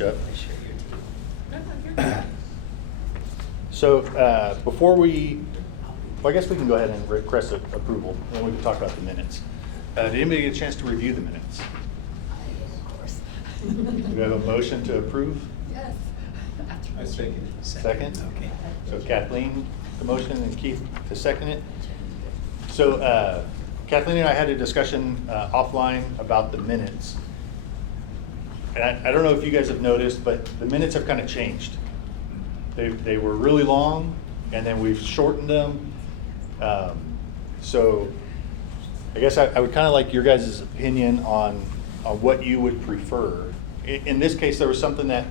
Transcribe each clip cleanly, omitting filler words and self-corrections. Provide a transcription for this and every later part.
Chuck. So before well, I guess we can go ahead and request approval, and then we can talk about the minutes. Did anybody get a chance to review the minutes? Of course. Do we have a motion to approve? Yes. I second. Second? Okay. So Kathleen, the motion, and Keith to second it. So Kathleen and I had a discussion offline about the minutes. And I don't know if you guys have noticed, but the minutes have kind of changed. They were really long, and then we've shortened them. So I guess I would kind of like your guys' opinion on what you would prefer. In this case, there was something that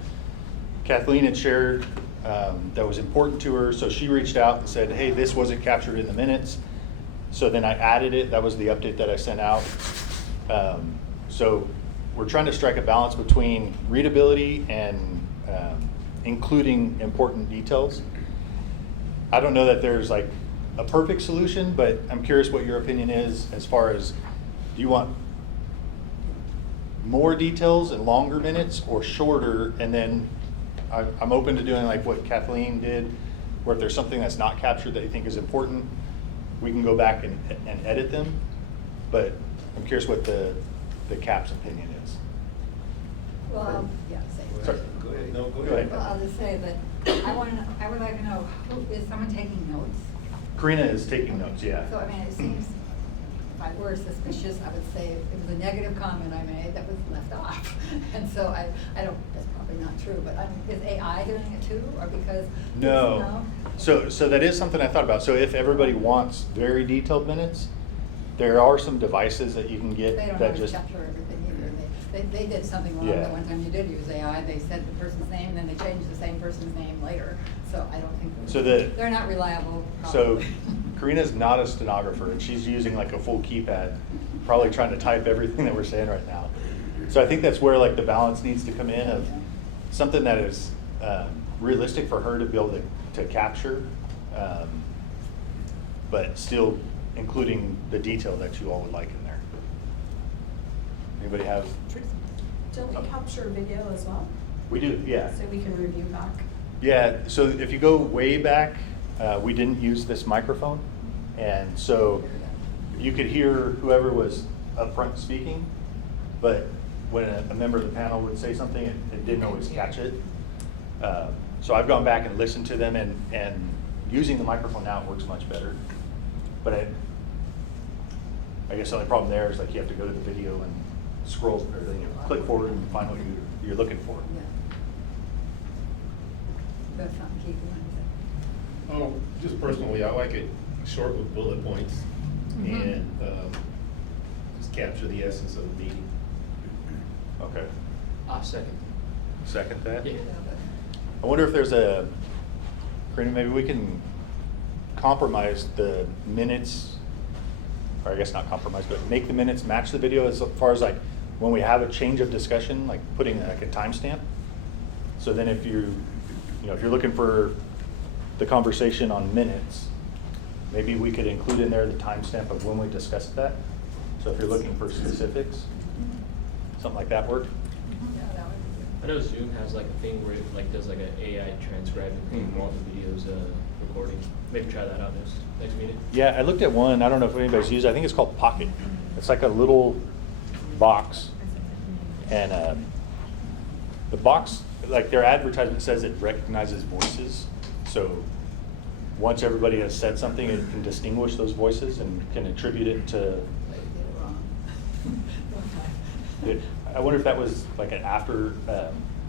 Kathleen had shared that was important to her, so she reached out and said, hey, this wasn't captured in the minutes. So then I added it. That was the update that I sent out. So we're trying to strike a balance between readability and including important details. I don't know that there's like a perfect solution, but I'm curious what your opinion is as far as, do you want more details and longer minutes or shorter? And then I'm open to doing like what Kathleen did, where if there's something that's not captured that you think is important, we can go back and edit them. But I'm curious what the CAP's opinion is. Well, yeah, say. Sorry. Go ahead. No, go Go ahead. ahead. Well, I'll just say that I would like to know, is someone taking notes? Karina is taking notes, yeah. So, I mean, it seems, if I were suspicious, I would say it was a negative comment I made that was left off. And so I don't, that's probably not true, but is AI doing it too, or because? No. So that is something I thought about. So if everybody wants very detailed minutes, there are some devices that you can get They don't that always just. capture everything either. They did something wrong Yeah. that one time you did use AI. They said the person's name, then they changed the same person's name later. So I don't think. So they're not reliable. So probably. Karina's not a stenographer, and she's using like a full keypad, probably trying to type everything that we're saying right now. So I think that's where like the balance needs to come in of something that is realistic for her to be able to capture, but still including the detail that you all would like in there. Anybody have? Don't we capture video as well? We do, yeah. So we can review back? Yeah, so if you go way back, we didn't use this microphone. And so you could hear whoever was up front speaking, but when a member of the panel would say something, it didn't always catch it. So I've gone back and listened to them, and using the microphone now, it works much better. But I guess the only problem there is like you have to go to the video and scroll, or then you click forward and find what you're looking for. Yeah. That's something Keith wanted to say. Just personally, I like it short with bullet points and just capture the essence of the meeting. Okay. Second. Second that? Yeah. I wonder if there's Karina, maybe we can compromise the minutes, or I guess not compromise, but make the minutes match the video as far as like when we have a change of discussion, like putting like a timestamp. So then if you're looking for the conversation on minutes, maybe we could include in there the timestamp of when we discussed that. So if you're looking for specifics, something like that work? Yeah, that would be I know Zoom has like a thing where it like does like an AI transcribing all the videos recording. Maybe try that out next meeting. Yeah, I looked at one, I don't know if anybody's used it, I think it's called Pocket. It's like a little box. And the box, like their advertisement says it recognizes voices. So once everybody has said something, it can distinguish those voices and can attribute it to. good. They did it wrong. One time. I wonder if that was like an after,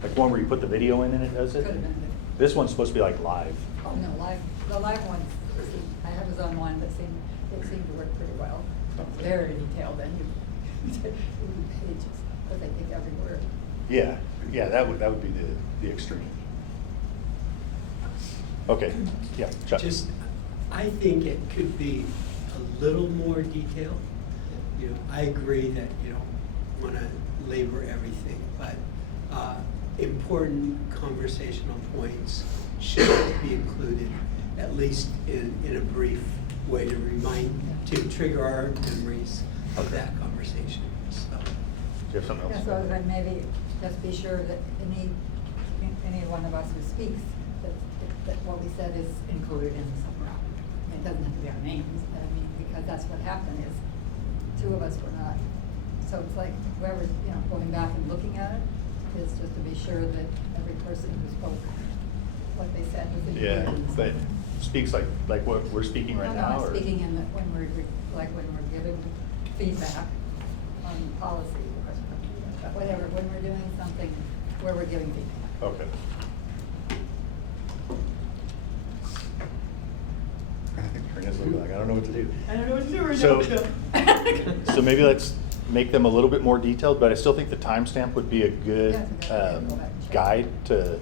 like one where you put the video in and it does it? Could have been. This one's supposed to be like live. Oh, no, the live one, I was on one that it seemed to work pretty well. It's very detailed, then you pages, but they take every word. Yeah, that would be the extreme. Okay, yeah, Chuck. Just, I think it could be a little more detailed. I agree that you don't want to labor everything, but important conversational points should be included, at least in a brief way to trigger our memories of that conversation. So. Do you have something else? Yeah, so then maybe just be sure that any one of us who speaks, that what we said is included in somewhere. I mean, it doesn't have to be our names, but I mean, because that's what happened is, two of us were not. So it's like whoever's, going back and looking at it, is just to be sure that every person who spoke, what they said was included. Yeah, in but something. speaks like what we're speaking right No, now? I'm or- speaking in the, when we're giving feedback on policy, or whatever, when we're doing something where we're giving feedback. Okay. Karina's looking like, I don't know what to do. I don't know what to do right So- So maybe let's make them a little bit more detailed, but I still think the timestamp would be a good Yeah, it's a good idea. Go back and check. guide to,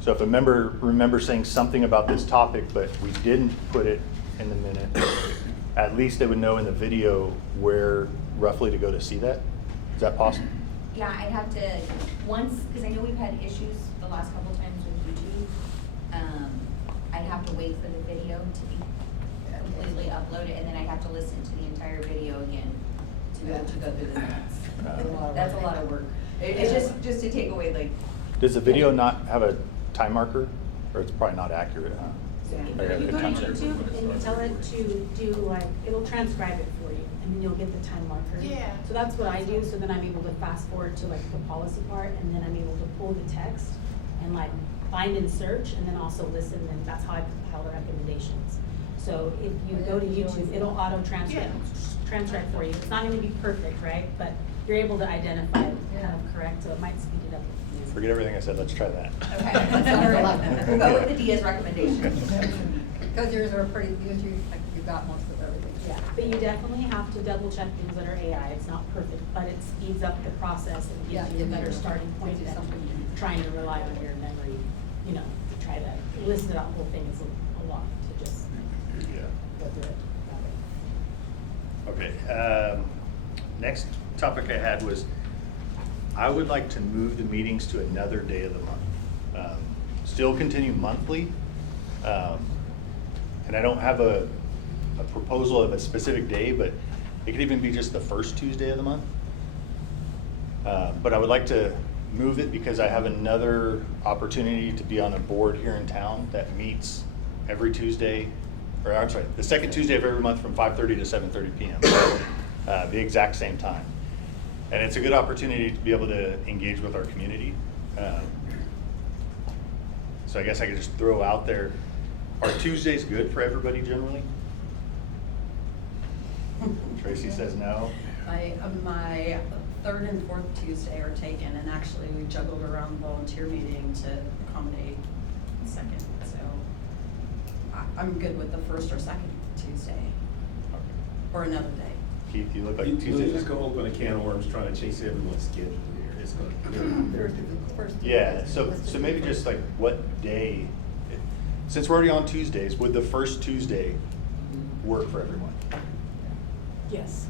so if a member remembers saying something about this topic, but we didn't put it in the minute, at least they would know in the video where roughly to go to see that. Is that possible? Yeah, I'd have to, because I know we've had issues the last couple times with YouTube. I'd have to wait for the video to be completely uploaded, and then I'd have to listen to the entire video again to go through the minutes. That's a lot of work. It's just to take away like. Does the video not have a time marker, or it's probably not accurate, huh? Yeah. Or You a go to time marker? YouTube and you tell it to do like, it'll transcribe it for you, and then you'll get the time marker. Yeah. So that's what I do, so then I'm able to fast forward to like the policy part, and then I'm able to pull the text and like find and search, and then also listen, and that's how I compile the recommendations. So if you go to YouTube, it'll auto transcribe for you. It's not gonna be perfect, right? But you're able to identify kind of correct, so it might speed it up. Forget everything I said, let's try that. Okay. That sounds a lot better. We'll go with the Dia's recommendation. Because yours are pretty, you got most of everything. Yeah, but you definitely have to double check things that are AI. It's not perfect, but it speeds up the process and Yeah, gives you a gives better you- starting point gives you than something to- trying to rely on your memory, to try to listen to that whole thing is a lot to just Yeah. go through it that way. Okay, next topic I had was, I would like to move the meetings to another day of the month. Still continue monthly, and I don't have a proposal of a specific day, but it could even be just the first Tuesday of the month. But I would like to move it because I have another opportunity to be on a board here in town that meets every Tuesday, or I'm sorry, the second Tuesday of every month from 5:30 to 7:30 p.m. The exact same time. And it's a good opportunity to be able to engage with our community. So I guess I could just throw out there, are Tuesdays good for everybody generally? Tracy says no. My third and fourth Tuesday are taken, and actually we juggled around volunteer meeting to accommodate the second, so I'm good with the first or second Tuesday, or another day. Keith, you look like You're Tuesdays. just gonna open a can of worms trying to chase everyone's schedule here. It's gonna be very difficult. First Yeah, Tuesday. so maybe just like what day, since we're already on Tuesdays, would the first Tuesday work for everyone? Yes.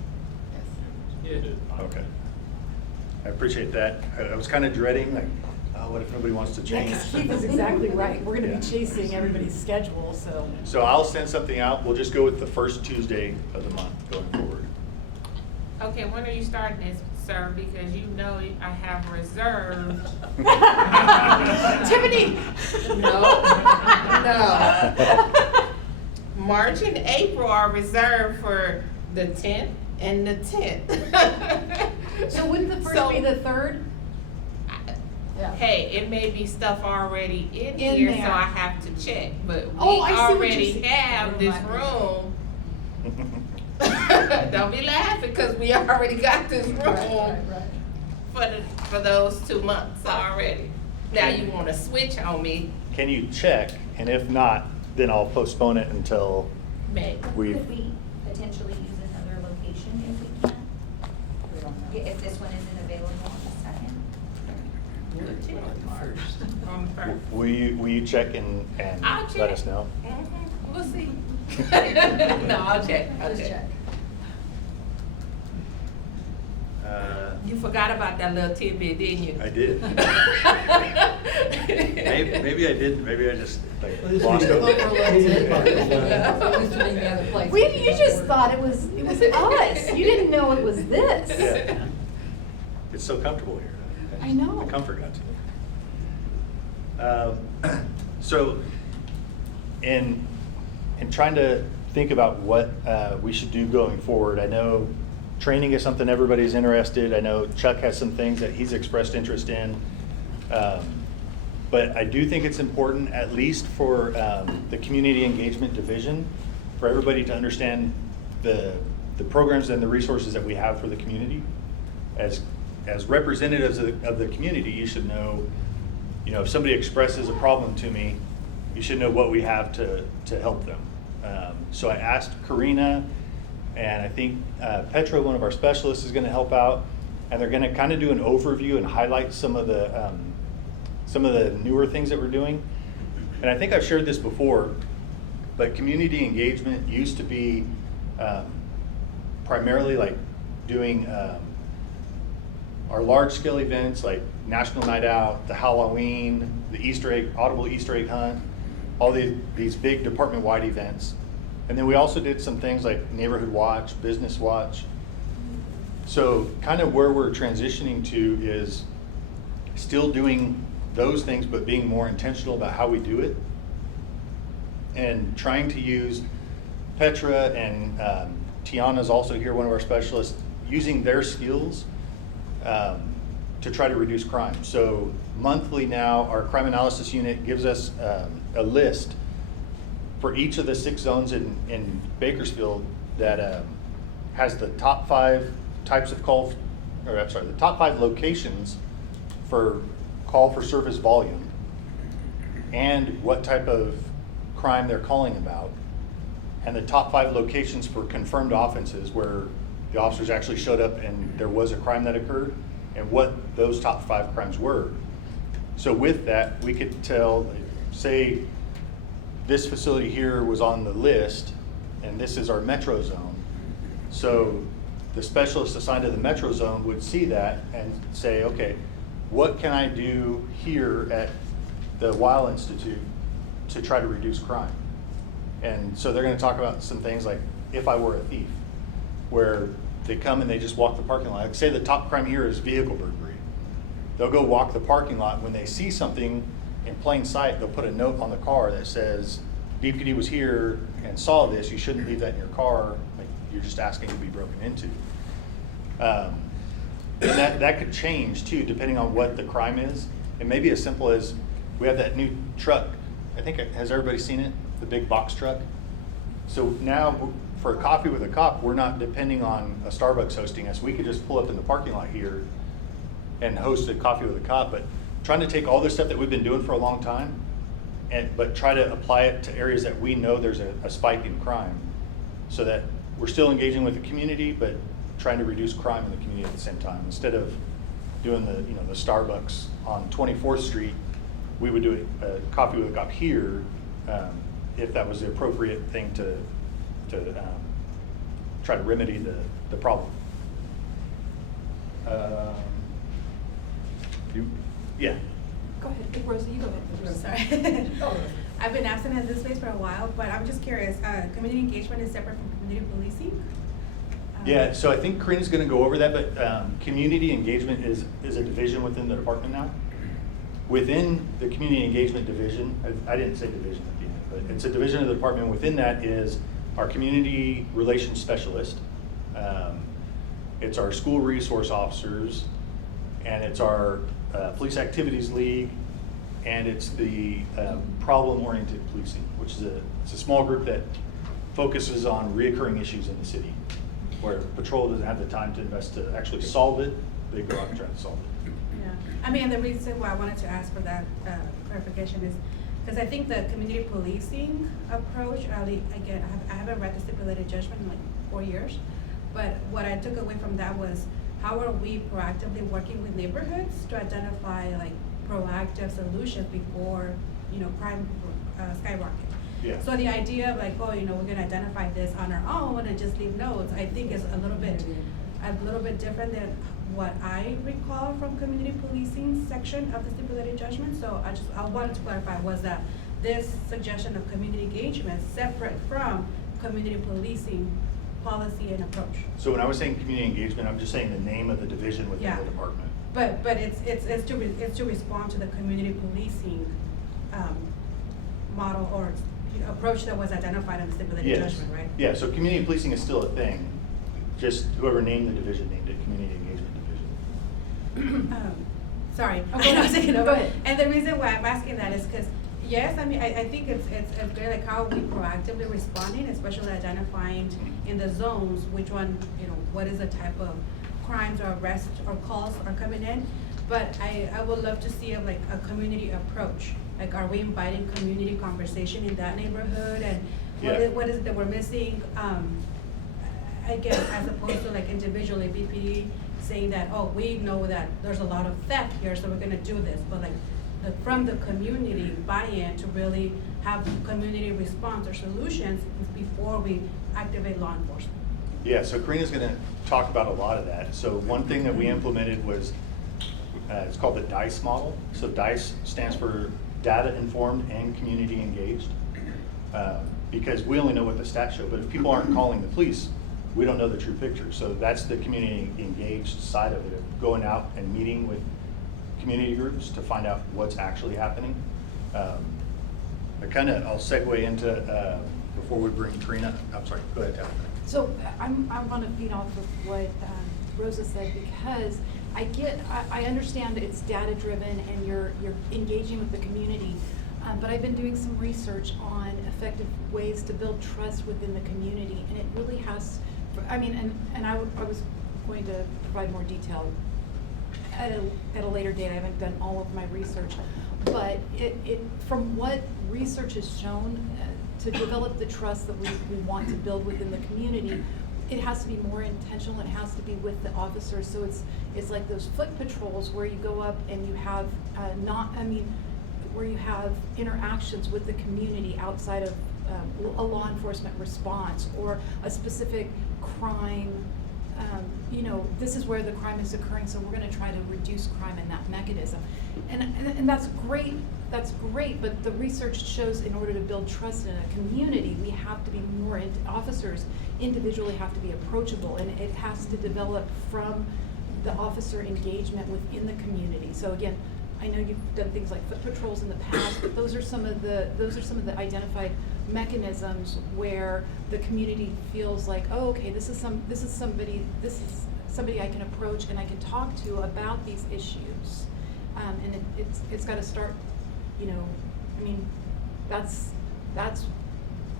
Yes. Yeah. Okay. I appreciate that. I was kind of dreading, like, oh, what if nobody wants to change? Keith is exactly right. We're gonna Yeah. be chasing everybody's schedule, so. So I'll send something out. We'll just go with the first Tuesday of the month going forward. Okay, when are you starting this, sir? Because you know I have reserved. Tiffany! No. March and April are reserved for the 10th and the 10th. So wouldn't the first So- be the third? Yeah. Hey, it may be stuff already in In here, so there. I have to check, but we Oh, I see what you're already saying. have this Room room. Don't be laughing, cause we already got this room Right. for those 2 months already. Now you wanna switch on me, Can you check? And if not, then I'll postpone it until May. we. Could we potentially use another location if we can? We don't know. If this one isn't available on the second? On the first. Will you check and I'll let check. us know? Mhm, We'll see. No, I'll check, I'll Just check. check. You forgot about that little tidbit, didn't you? I did. Maybe I didn't. Maybe I just like Well, this lost is- it. Used to being the other place. You just thought it was us. You didn't know it was this. Yeah. It's so comfortable here. I know. The comfort got to me. So, in trying to think about what we should do going forward, I know training is something everybody's interested. I know Chuck has some things that he's expressed interest in. But I do think it's important, at least for the community engagement division, for everybody to understand the programs and the resources that we have for the community. As representatives of the community, you should know, if somebody expresses a problem to me, you should know what we have to help them. So I asked Karina, and I think Petra, one of our specialists, is gonna help out, and they're gonna kind of do an overview and highlight some of the newer things that we're doing. And I think I've shared this before, but community engagement used to be primarily like doing our large-scale events like National Night Out, the Halloween, the Easter egg, Audible Easter egg hunt, all these big department-wide events. And then we also did some things like Neighborhood Watch, Business Watch. So kind of where we're transitioning to is still doing those things, but being more intentional about how we do it. And trying to use Petra and Tiana's also here, one of our specialists, using their skills to try to reduce crime. So monthly now, our crime analysis unit gives us a list for each of the 6 zones in Bakersfield that has the top 5 types of the top 5 locations for call for service volume and what type of crime they're calling about, and the top 5 locations for confirmed offenses where the officers actually showed up and there was a crime that occurred, and what those top 5 crimes were. So with that, we could tell, say this facility here was on the list and this is our metro zone. So the specialist assigned to the metro zone would see that and say, okay, what can I do here at the Weil Institute to try to reduce crime? And so they're going to talk about some things like if I were a thief, where they come and they just walk the parking lot. Like say the top crime here is vehicle burglary. They'll go walk the parking lot. When they see something in plain sight, they'll put a note on the car that says, BPD was here and saw this, you shouldn't leave that in your car, like you're just asking to be broken into. And that could change too, depending on what the crime is. It may be as simple as, we have that new truck, I think, has everybody seen it? The big box truck? So now, for a coffee with a cop, we're not depending on a Starbucks hosting us. We could just pull up in the parking lot here and host a coffee with a cop, but trying to take all this stuff that we've been doing for a long time, but try to apply it to areas that we know there's a spike in crime, so that we're still engaging with the community, but trying to reduce crime in the community at the same time. Instead of doing the Starbucks on 24th Street, we would do a coffee with a cop here, if that was the appropriate thing to try to remedy the problem. Yeah. Go ahead, hey, Rosie, you go ahead. Sorry. Oh. I've been absent at this space for a while, but I'm just curious, community engagement is separate from community policing? Yeah, so I think Karina's gonna go over that, but community engagement is a division within the department now. Within the community engagement division, I didn't say division at the end, but it's a division of the department. Within that is our community relations specialist. It's our school resource officers, and it's our police activities league, and it's the problem-oriented policing, which is it's a small group that focuses on reoccurring issues in the city, where patrol doesn't have the time to invest to actually solve it. They go out and try to solve it. Yeah, I mean, the reason why I wanted to ask for that clarification is because I think the community policing approach, again, I haven't read the stipulated judgment in like 4 years, but what I took away from that was how are we proactively working with neighborhoods to identify like proactive solutions before, crime skyrocket. Yeah. So the idea of like, we're gonna identify this on our own and just leave notes, I think is a little bit different than what I recall from community policing section of the stipulated judgment. So I wanted to clarify, was that this suggestion of community engagement separate from community policing policy and approach. So when I was saying community engagement, I'm just saying the name of the division within Yeah. the department. But it's to respond to the community policing, model or, you know, approach that was identified in the stipulated Yes. judgment, right? Yeah, so community policing is still a thing, just whoever named the division named it Community Engagement Division. Sorry. Oh, go ahead. Go ahead. And the reason why I'm asking that is because, yes, I mean, I think it's great, like how we proactively responding, especially identifying in the zones, which one, you know, what is the type of crimes or arrests or calls are coming in. But I would love to see like a community approach. Like, are we inviting community conversation in that neighborhood, and Yeah. what is it that we're missing? Again, as opposed to like individually BPD saying that, oh, we know that there's a lot of theft here, so we're gonna do this, but like from the community buy-in to really have community response or solutions before we activate law enforcement. Yeah, so Karina's gonna talk about a lot of that. So one thing that we implemented was, it's called the DICE model. So DICE stands for Data Informed and Community Engaged. Because we only know what the stats show, but if people aren't calling the police, we don't know the true picture. So that's the community engaged side of it, of going out and meeting with community groups to find out what's actually happening. I'll segue into, before we bring Karina, I'm sorry, go ahead, Tabitha. So I want to feed off of what Rosa said, because I understand that it's data driven and you're engaging with the community, but I've been doing some research on effective ways to build trust within the community, and it really has, I mean, and I was going to provide more detail at a later date. I haven't done all of my research, but it from what research has shown, to develop the trust that we want to build within the community, it has to be more intentional. It has to be with the officers. So it's like those foot patrols where you go up and you have where you have interactions with the community outside of a law enforcement response or a specific crime. This is where the crime is occurring, so we're going to try to reduce crime in that mechanism, and that's great. That's great, but the research shows in order to build trust in a community, we have to be more, officers individually have to be approachable, and it has to develop from the officer engagement within the community. So again, I know you've done things like foot patrols in the past, but those are some of the identified mechanisms where the community feels like, oh, okay, this is somebody I can approach and I can talk to about these issues, and it's got to start. That's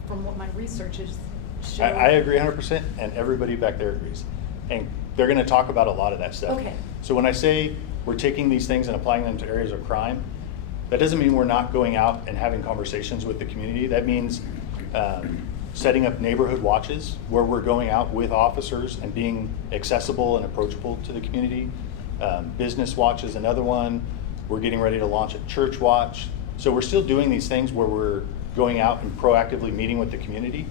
from what my research is showing. I agree 100%, and everybody back there agrees. And they're gonna talk about a lot of that stuff. Okay. So when I say we're taking these things and applying them to areas of crime, that doesn't mean we're not going out and having conversations with the community. That means setting up neighborhood watches where we're going out with officers and being accessible and approachable to the community. Business watch is another one. We're getting ready to launch a church watch. So we're still doing these things where we're going out and proactively meeting with the community.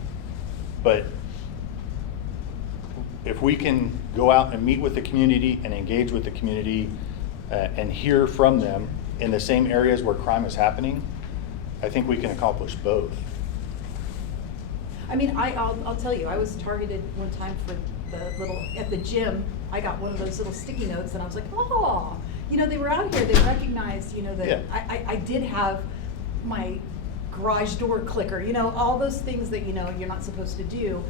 But if we can go out and meet with the community and engage with the community and hear from them in the same areas where crime is happening, I think we can accomplish both. I mean, I'll tell you, I was targeted one time for at the gym, I got one of those little sticky notes and I was like, oh, they were out here, they recognized, that Yeah. I did have my garage door clicker, all those things that, you're not supposed to do,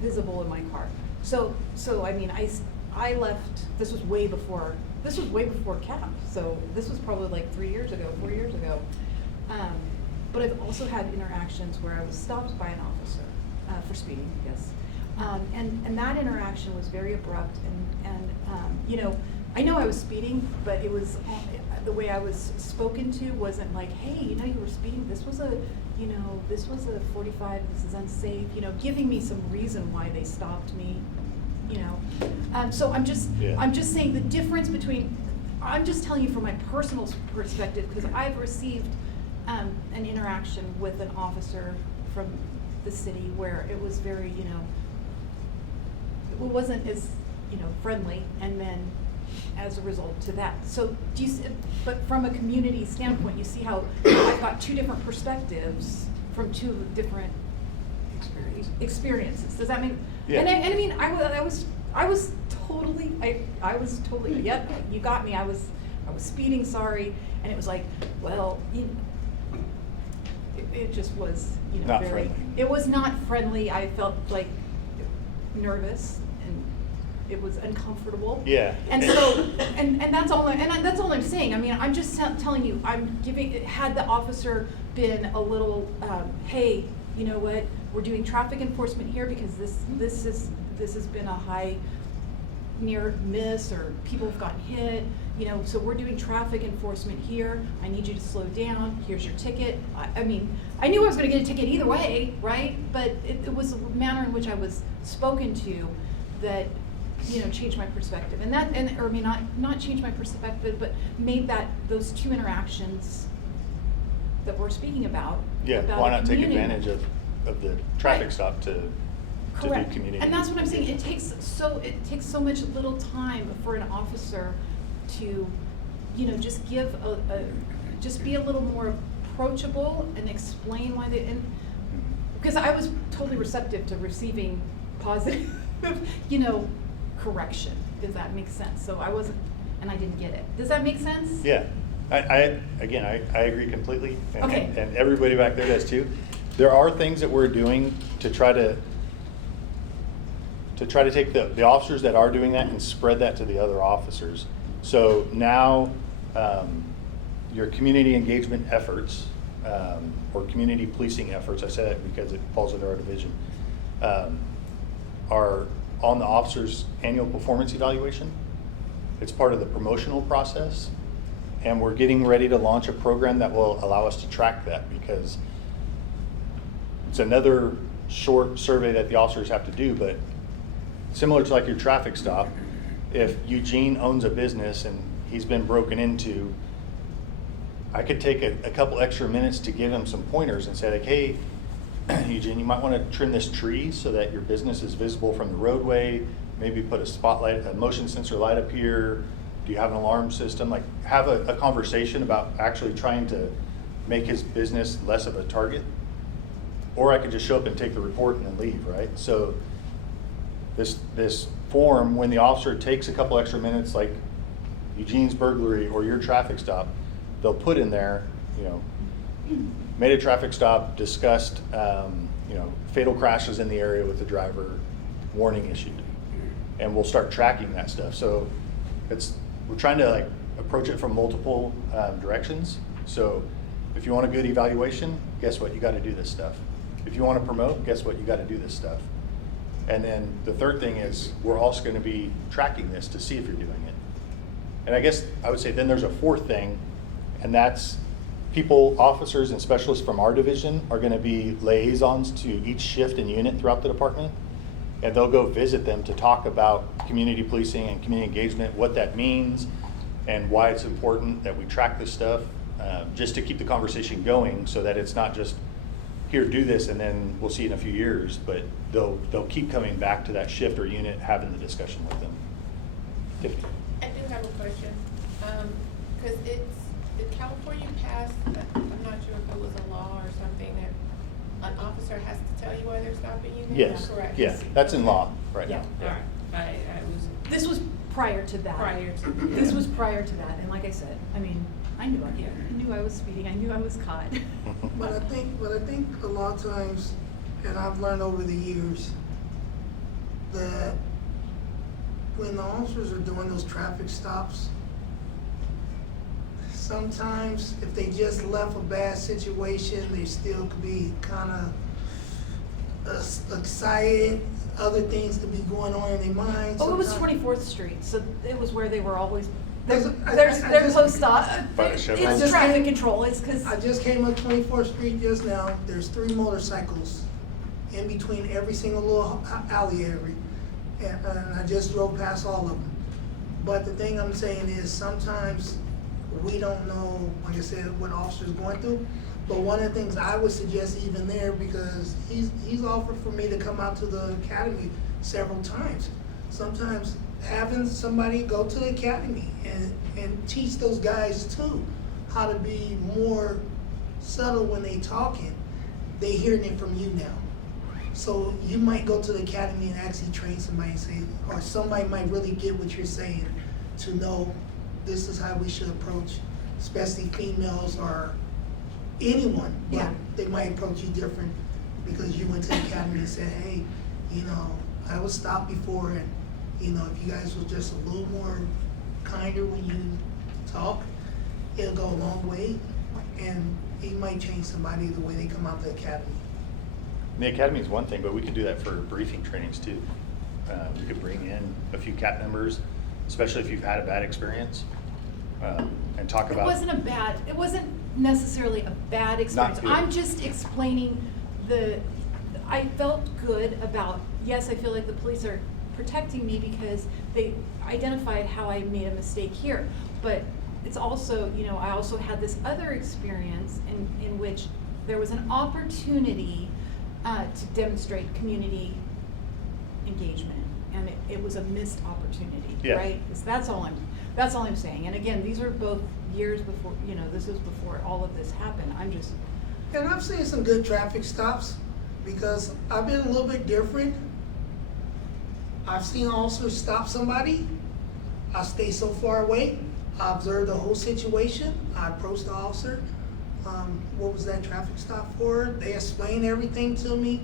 visible in my car. So I mean, I left, this was way before camp, so this was probably like 4 years ago. But I've also had interactions where I was stopped by an officer for speeding, yes. And that interaction was very abrupt, and I know I was speeding, but it was the way I was spoken to wasn't like, hey, you were speeding. This was a 45. This is unsafe. Giving me some reason why they stopped me. So I'm just saying the difference between. I'm just telling you from my personal perspective, because I've received an interaction with an officer from the city where it was very, it wasn't as, friendly, and then as a result to that. So do you see, but from a community standpoint, you see how I've got two different perspectives from two different experiences. Does that make? Yeah. And I mean, I was totally, yep, you got me. I was speeding, sorry, and it was like, well, it just was, Not very. friendly. It was not friendly. I felt like nervous and it was uncomfortable. Yeah. And so, and that's all. That's all I'm saying. I mean, I'm just telling you. I'm giving. Had the officer been a little, hey, you know what? We're doing traffic enforcement here because this has been a high near miss or people have gotten hit. So we're doing traffic enforcement here. I need you to slow down. Here's your ticket. I mean, I knew I was going to get a ticket either way, right? But it was a manner in which I was spoken to that, changed my perspective. And not change my perspective, but made those two interactions that we're speaking about. Yeah, about why the not take community. advantage of the traffic Right. stop to Correct. do community? And that's what I'm saying. It takes so much little time for an officer to, just give just be a little more approachable and explain why because I was totally receptive to receiving positive, correction. Does that make sense? So I wasn't, and I didn't get it. Does that make sense? Yeah, I agree completely, and, Okay. and everybody back there does too. There are things that we're doing to try to take the officers that are doing that and spread that to the other officers. So now, your community engagement efforts, or community policing efforts, I say that because it falls under our division, are on the officer's annual performance evaluation. It's part of the promotional process. And we're getting ready to launch a program that will allow us to track that, because it's another short survey that the officers have to do, but similar to like your traffic stop, if Eugene owns a business and he's been broken into, I could take a couple extra minutes to give him some pointers and say like, hey, Eugene, you might want to trim this tree so that your business is visible from the roadway. Maybe put a spotlight, a motion sensor light up here. Do you have an alarm system? Like, have a conversation about actually trying to make his business less of a target. Or I could just show up and take the report and then leave, right? So this form, when the officer takes a couple extra minutes, like Eugene's burglary or your traffic stop, they'll put in there, made a traffic stop, discussed, fatal crashes in the area with the driver, warning issued. And we'll start tracking that stuff. So we're trying to approach it from multiple directions. So if you want a good evaluation, guess what? You got to do this stuff. If you want to promote, guess what? You got to do this stuff. And then the third thing is we're also going to be tracking this to see if you're doing it. And I guess I would say then there's a fourth thing, and that's officers and specialists from our division are going to be liaisons to each shift and unit throughout the department. And they'll go visit them to talk about community policing and community engagement, what that means, and why it's important that we track this stuff, just to keep the conversation going so that it's not just, here, do this, and then we'll see in a few years, but they'll keep coming back to that shift or unit, having the discussion with them. Tiffany? I do have a question, because did California pass, I'm not sure if it was a law or something, that an officer has to tell you why they're stopping you? Yes, Correct. yeah, that's in law right Yeah. now. All right, I was This was prior to that. prior to. This was prior to that, and like I said, I mean, I knew I was speeding, I knew I was caught. But I think a lot of times, and I've learned over the years, that when the officers are doing those traffic stops, sometimes if they just left a bad situation, they still could be kind of excited, other things could be going on in their minds. Oh, it was sometimes. 24th Street, so it was where they were always, I they're just- close stop. By the Chevron. It's traffic control, it's because. I just came up 24th Street just now. There's 3 motorcycles in between every single little alley area. And I just drove past all of them. But the thing I'm saying is sometimes we don't know, like I said, what officer's going through. But one of the things I would suggest even there, because he's offered for me to come out to the academy several times. Sometimes having somebody go to the academy and teach those guys too how to be more subtle when they talking. They hearing it from you now. So you might go to the academy and actually train somebody and say, or somebody might really get what you're saying to know this is how we should approach, especially females or anyone. But Yeah. they might approach you different because you went to the academy and said, hey, you know, I was stopped before, and you know, if you guys were just a little more kinder when you talk, it'll go a long way, and it might change somebody the way they come out the academy. The academy is one thing, but we could do that for briefing trainings too. We could bring in a few CAP members, especially if you've had a bad experience, and talk about. It wasn't necessarily a bad experience. good. I'm just explaining I felt good about, yes, I feel like the police are protecting me because they identified how I made a mistake here. But it's also, you know, I also had this other experience in which there was an opportunity to demonstrate community engagement, and it was a missed opportunity, Yeah. right? So that's all I'm saying. And again, these are both years before, you know, this was before all of this happened. I'm just, And I've seen some good traffic stops because I've been a little bit different. I've seen officers stop somebody. I stay so far away. I observe the whole situation. I approach the officer. What was that traffic stop for? They explain everything to me,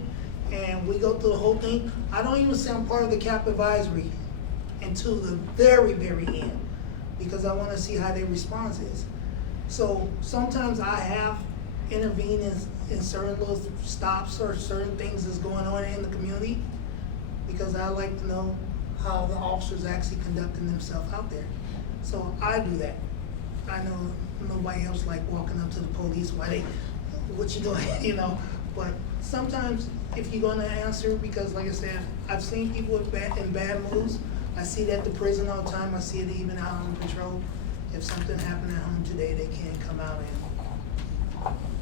and we go through the whole thing. I don't even say I'm part of the CAP advisory until the very, very end because I want to see how their response is. So sometimes I have intervened in certain little stops or certain things that's going on in the community because I like to know how the officers actually conducting themselves out there. So I do that. I know nobody else like walking up to the police, what you doing, you know? But sometimes if you're gonna answer, because like I said, I've seen people in bad moods. I see that at the prison all the time. I see it even out on patrol. If something happened at home today, they can't come out and.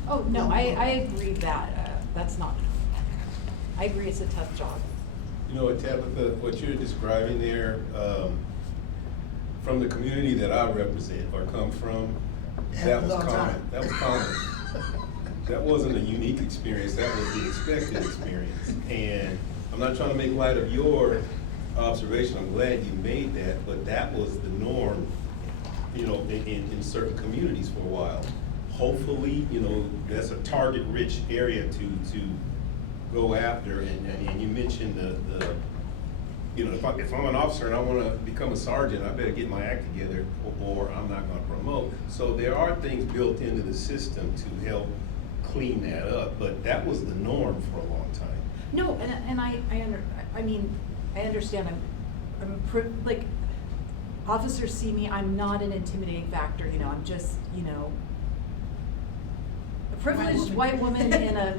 oh, no, I agree that's not, I agree it's a tough job. You know what, Tabitha, what you're describing there, from the community that I represent or come from, that was common. That was common. That wasn't a unique experience, that was the expected experience. And I'm not trying to make light of your observation, I'm glad you made that, but that was the norm, you know, in certain communities for a while. Hopefully, you know, that's a target-rich area to go after, and you mentioned the you know, if I'm an officer and I want to become a sergeant, I better get my act together, or I'm not going to promote. So there are things built into the system to help clean that up, but that was the norm for a long time. No, and I understand. Like, officers see me, I'm not an intimidating factor, you know, I'm just, you know, a privileged white woman in a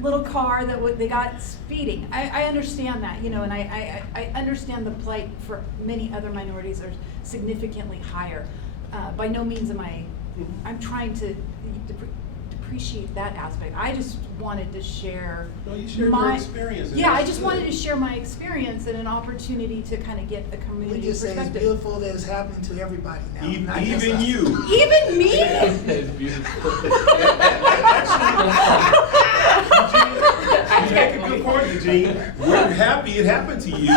little car that they got speeding. I understand that, you know, and I understand the plight for many other minorities are significantly higher. By no means I'm trying to appreciate that aspect. I just wanted to share No, you shared your experience, and Yeah, I that's just good. wanted to share my experience and an opportunity to kind of get a We community just say it's perspective. beautiful that it's happening to everybody now. not just Even us. you. Even me? It's beautiful. You make a good point, Eugene. We're happy it happened to you.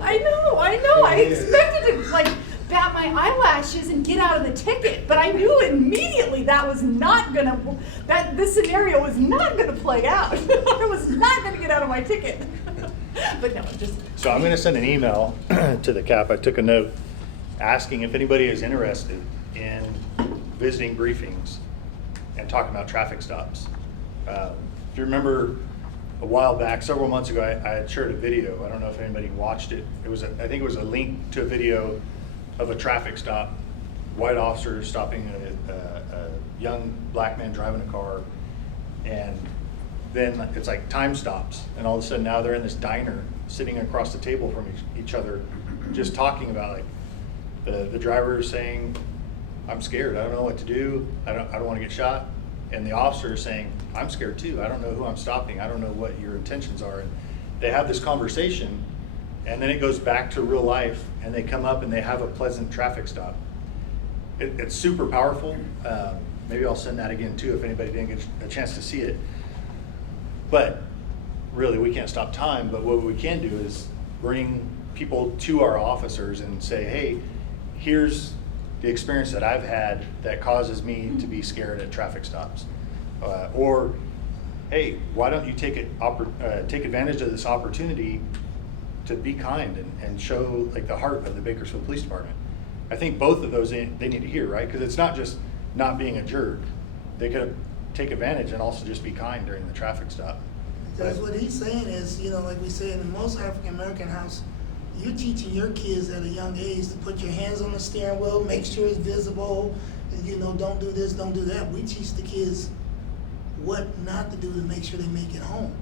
I know. I expected to like bat my eyelashes and get out of the ticket, but I knew immediately that was not gonna, that this scenario was not gonna play out. I was not gonna get out of my ticket. But no, just. So I'm gonna send an email to the CAP. I took a note asking if anybody is interested in visiting briefings and talking about traffic stops. If you remember a while back, several months ago, I had shared a video. I don't know if anybody watched it. I think it was a link to a video of a traffic stop. White officer stopping a young black man driving a car, and then it's like time stops, and all of a sudden now they're in this diner sitting across the table from each other, just talking about like the driver is saying, I'm scared, I don't know what to do, I don't want to get shot. And the officer is saying, I'm scared too, I don't know who I'm stopping, I don't know what your intentions are. And they have this conversation, and then it goes back to real life, and they come up and they have a pleasant traffic stop. It's super powerful. Maybe I'll send that again too if anybody didn't get a chance to see it. But really, we can't stop time, but what we can do is bring people to our officers and say, hey, here's the experience that I've had that causes me to be scared at traffic stops. Or, hey, why don't you take advantage of this opportunity to be kind and show like the heart of the Bakersfield Police Department. I think both of those they need to hear, right? Because it's not just not being a jerk. They could take advantage and also just be kind during the traffic stop. Because what he's saying is, you know, like we said, in most African American house, you're teaching your kids at a young age to put your hands on the steering wheel, make sure it's visible, and, you know, don't do this, don't do that. We teach the kids what not to do to make sure they make it home.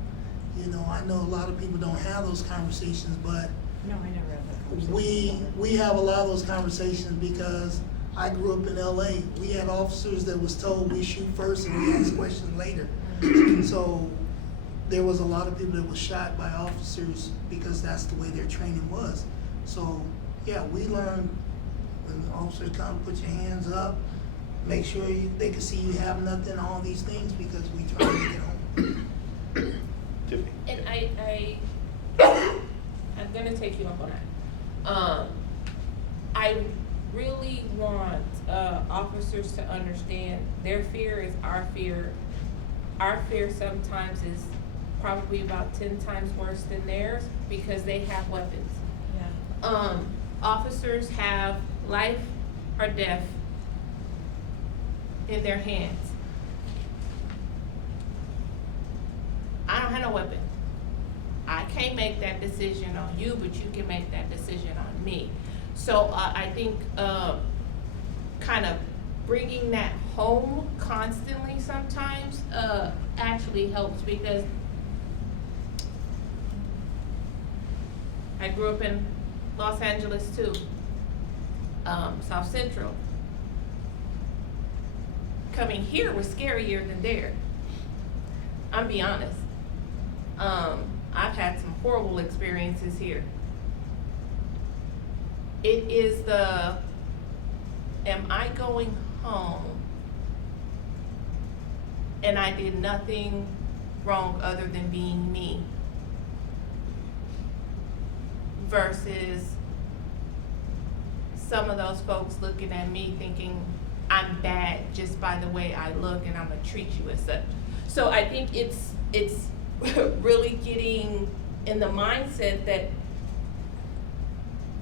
You know, I know a lot of people don't have those conversations, but No, I never had that conversation. we have a lot of those conversations because I grew up in LA. We had officers that was told we shoot first and we ask questions later. So there was a lot of people that was shot by officers because that's the way their training was. So yeah, we learned when the officers come, put your hands up, make sure they can see you have nothing, all these things, because we try to make it home. Tiffany. And I'm gonna take you up on that. I really want, officers to understand their fear is our fear. Our fear sometimes is probably about 10 times worse than theirs because they have weapons. Yeah. Officers have life or death in their hands. I don't have no weapon. I can't make that decision on you, but you can make that decision on me. So I think kind of bringing that home constantly sometimes actually helps because I grew up in Los Angeles too, South Central. Coming here was scarier than there. I'm be honest. I've had some horrible experiences here. It is am I going home and I did nothing wrong other than being me? Versus some of those folks looking at me thinking I'm bad just by the way I look and I'm gonna treat you as such. So I think it's really getting in the mindset that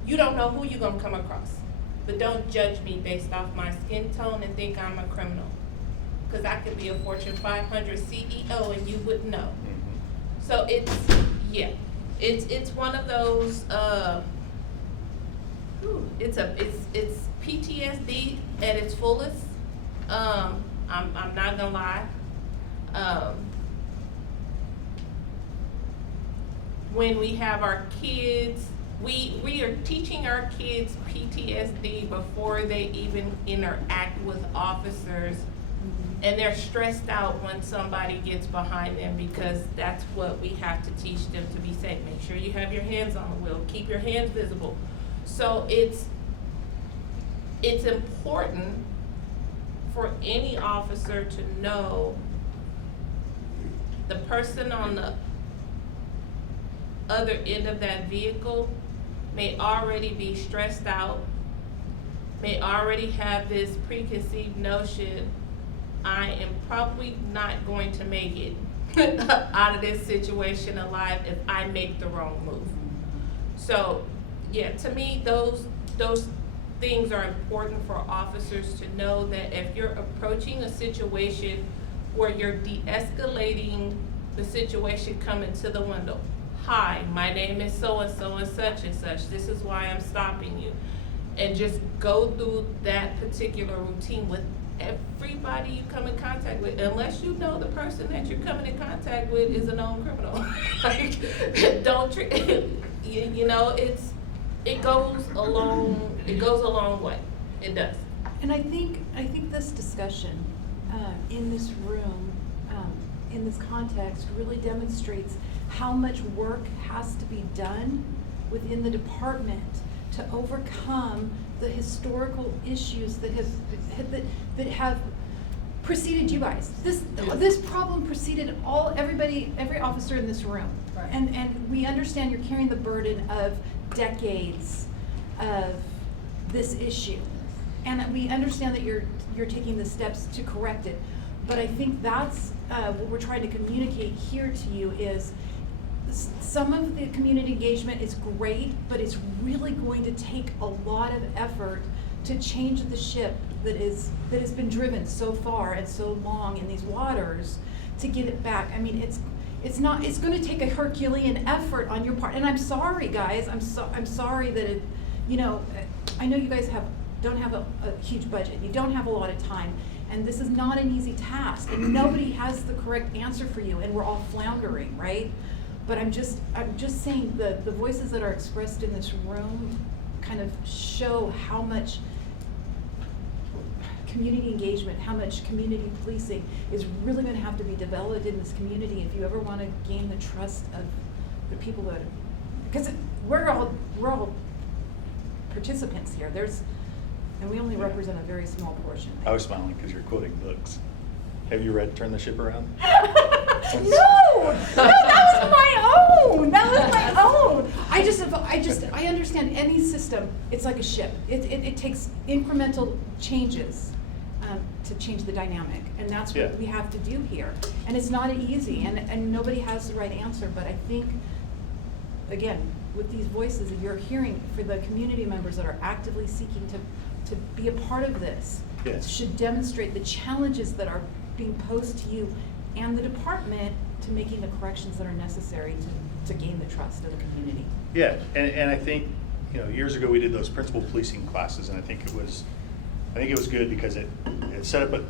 you don't know who you're gonna come across. But don't judge me based off my skin tone and think I'm a criminal. Cause I could be a Fortune 500 CEO and you wouldn't know. So it's one of those, it's PTSD at its fullest. I'm not gonna lie. When we have our kids, we are teaching our kids PTSD before they even interact with officers. And they're stressed out when somebody gets behind them because that's what we have to teach them to be safe. Make sure you have your hands on the wheel, keep your hands visible. So it's important for any officer to know the person on the other end of that vehicle may already be stressed out, may already have this preconceived notion, I am probably not going to make it out of this situation alive if I make the wrong move. So, yeah, to me, those things are important for officers to know that if you're approaching a situation where you're de-escalating the situation coming to the window. Hi, my name is so-and-so and such and such. This is why I'm stopping you. And just go through that particular routine with everybody you come in contact with, unless you know the person that you're coming in contact with is a known criminal. Like, don't treat, you know, it goes a long way. It does. And I think this discussion in this room, in this context, really demonstrates how much work has to be done within the department to overcome the historical issues that have preceded you guys. This problem preceded every officer in this room. Right. And we understand you're carrying the burden of decades of this issue. And we understand that you're taking the steps to correct it. But I think that's what we're trying to communicate here to you is some of the community engagement is great, but it's really going to take a lot of effort to change the ship that has been driven so far and so long in these waters to get it back. I mean, it's going to take a Herculean effort on your part. And I'm sorry, guys. I'm sorry that it, you know, I know you guys don't have a huge budget. You don't have a lot of time. And this is not an easy task. And nobody has the correct answer for you. And we're all floundering, right? But I'm just saying the voices that are expressed in this room kind of show how much community engagement, how much community policing is really going to have to be developed in this community if you ever want to gain the trust of the people that, because we're all participants here. And we only represent a very small portion. I was smiling because you're quoting books. Have you read Turn the Ship Around? No, that was my own. I understand any system. It's like a ship. It takes incremental changes to change the dynamic, and that's what we have to do here. And it's not easy, and nobody has the right answer. But I think, again, with these voices that you're hearing for the community members that are actively seeking to be a part of this, should demonstrate the challenges that are being posed to you and the department to making the corrections that are necessary to gain the trust of the community. Yeah, and I think, you know, years ago we did those principal policing classes, and I think it was good because it set up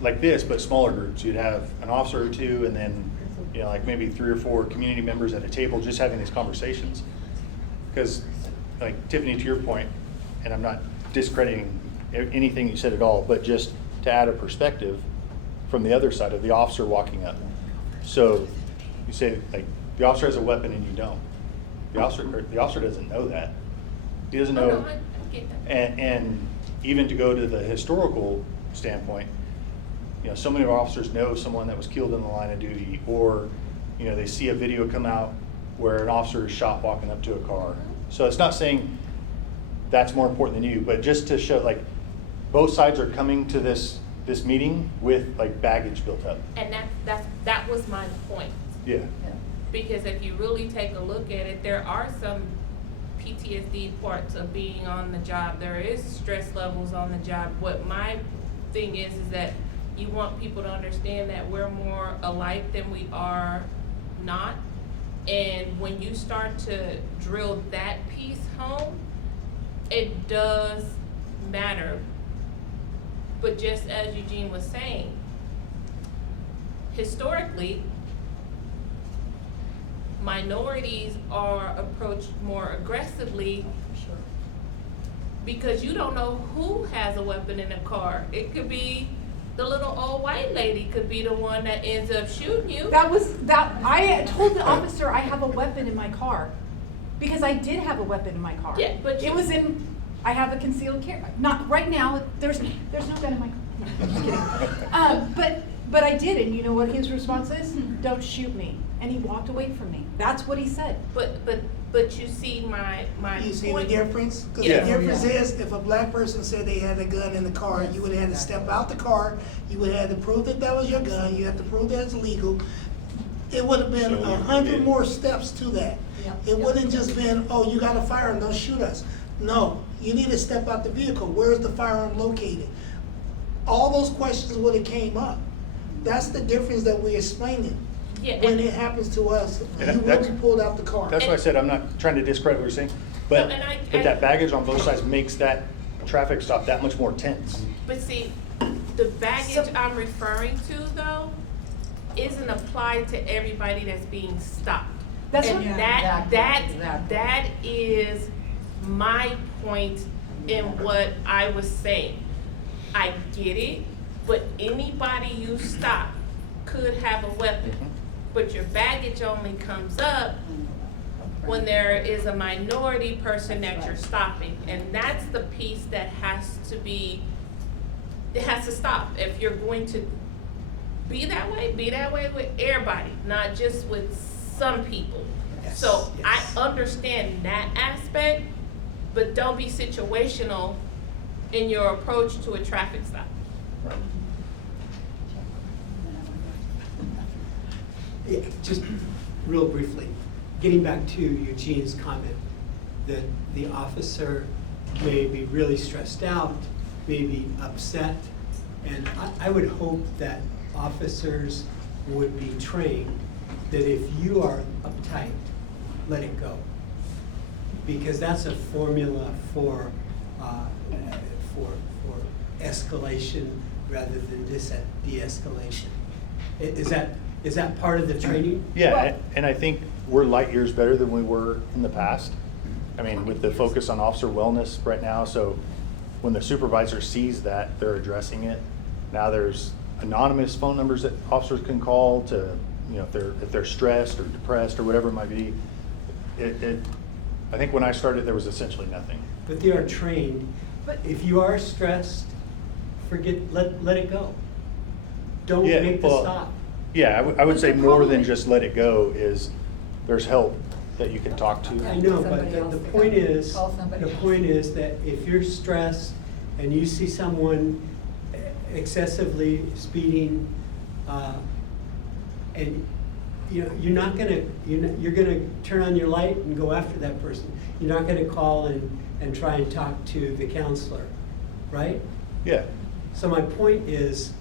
like this, but smaller groups. You'd have an officer or two, and then, you know, like maybe 3 or 4 community members at a table just having these conversations. Because, like Tiffany, to your point, and I'm not discrediting anything you said at all, but just to add a perspective from the other side of the officer walking up. So you say, like, the officer has a weapon and you don't. The officer doesn't know that. He doesn't know. No, I get that. And even to go to the historical standpoint, you know, so many of our officers know someone that was killed in the line of duty, or, you know, they see a video come out where an officer is shot walking up to a car. So it's not saying that's more important than you, but just to show, like, both sides are coming to this meeting with, like, baggage built up. And that was my point. Yeah. Because if you really take a look at it, there are some PTSD parts of being on the job. There is stress levels on the job. What my thing is that you want people to understand that we're more alike than we are not. And when you start to drill that piece home, it does matter. But just as Eugene was saying, historically, minorities are approached more aggressively because you don't know who has a weapon in a car. It could be the little old white lady could be the one that ends up shooting you. I told the officer I have a weapon in my car because I did have a weapon in my car. Yeah, but I have a concealed carry. Not right now. There's no gun in my car. No, I'm just kidding. But I did, and you know what his response is? Don't shoot me. And he walked away from me. That's what he said. But you see my You see the point. difference? Because Yeah. the difference is, if a black person said they had a gun in the car, you would have had to step out the car, you would have to prove that that was your gun, you have to prove that it's legal. It would have been So you 100 did. more steps to that. It wouldn't just been, oh, you got a firearm, don't shoot us. No, you need to step out the vehicle. Where's the firearm located? All those questions would have came up. That's the difference that we're explaining. Yeah, When and- it happens to us, And you that's- really pulled out the car. That's why I said I'm not trying to discredit what you're saying, but, No, and I- but that baggage on both sides makes that traffic stop that much more tense. But see, the baggage I'm referring to though, isn't applied to everybody that's being stopped. That's And what- Yeah, exactly. that is my point in what I was saying. I get it, but anybody you stop could have a weapon. But your baggage only comes up when there is a minority person that you're stopping. And that's the piece that has to be it has to stop. If you're going to be that way with everybody, not just with some people. Yes, So yes. I understand that aspect, but don't be situational in your approach to a traffic stop. Right. Yeah, just real briefly, getting back to Eugene's comment, that the officer may be really stressed out, may be upset, and I would hope that officers would be trained that if you are uptight, let it go. Because that's a formula for escalation rather than de-escalation. Is that part of the training? Yeah, Well- and I think we're light years better than we were in the past. I mean, with the focus on officer wellness right now, so when the supervisor sees that, they're addressing it. Now there's anonymous phone numbers that officers can call to, you know, if they're stressed or depressed or whatever it might be. I think when I started, there was essentially nothing. But they are trained. But- If you are stressed, let it go. Don't Yeah, make the well, stop. Yeah, I would But say the more problem than is- just let it go is there's help that you can talk to. I know, but Somebody else the to point come. is, Call somebody the else. point is that if you're stressed and you see someone excessively speeding, and you know, you're gonna turn on your light and go after that person. You're not gonna call and try and talk to the counselor, right? Yeah, So my point is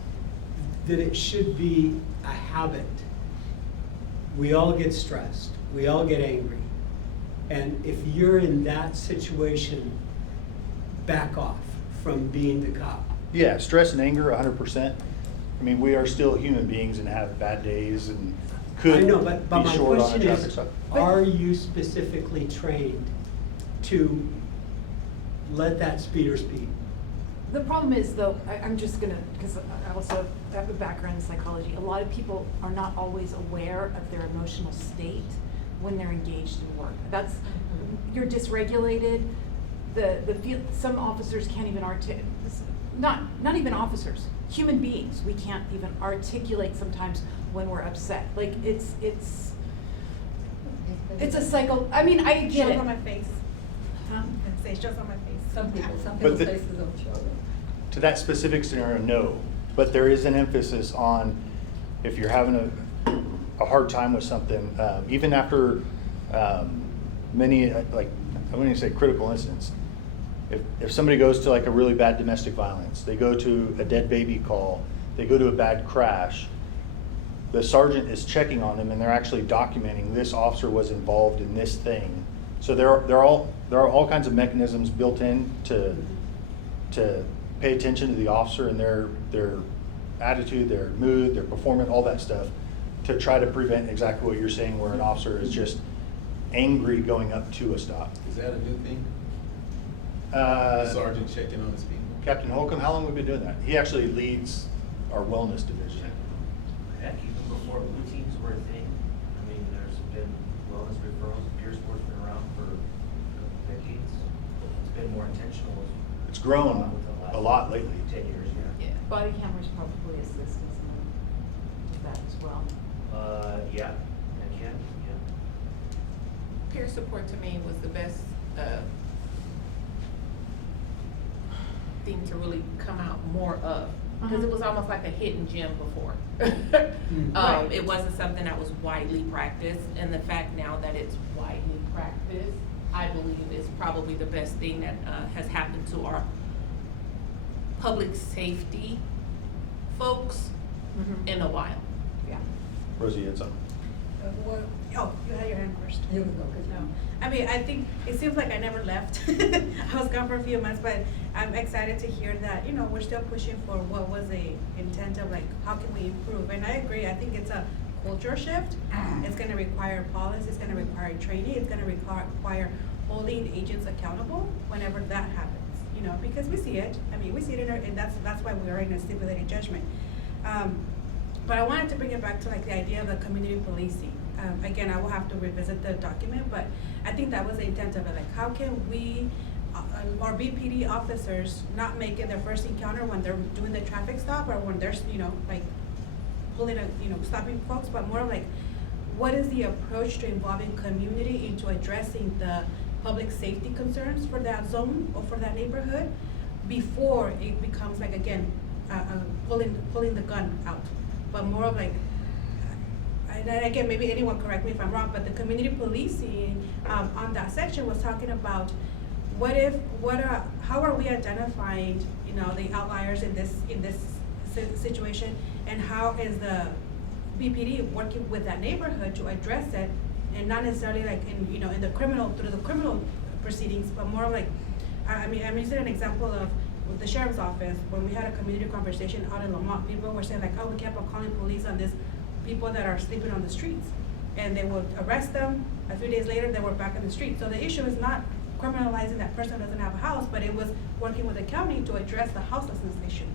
that it should be a habit. We all get stressed, we all get angry. And if you're in that situation, back off from being the cop. yeah, stress and anger, 100%. I mean, we are still human beings and have bad days and could I know, but be my short on a question traffic is, stop. are you specifically trained to let that speeder speed? The problem is though, I'm just gonna, because I also have a background in psychology, a lot of people are not always aware of their emotional state when they're engaged in work. That's, you're dysregulated, some officers can't even not even officers, human beings, we can't even articulate sometimes when we're upset. Like, it's a cycle, I mean, I get Shows it. on my face. Huh? Say, shows on my face. Some But people's the- faces don't show them. To that specific scenario, no. But there is an emphasis on if you're having a hard time with something, even after many, like, I wouldn't even say critical incidents. If somebody goes to like a really bad domestic violence, they go to a dead baby call, they go to a bad crash, the sergeant is checking on them and they're actually documenting this officer was involved in this thing. So there are all kinds of mechanisms built in to pay attention to the officer and their attitude, their mood, their performance, all that stuff, to try to prevent exactly what you're saying, where an officer is just angry going up to a stop. Is that a new thing? Sergeant checking on his people? Captain Holcomb, how long have we been doing that? He actually leads our wellness division. Heck, even before blue teams were a thing, I mean, there's been wellness referrals, peer sport's been around for decades. It's been more intentional. It's grown within the last a lot lately. 10 years, yeah. Body cameras probably assist in some of that as well. Yeah, I can, yeah. Peer support to me was the best thing to really come out more of, because it was almost like a hidden gem before. Right. It wasn't something that was widely practiced, and the fact now that it's widely practiced, I believe is probably the best thing that has happened to our public safety folks in a while. Yeah. Rosie, you had something? Oh, you had your hand first. You can go, 'cause you No, know. I mean, I think it seems like I never left. I was gone for a few months, but I'm excited to hear that, you know, we're still pushing for what was the intent of, like, how can we improve? And I agree, I think it's a culture shift. It's gonna require policy, it's gonna require training, it's gonna require holding agents accountable whenever that happens, you know, because we see it. I mean, we see it in our, and that's why we are in a stipulated judgment. But I wanted to bring it back to like the idea of the community policing. Again, I will have to revisit the document, but I think that was the intent of it, like how can we or BPD officers not make it their first encounter when they're doing the traffic stop or when they're, like pulling stopping folks, but more like, what is the approach to involving community into addressing the public safety concerns for that zone or for that neighborhood before it becomes like, again, pulling the gun out, but more of like, and again, maybe anyone correct me if I'm wrong, but the community policing on that section was talking about how are we identifying, the outliers in this situation, and how is the BPD working with that neighborhood to address it, and not necessarily like in the criminal proceedings, but more like, I'm using an example of with the sheriff's office when we had a community conversation out in Lamont. People were saying like, oh, we kept on calling police on this people that are sleeping on the streets, and they would arrest them. A few days later, they were back in the street. So the issue is not criminalizing that person who doesn't have a house, but it was working with the county to address the houselessness issue.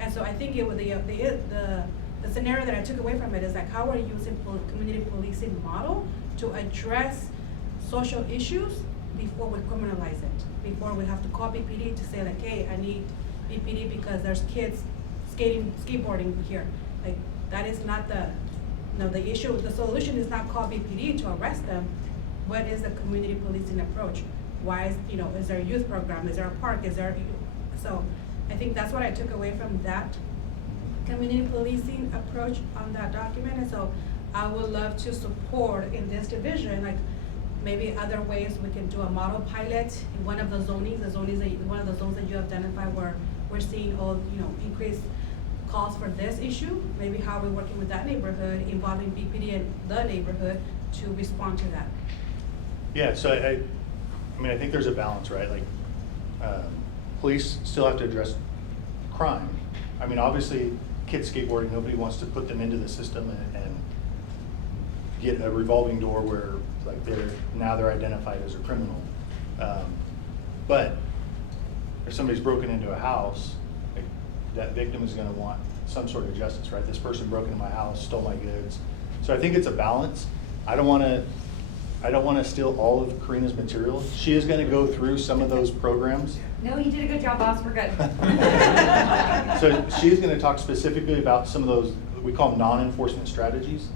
And so I think it was the scenario that I took away from it is like, how are you using community policing model to address social issues before we criminalize it, before we have to call BPD to say like, hey, I need BPD because there's kids skateboarding here. Like, that is not the issue. The solution is not call BPD to arrest them. What is the community policing approach? Why is there a youth program? Is there a park? So I think that's what I took away from that community policing approach on that document. And so I would love to support in this division, like maybe other ways we can do a model pilot in one of the zonings, one of the zones that you identify where we're seeing all, increased calls for this issue. Maybe how we're working with that neighborhood, involving BPD and the neighborhood to respond to that. Yeah, so I think there's a balance, right? Like, police still have to address crime. Obviously, kids skateboarding, nobody wants to put them into the system and get a revolving door where like they're identified as a criminal. But if somebody's broken into a house, like, that victim is gonna want some sort of justice, right? This person broke into my house, stole my goods. So I think it's a balance. I don't wanna steal all of Karina's material. She is gonna go through some of those programs. No, you did a good job, boss, we're good. So she's gonna talk specifically about some of those, we call them non-enforcement strategies,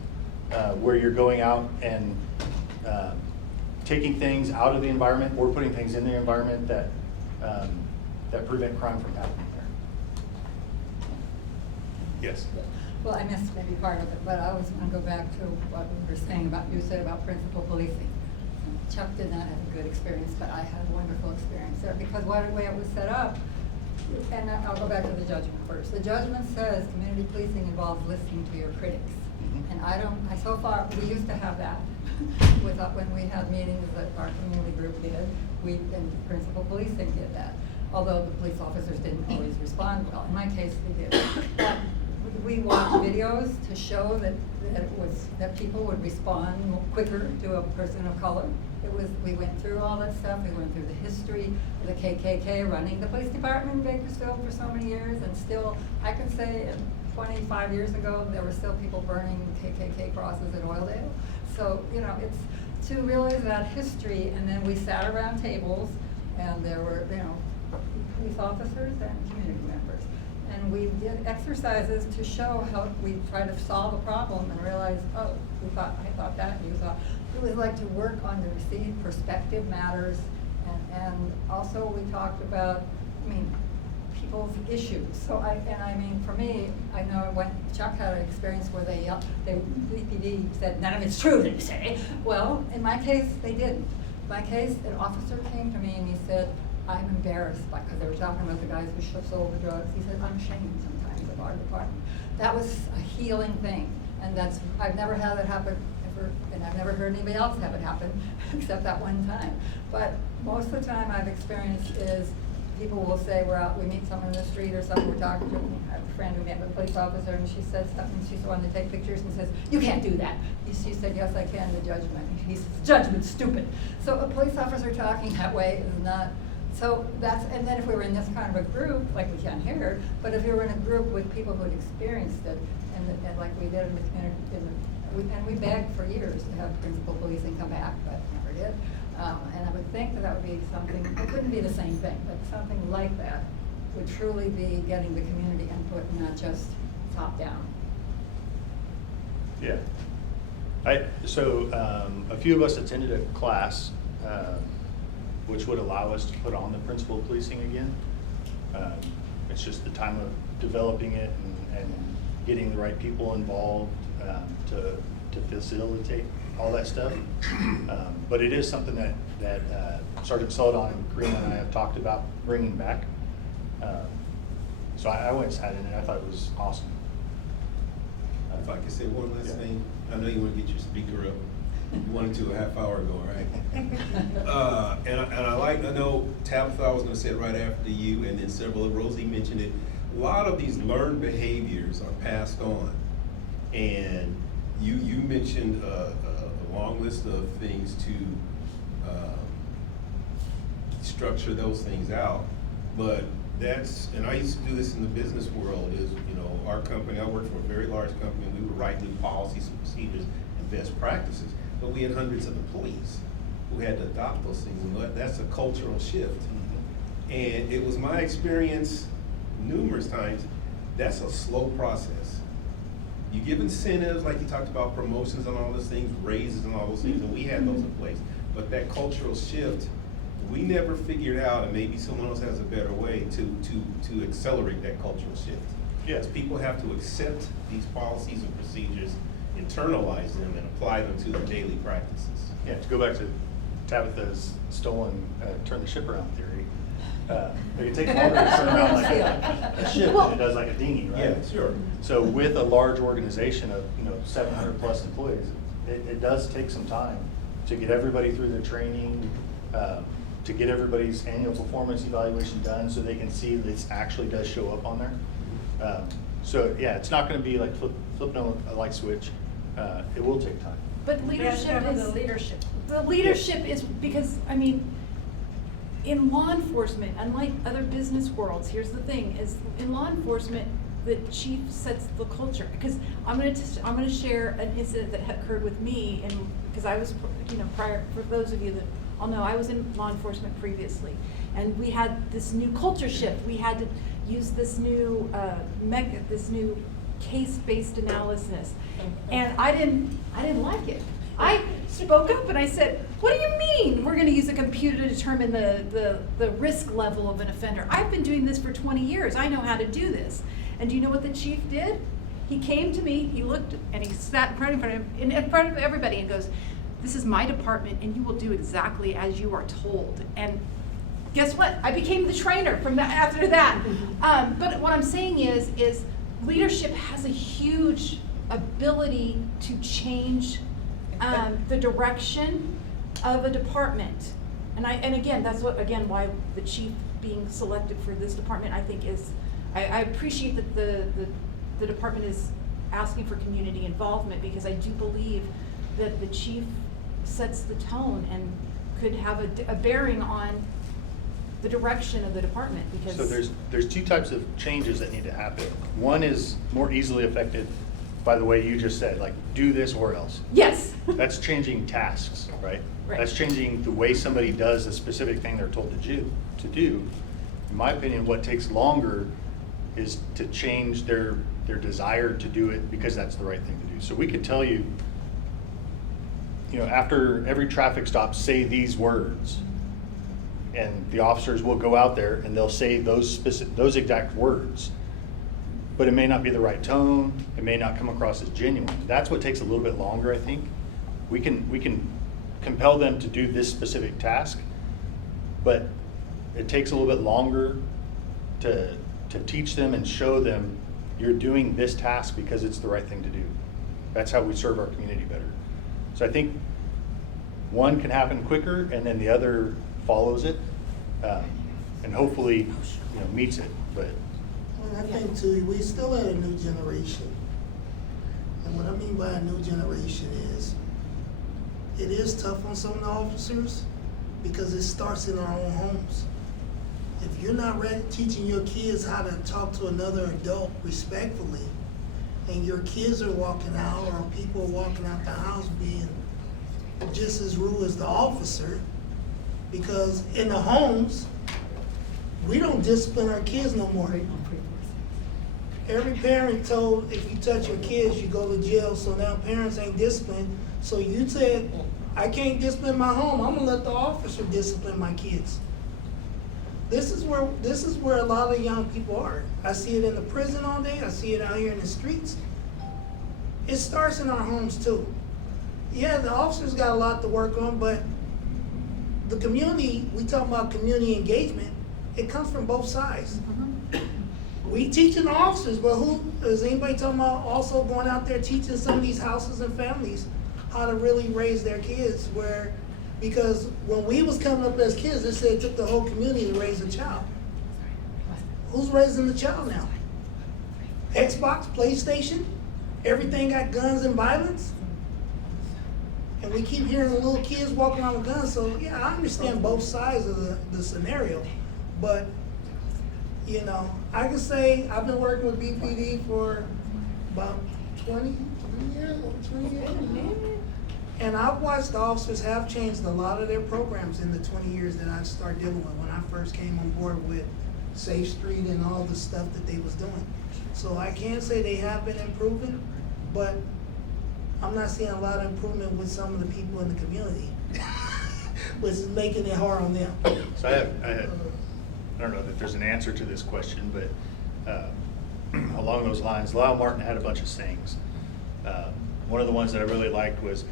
where you're going out and taking things out of the environment or putting things in the environment that prevent crime from happening there. Yes? Well, I missed maybe part of it, but I was gonna go back to what we were saying about, you said about principal policing. Chuck did not have a good experience, but I had a wonderful experience there, because the way it was set up, and I'll go back to the judgment first. The judgment says community policing involves listening to your critics. And so far, we used to have that when we had meetings that our community group did, and principal policing did that. Although the police officers didn't always respond well. In my case, they did. But we watched videos to show that people would respond quicker to a person of color. We went through all that stuff. We went through the history of the KKK running the police department in Bakersfield for so many years, and still, I can say 25 years ago, there were still people burning KKK crosses in Oildale. So, it's to realize that history, and then we sat around tables, and there were, police officers and community members. And we did exercises to show how we try to solve a problem and realize, oh, I thought that, and you thought. It was like to work on the received perspective matters, and also we talked about, people's issues. So for me, I know when Chuck had an experience where BPD said, none of it's true, did you say? Well, in my case, they didn't. In my case, an officer came to me and he said, I'm embarrassed because they were talking about the guys who sold the drugs. He said, I'm ashamed sometimes of our department. That was a healing thing, and I've never had that happen ever, and I've never heard anybody else have it happen except that one time. But most of the time I've experienced is people will say, we meet someone in the street or something, we're talking to I have a friend who met with a police officer, and she said something, she's wanting to take pictures and says, you can't do that. She said, yes, I can, the judgment. He says, judgment's stupid. So a police officer talking that way is not, and then if we were in this kind of a group, like we can here, but if we were in a group with people who had experienced it, and like we did in the community, and we begged for years to have principal policing come back, but never did. And I would think that that would be something, it wouldn't be the same thing, but something like that would truly be getting the community input, not just top down. Yeah. So a few of us attended a class, which would allow us to put on the principal policing again. It's just the time of developing it and getting the right people involved to facilitate all that stuff. But it is something that Sergeant Celadon and Karina and I have talked about bringing back. So I went and sat in it. I thought it was awesome. If I could say one last Yeah. thing, I know you want to get your speaker up. You wanted to a half hour ago, right? I know Tabitha, I was going to say it right after you, and then several of Rosie mentioned it. A lot of these learned behaviors are passed on, and you mentioned a long list of things to structure those things out, but that's, and I used to do this in the business world, is, our company, I worked for a very large company, we would write new policies and procedures and best practices, but we had hundreds of employees who had to adopt those things, and that's a cultural shift. And it was my experience numerous times, that's a slow process. You give incentives, like you talked about, promotions and all those things, raises and all those things, and we had those in place. But that cultural shift, we never figured out, and maybe someone else has a better way to accelerate that cultural shift. Yes, people have to accept these policies and procedures, internalize them, and apply them to their daily practices. Yeah, to go back to Tabitha's turn the ship around theory. It takes longer to turn around like a ship than it does like a dinghy, right? Yeah, sure. So with a large organization of 700 plus employees, it does take some time to get everybody through their training, to get everybody's annual performance evaluation done so they can see this actually does show up on there. So yeah, it's not going to be like flipping a light switch. It will take time. But leadership is. The leadership. The leadership is because, in law enforcement, unlike other business worlds, here's the thing, is in law enforcement, the chief sets the culture. Because I'm gonna share an incident that occurred with me, and because I was, prior, for those of you that all know, I was in law enforcement previously, and we had this new culture shift. We had to use this new case-based analysis, and I didn't like it. I spoke up and I said, what do you mean we're gonna use a computer to determine the risk level of an offender? I've been doing this for 20 years. I know how to do this. And do you know what the chief did? He came to me, he looked, and he sat in front of everybody and goes, this is my department and you will do exactly as you are told. And guess what? I became the trainer after that. But what I'm saying is leadership has a huge ability to change the direction of a department. And again, that's why the chief being selected for this department, I think is, I appreciate that the department is asking for community involvement, because I do believe that the chief sets the tone and could have a bearing on the direction of the department, because. So there's two types of changes that need to happen. One is more easily affected by the way you just said, like do this or else. Yes. That's changing tasks, right? Right. That's changing the way somebody does a specific thing they're told to do. In my opinion, what takes longer is to change their desire to do it because that's the right thing to do. So we could tell you, after every traffic stop, say these words, and the officers will go out there and they'll say those exact words, but it may not be the right tone. It may not come across as genuine. That's what takes a little bit longer, I think. We can compel them to do this specific task, but it takes a little bit longer to teach them and show them you're doing this task because it's the right thing to do. That's how we serve our community better. So I think one can happen quicker and then the other follows it, and hopefully meets it. But I think too, we still at a new generation. And what I mean by a new generation is, it is tough on some of the officers because it starts in our own homes. If you're not teaching your kids how to talk to another adult respectfully, and your kids are walking out or people are walking out the house being just as rude as the officer, Because in the homes, we don't discipline our kids no more. Every parent told if you touch your kids, you go to jail, so now parents ain't disciplined. So you said, I can't discipline my home, I'm gonna let the officer discipline my kids. This is where a lot of young people are. I see it in the prison all day, I see it out here in the streets. It starts in our homes too. Yeah, the officers got a lot to work on, but the community, we talk about community engagement, it comes from both sides. We teaching the officers, but who, is anybody talking about also going out there teaching some of these houses and families how to really raise their kids because when we was coming up as kids, they said it took the whole community to raise a child. Who's raising the child now? Xbox, PlayStation, everything got guns and violence? And we keep hearing the little kids walking around with guns, so yeah, I understand both sides of the scenario. But, you know, I can say I've been working with BPD for about 20 years. And I've watched the officers have changed a lot of their programs in the 20 years that I've started dealing with when I first came on board with Safe Street and all the stuff that they was doing. So I can't say they have been improving, but I'm not seeing a lot of improvement with some of the people in the community, which is making it hard on them. So I don't know that there's an answer to this question, but along those lines, Lyle Martin had a bunch of sayings. One of the ones that I really liked was,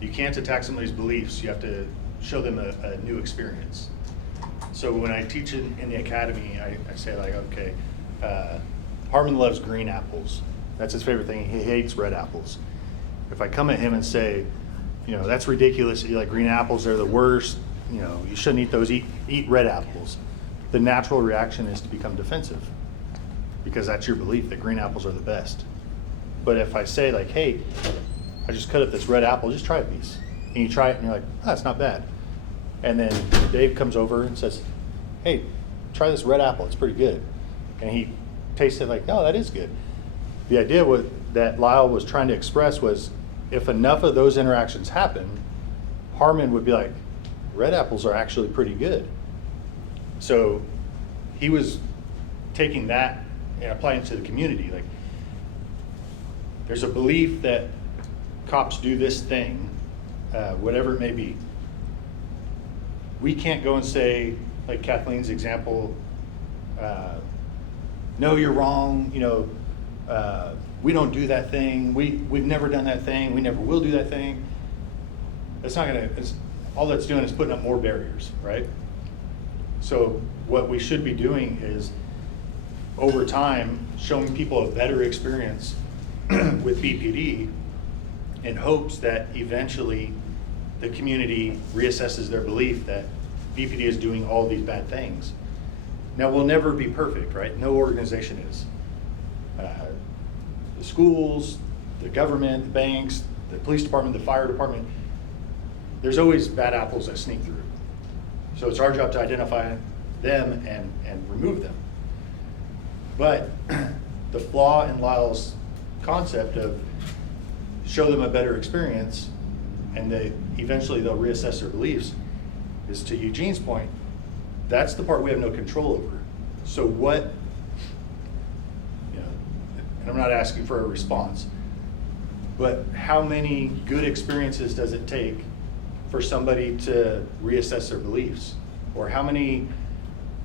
you can't attack somebody's beliefs, you have to show them a new experience. So when I teach in the academy, I say like, okay, Harmon loves green apples. That's his favorite thing. He hates red apples. If I come at him and say, you know, that's ridiculous, you like green apples, they're the worst, you know, you shouldn't eat those, eat red apples. The natural reaction is to become defensive because that's your belief that green apples are the best. But if I say like, hey, I just cut up this red apple, just try a piece. And you try it and you're like, oh, that's not bad. And then Dave comes over and says, hey, try this red apple, it's pretty good. And he tasted like, oh, that is good. The idea that Lyle was trying to express was, if enough of those interactions happen, Harmon would be like, red apples are actually pretty good. So he was taking that and applying it to the community. Like, there's a belief that cops do this thing, whatever it may be. We can't go and say, like Kathleen's example, no, you're wrong, you know, we don't do that thing, we've never done that thing, we never will do that thing. That's not gonna, all that's doing is putting up more barriers, right? So what we should be doing is, over time, showing people a better experience with BPD in hopes that eventually the community reassesses their belief that BPD is doing all these bad things. Now, we'll never be perfect, right? No organization is. The schools, the government, the banks, the police department, the fire department, there's always bad apples that sneak through. So it's our job to identify them and remove them. But the flaw in Lyle's concept of show them a better experience and eventually they'll reassess their beliefs is, to Eugene's point, that's the part we have no control over. So what, you know, and I'm not asking for a response, but how many good experiences does it take for somebody to reassess their beliefs? Or how many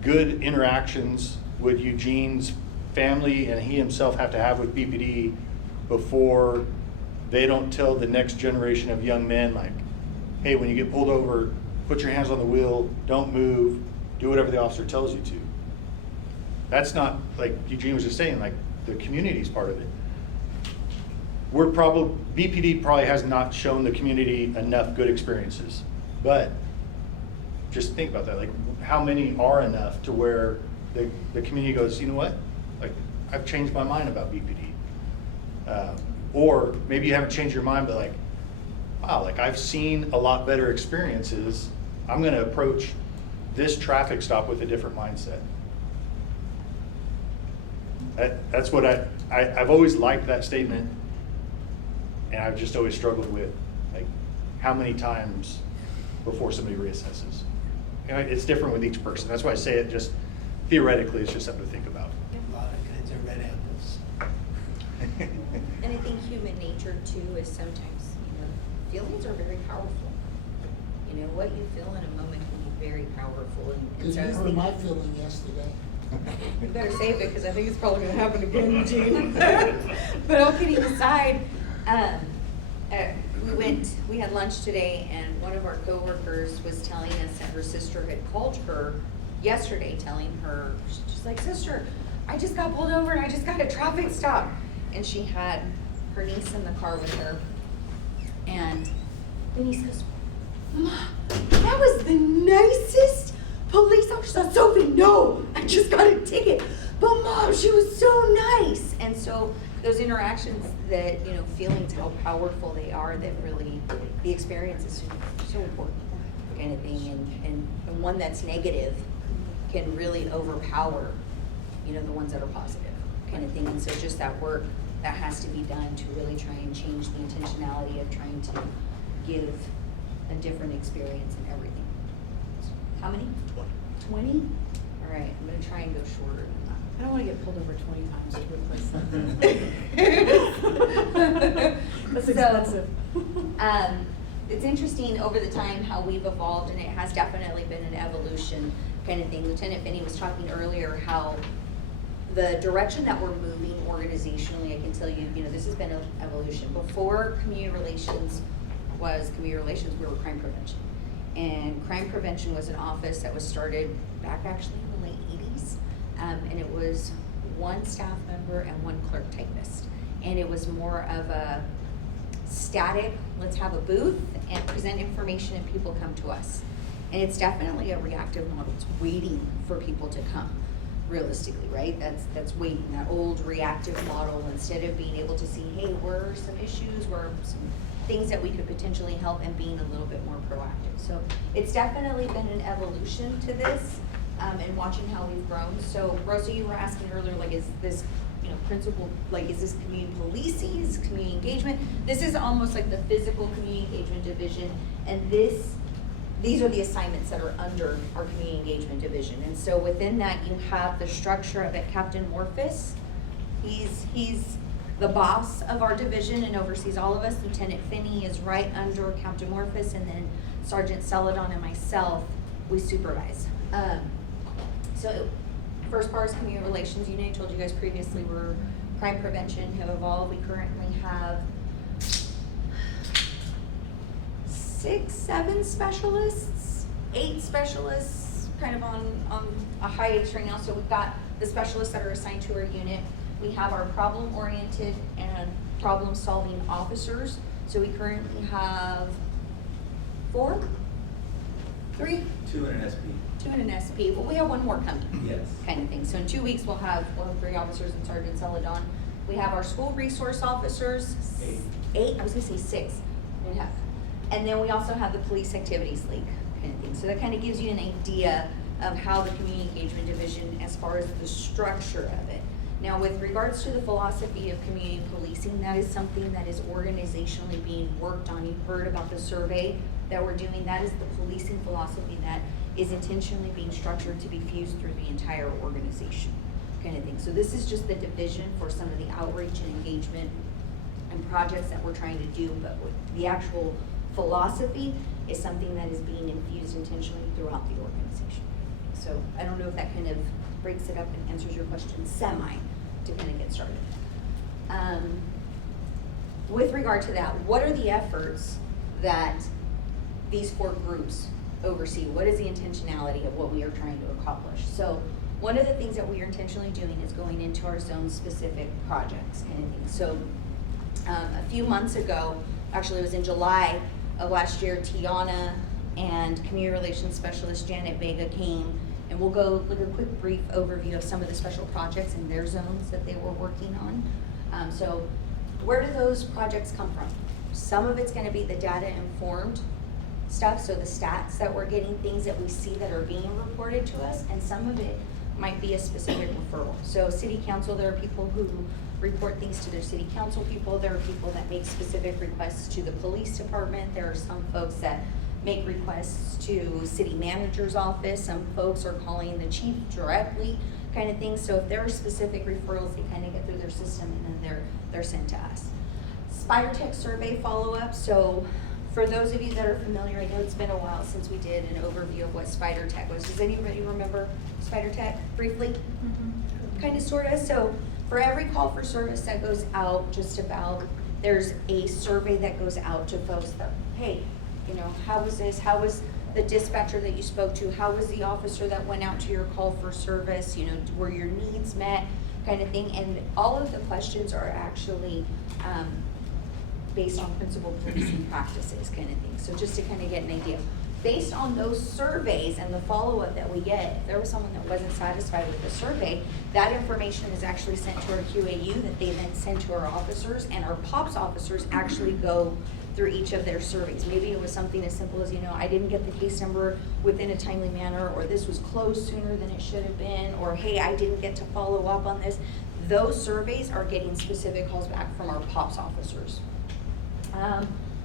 good interactions would Eugene's family and he himself have to have with BPD before they don't tell the next generation of young men, like, hey, when you get pulled over, put your hands on the wheel, don't move, do whatever the officer tells you to. That's not, like Eugene was just saying, like, the community's part of it. BPD probably has not shown the community enough good experiences, but just think about that. Like, how many are enough to where the community goes, you know what? Like, I've changed my mind about BPD. Or maybe you haven't changed your mind, but like, wow, like I've seen a lot better experiences. I'm gonna approach this traffic stop with a different mindset. That's what I've always liked that statement, and I've just always struggled with, like, how many times before somebody reassesses. it's different with each person. That's why I say it just theoretically, it's just something to think about. A lot of kinds of red apples. And I think human nature too is sometimes, feelings are very powerful. What you feel in a moment can be very powerful, and Cause so I you was heard my thinking, feeling yesterday. you better save it, cause I think it's probably gonna happen again, Eugene. But all kidding aside, we had lunch today, and one of our coworkers was telling us that her sister had called her yesterday, telling her, she's like, sister, I just got pulled over and I just got a traffic stop. And she had her niece in the car with her, and the niece goes, Mama, that was the nicest police officer. Sophie, no, I just got a ticket. But Mom, she was so nice. And so those interactions that, feelings, how powerful they are, that really, the experience is so important kind of thing. And one that's negative can really overpower, the ones that are positive kind of thing. And so just that work that has to be done to really try and change the intentionality of trying to give a different experience in everything. How many? 20. 20? All right, I'm gonna try and go shorter than that. I don't wanna get pulled over 20 times to replace something. That's expensive. It's interesting over the time how we've evolved, and it has definitely been an evolution kind of thing. Lieutenant Finney was talking earlier how the direction that we're moving organizationally, I can tell you, this has been an evolution. Before community relations, we were crime prevention. And crime prevention was an office that was started back actually in the late 80s. And it was one staff member and one clerk typist. And it was more of a static, let's have a booth and present information and people come to us. And it's definitely a reactive model. It's waiting for people to come, realistically, right? That's waiting, that old reactive model, instead of being able to see, hey, where are some issues, where are some things that we could potentially help, and being a little bit more proactive. So it's definitely been an evolution to this, and watching how we've grown. So Rosa, you were asking earlier, like, is this, principal, like, is this community policing, is this community engagement? This is almost like the physical community engagement division, and these are the assignments that are under our community engagement division. And so within that, you have the structure of it. Captain Morphus, he's the boss of our division and oversees all of us. Lieutenant Finney is right under Captain Morphus, and then Sergeant Celadon and myself, we supervise. So first part is community relations. I told you guys previously we're crime prevention, have evolved. We currently have 6, 7 specialists, 8 specialists, kind of on a hiatus right now. So we've got the specialists that are assigned to our unit. We have our problem-oriented and problem-solving officers. So we currently have 4? 3? 2 and an SP. 2 and an SP. Well, we have one more coming. Yes. Kind of thing. So in 2 weeks, we'll have 3 officers and Sergeant Celadon. We have our school resource officers. 8? I was gonna say 6. And then we also have the Police Activities League kind of thing. So that kind of gives you an idea of how the Community Engagement Division, as far as the structure of it. Now, with regards to the philosophy of community policing, that is something that is organizationally being worked on. You've heard about the survey that we're doing. That is the policing philosophy that is intentionally being structured to be fused through the entire organization kind of thing. So this is just the division for some of the outreach and engagement and projects that we're trying to do, but the actual philosophy is something that is being infused intentionally throughout the organization. So I don't know if that kind of breaks it up and answers your question semi to kind of get started. With regard to that, what are the efforts that these 4 groups oversee? What is the intentionality of what we are trying to accomplish? So one of the things that we are intentionally doing is going into our zone specific projects kind of thing. So a few months ago, actually it was in July of last year, Tiana and Community Relations Specialist Janet Vega came, and we'll go look at a quick brief overview of some of the special projects in their zones that they were working on. So where do those projects come from? Some of it's gonna be the data informed stuff, so the stats that we're getting, things that we see that are being reported to us, and some of it might be a specific referral. So city council, there are people who report things to their city council people. There are people that make specific requests to the police department. There are some folks that make requests to city manager's office. Some folks are calling the chief directly, kind of thing. So if there are specific referrals, they kind of get through their system and then they're sent to us. Spider Tech survey follow-up. So for those of you that are familiar, I know it's been a while since we did an overview of what Spider Tech was. Does anybody remember Spider Tech briefly? Kind of, sort of. So for every call for service that goes out, just about, there's a survey that goes out to folks that, hey, you know, how was this? How was the dispatcher that you spoke to? How was the officer that went out to your call for service? You know, were your needs met? Kind of thing. And all of the questions are actually based on principal policing practices, kind of thing. So just to kind of get an idea. Based on those surveys and the follow-up that we get, if there was someone that wasn't satisfied with the survey, that information is actually sent to our QAU that they then send to our officers, and our POPS officers actually go through each of their surveys. Maybe it was something as simple as, you know, I didn't get the case number within a timely manner, or this was closed sooner than it should have been, or hey, I didn't get to follow up on this. Those surveys are getting specific calls back from our POPS officers.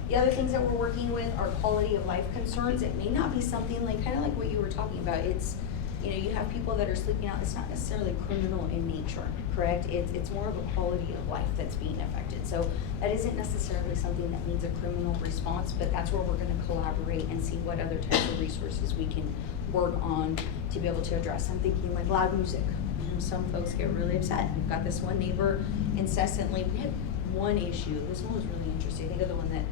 The other things that we're working with are quality of life concerns. It may not be something like, kind of like what you were talking about. It's, you know, you have people that are sleeping out. It's not necessarily criminal in nature, correct? It's more of a quality of life that's being affected. So that isn't necessarily something that needs a criminal response, but that's where we're going to collaborate and see what other types of resources we can work on to be able to address. I'm thinking like loud music. Some folks get really upset. We've got this one neighbor incessantly. We had one issue. This one was really interesting. I think of the one that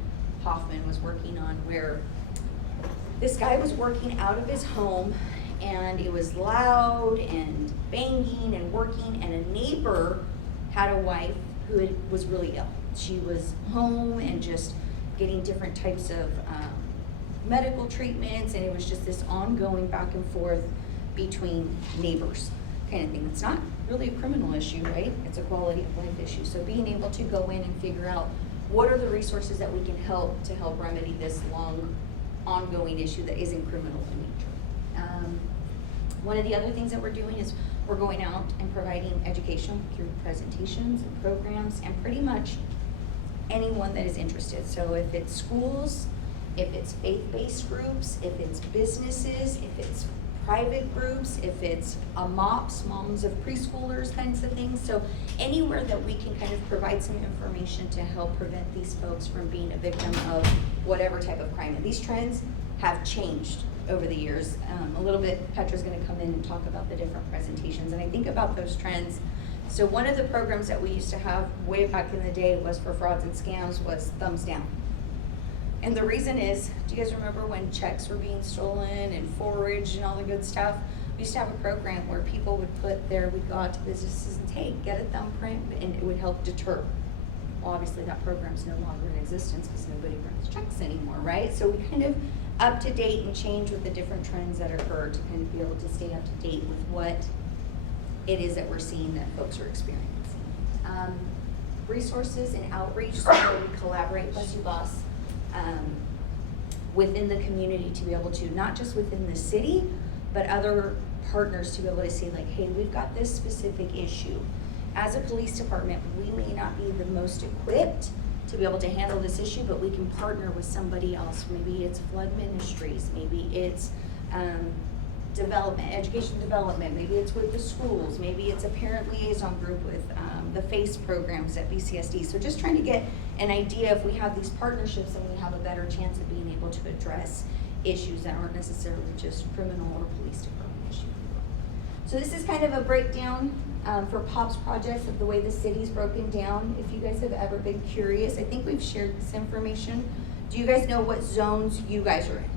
Hoffman was working on, where this guy was working out of his home and it was loud and banging and working, and a neighbor had a wife who was really ill. She was home and just getting different types of medical treatments, and it was just this ongoing back and forth between neighbors kind of thing. It's not really a criminal issue, right? It's a quality of life issue. So being able to go in and figure out what are the resources that we can help to help remedy this long, ongoing issue that isn't criminal in nature. One of the other things that we're doing is we're going out and providing education through presentations and programs, and pretty much anyone that is interested. So if it's schools, if it's faith-based groups, if it's businesses, if it's private groups, if it's MOPS, moms of preschoolers, kinds of things. So anywhere that we can kind of provide some information to help prevent these folks from being a victim of whatever type of crime. And these trends have changed over the years. A little bit, Petra's gonna come in and talk about the different presentations. And I think about those trends. So one of the programs that we used to have way back in the day was for frauds and scams was Thumbs Down. And the reason is, do you guys remember when checks were being stolen and foraged and all the good stuff? We used to have a program where people would we'd go out to businesses and hey, get a thumbprint, and it would help deter. Well, obviously that program's no longer in existence because nobody runs checks anymore, right? So we kind of up to date and change with the different trends that occur to kind of be able to stay up to date with what it is that we're seeing that folks are experiencing. Resources and outreach, so we collaborate, bless you boss, within the community to be able to, not just within the city, but other partners to be able to say like, hey, we've got this specific issue. As a police department, we may not be the most equipped to be able to handle this issue, but we can partner with somebody else. Maybe it's flood ministries, maybe it's education development, maybe it's with the schools, maybe it's a parent liaison group with the FACE programs at BCSD. So just trying to get an idea if we have these partnerships, and we have a better chance of being able to address issues that aren't necessarily just criminal or police department issues. So this is kind of a breakdown for POPS projects of the way the city's broken down. If you guys have ever been curious, I think we've shared this information. Do you guys know what zones you guys are in?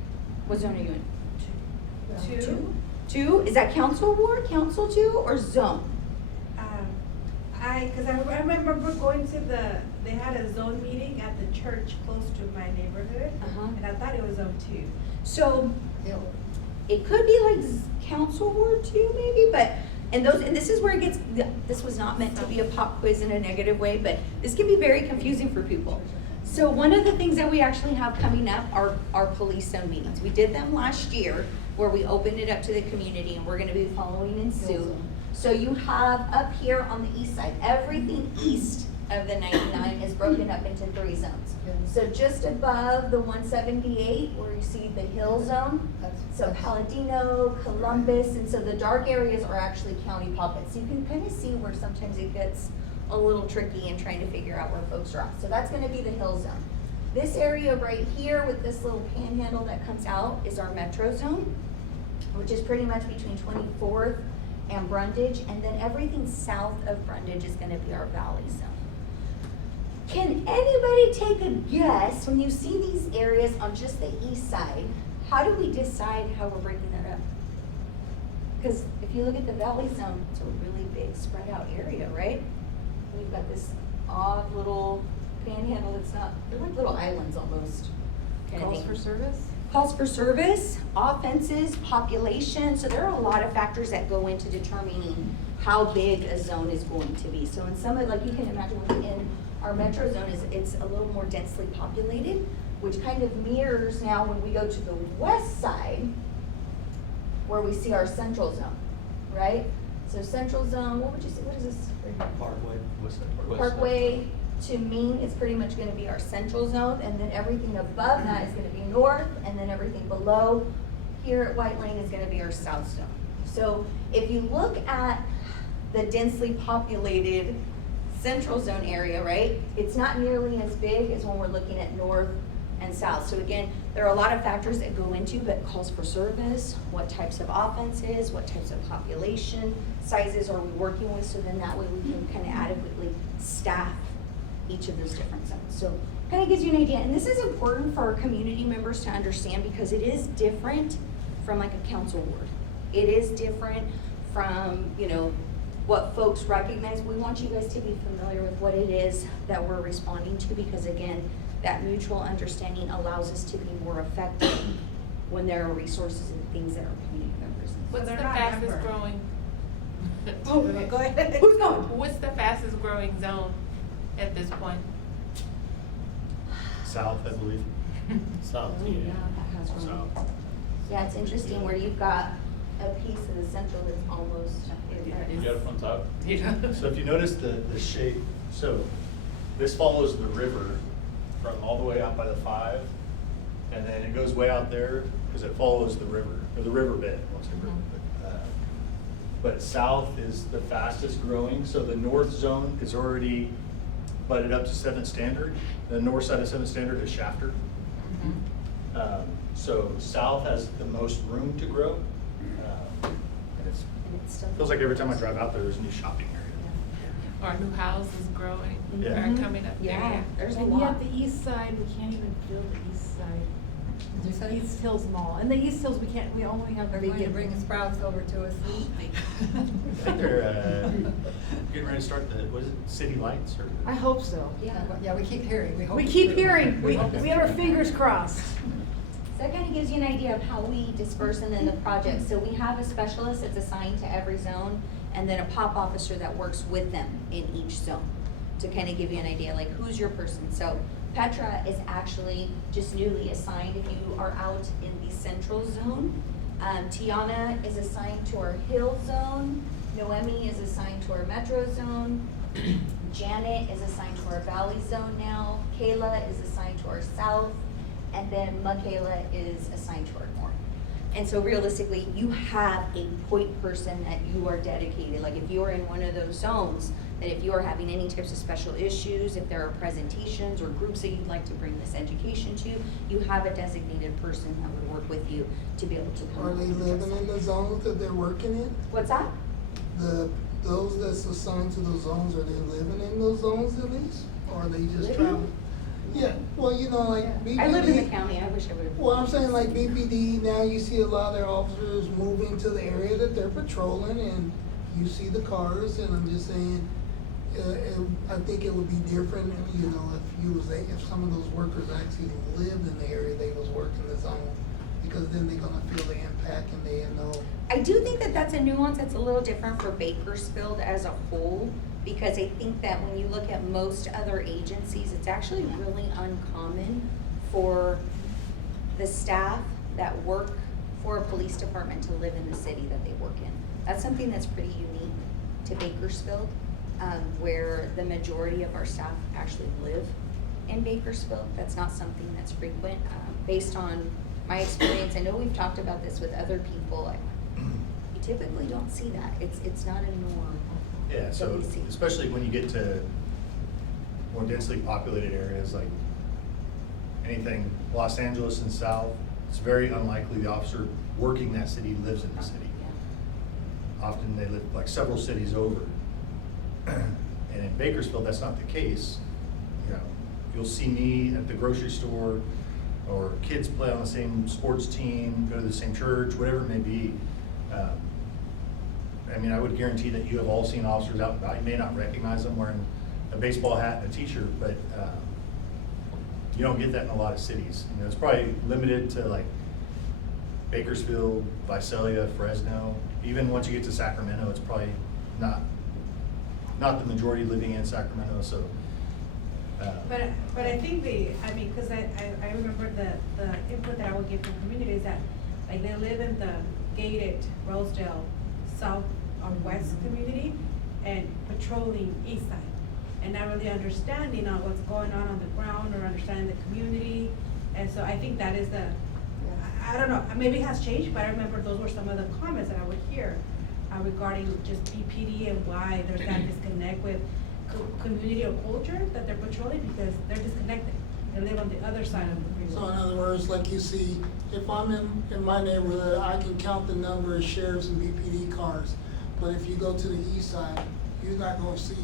What zone are you in? Two? Is that council ward, council 2, or zone? Because I remember going to they had a zone meeting at the church close to my neighborhood, and I thought it was zone 2. So it could be like council ward 2 maybe, but and this is where it gets, this was not meant to be a pop quiz in a negative way, but this can be very confusing for people. So one of the things that we actually have coming up are our police zone meetings. We did them last year where we opened it up to the community, and we're gonna be following in suit. So you have up here on the east side, everything east of the 99 is broken up into 3 zones. So just above the 178, where you see the hill zone, so Palladino, Columbus, and so the dark areas are actually county pockets. So you can kind of see where sometimes it gets a little tricky in trying to figure out where folks are at. So that's gonna be the hill zone. This area right here with this little panhandle that comes out is our metro zone, which is pretty much between 24th and Brundage, and then everything south of Brundage is gonna be our valley zone. Can anybody take a guess, when you see these areas on just the east side, how do we decide how we're breaking that up? Because if you look at the valley zone, it's a really big spread out area, right? We've got this odd little panhandle that's not, they're like little islands almost. kind of Calls thing. for service? Calls for service, offenses, population, so there are a lot of factors that go into determining how big a zone is going to be. So in some of, like you can imagine within our metro zone it's a little more densely populated, which kind of mirrors now when we go to the west side, where we see our central zone, right? So central zone, what would you say, what is this? Parkway, West Side. Parkway to Main is pretty much gonna be our central zone, and then everything above that is gonna be north, and then everything below here at White Lane is gonna be our south zone. So if you look at the densely populated central zone area, right, it's not nearly as big as when we're looking at north and south. So again, there are a lot of factors that go into, but calls for service, what types of offenses, what types of population sizes are we working with, so then that way we can kind of adequately staff each of those different zones. So kind of gives you an idea, and this is important for our community members to understand because it is different from like a council ward. It is different from, you know, what folks recognize. We want you guys to be familiar with what it is that we're responding to, because again, that mutual understanding allows us to be more effective when there are resources and things that our community members need. What's the they're not fastest numbered. growing? Oh, go ahead. Who's going? What's the fastest growing zone at this point? South, I believe. South, Oh, yeah, that has room. South. Yeah, it's interesting where you've got a piece of the central that's almost. You got it from top? Yeah. So if you notice the shape, so this follows the river from all the way out by the 5, and then it goes way out there because it follows the river, or the riverbed, I won't say river, but south is the fastest growing, so the north zone is already butted up to 7th Standard. The north side of 7th Standard is Shafter. So south has the most room to grow. And it feels like every time I drive out there, there's a new shopping area. Or new houses growing, Yeah. are coming up there. Yeah, there's a And lot. yet the east side, we can't even feel the east side. Did you say? East Hills Mall, and the East Hills, we only have. Are you going to bring Sprouts over to us? I think they're getting ready to start the, what is it, City Lights or? I hope so. Yeah, we keep hearing, we hope. We it's keep true. hearing, we hope it's have our true. fingers crossed. So that kind of gives you an idea of how we disperse and then the project. So we have a specialist that's assigned to every zone, and then a POP officer that works with them in each zone to kind of give you an idea, like who's your person. So Petra is actually just newly assigned if you are out in the central zone. Tiana is assigned to our hill zone. Noemi is assigned to our metro zone. Janet is assigned to our valley zone now. Kayla is assigned to our south. And then Michaela is assigned to our north. And so realistically, you have a point person that you are dedicated. Like if you are in one of those zones, that if you are having any types of special issues, if there are presentations or groups that you'd like to bring this education to, you have a designated person that would work with you to be able to come. Are up they with the living in the zones that they're working in? What's that? Those that's assigned to those zones, are they living in those zones at least? Or are they just Living? traveling? Yeah, well, you know, like BPD. I live in the county, I wish I would've. Well, I'm saying like BPD, now you see a lot of their officers moving to the area that they're patrolling, and you see the cars, and I'm just saying, I think it would be different, you know, if some of those workers actually lived in the area they was working the zone, because then they're gonna feel the impact and they know. I do think that that's a nuance that's a little different for Bakersfield as a whole, because I think that when you look at most other agencies, it's actually really uncommon for the staff that work for a police department to live in the city that they work in. That's something that's pretty unique to Bakersfield. where the majority of our staff actually live in Bakersfield. That's not something that's frequent. Based on my experience, I know we've talked about this with other people, you typically don't see that. It's not a norm. Yeah, that so we see. especially when you get to more densely populated areas like anything Los Angeles and south, it's very unlikely the officer working that city lives in the city. Often they live like several cities over. And in Bakersfield, that's not the case. You know, you'll see me at the grocery store, or kids play on the same sports team, go to the same church, whatever it may be. I mean, I would guarantee that you have all seen officers out and about. You may not recognize them wearing a baseball hat and a t-shirt, but you don't get that in a lot of cities. You know, it's probably limited to like Bakersfield, Visalia, Fresno. Even once you get to Sacramento, it's probably not the majority living in Sacramento, so. But I think cause I remember the input that I would give from community is that, like, they live in the gated Rosedale South or West community and patrolling east side. And not really understanding on what's going on the ground or understanding the community. And so I think that is I don't know, maybe it has changed, but I remember those were some of the comments that I would hear regarding just BPD and why there's that disconnect with community or culture that they're patrolling, because they're disconnected. They live on the other side of the freeway. So in other words, like you see, if I'm in my neighborhood, I can count the number of sheriffs and BPD cars. But if you go to the east side, you're not gonna see,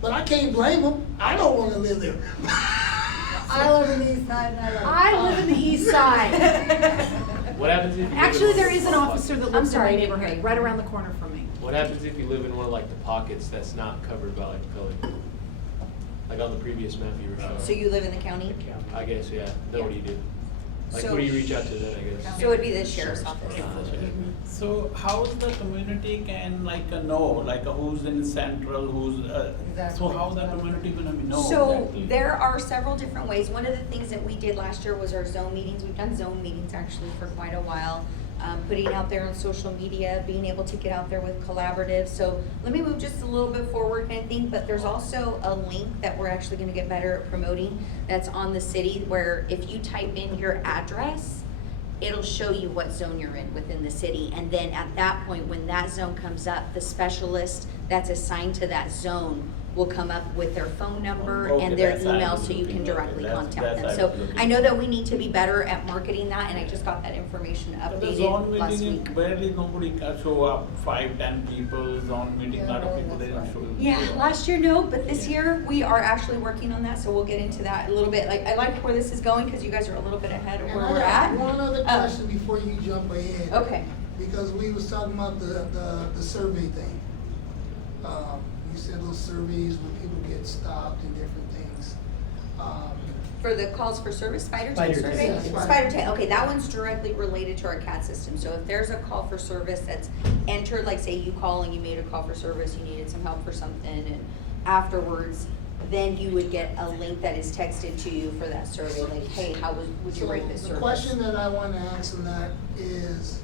but I can't blame them. I don't wanna live there. I live in the east side and I live in the east side. What happens if you live in Actually, one there of is an the officer that I'm lives in sorry, my I didn't neighborhood, hear you. right around the corner from me. What happens if you live in one of like the pockets that's not covered by like color? Like on the previous map you were showing. So you live in the county? I guess, yeah. Then what do you do? Like, So- who do you reach out to then, I guess? So it'd be the sheriff's office. So how is the community can know, who's in central, who's, so Exactly. how the community gonna be know So exactly? there are several different ways. One of the things that we did last year was our zone meetings. We've done zone meetings actually for quite a while. Putting out there on social media, being able to get out there with collaboratives. So let me move just a little bit forward kind of thing, but there's also a link that we're actually gonna get better at promoting that's on the city, where if you type in your address, it'll show you what zone you're in within the city. And then at that point, when that zone comes up, the specialist that's assigned to that zone will come up with their phone number Okay, and their that's how email I'm so you can looking. directly Okay, contact that's them. how So I'm looking. I know that we need to be better at marketing that, and I just got that information But the zone updated last meeting, week. barely nobody can show up, 5-10 people, zone meeting, Yeah, lot of really, people, they that's don't show. Yeah, show up. last year, no, but this Yeah. year, we are actually working on that, so we'll get into that a little bit. Like, I like where this is going, because you guys are a little bit ahead of And where I we're have at. one other question before you jump ahead. Okay. Because we was talking about the survey thing. You said those surveys when people get stopped and different things. For the calls for service, Spider Spider Tail survey? Tail. Yeah. Spider Tail, okay, that one's directly related to our CAD system. So if there's a call for service that's entered, like say you call and you made a call for service, you needed some help for something, and afterwards, then you would get a link that is texted to you for that survey, like, hey, how would you rate this So service? the question that I want to ask on that is,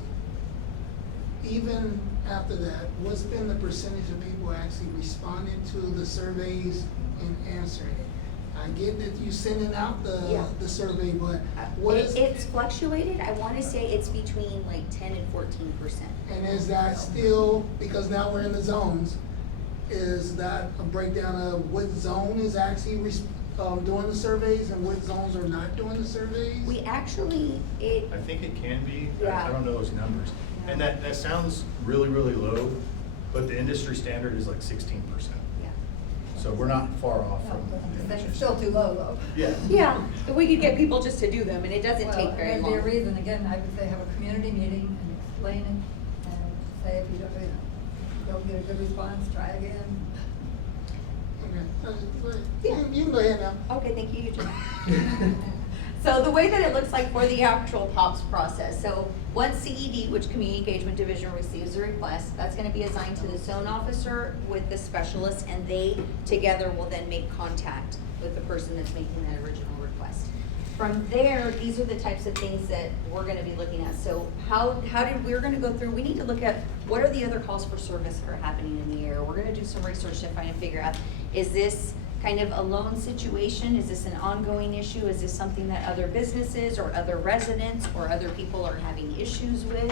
even after that, what's been the percentage of people actually responding to the surveys and answering it? I get that you sending out Yeah. the survey, but what is, It's fluctuated, I wanna say it's between like 10 and 14%. and is that still, because now we're in the zones, is that a breakdown of what zone is actually doing the surveys and what zones are not doing the surveys? We actually, I think it can be, Yeah. I don't know those numbers. And that sounds really, really low, but the industry standard is like 16%. yeah. So we're not far off from. the That's industry still too low though. Yeah. Yeah, but we could get people just to do them, and it doesn't Well, take very there'd long. be a reason, again, I would say have a community meeting and explain it, and say if you don't get a good response, try again. Okay, go ahead. Yeah. You can go ahead now. Okay, thank you, Eugene. So the way that it looks like for the actual POPS process, so once CED, which Community Engagement Division, receives a request, that's gonna be assigned to the zone officer with the specialist, and they together will then make contact with the person that's making that original request. From there, these are the types of things that we're gonna be looking at. So we're gonna go through, we need to look at what are the other calls for service that are happening in the area. We're gonna do some research to find and figure out, is this kind of a lone situation? Is this an ongoing issue? Is this something that other businesses or other residents or other people are having issues with?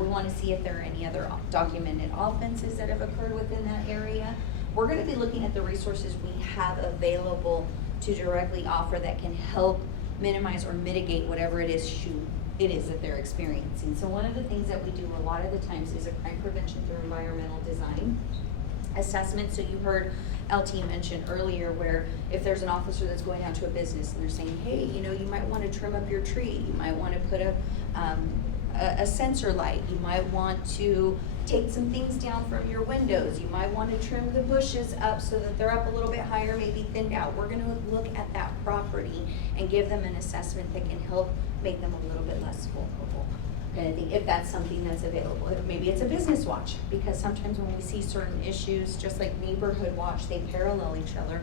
We wanna see if there are any other documented offenses that have occurred within that area. We're gonna be looking at the resources we have available to directly offer that can help minimize or mitigate whatever it is that they're experiencing. So one of the things that we do a lot of the times is a crime prevention through environmental design assessment. So you heard LT mention earlier where if there's an officer that's going out to a business and they're saying, hey, you know, you might want to trim up your tree, you might want to put a sensor light, you might want to take some things down from your windows, you might want to trim the bushes up so that they're up a little bit higher, maybe thinned out. We're going to look at that property and give them an assessment that can help make them a little bit less vulnerable. Kind of thing, if that's something that's available. Maybe it's a business watch, because sometimes when we see certain issues, just like neighborhood watch, they parallel each other,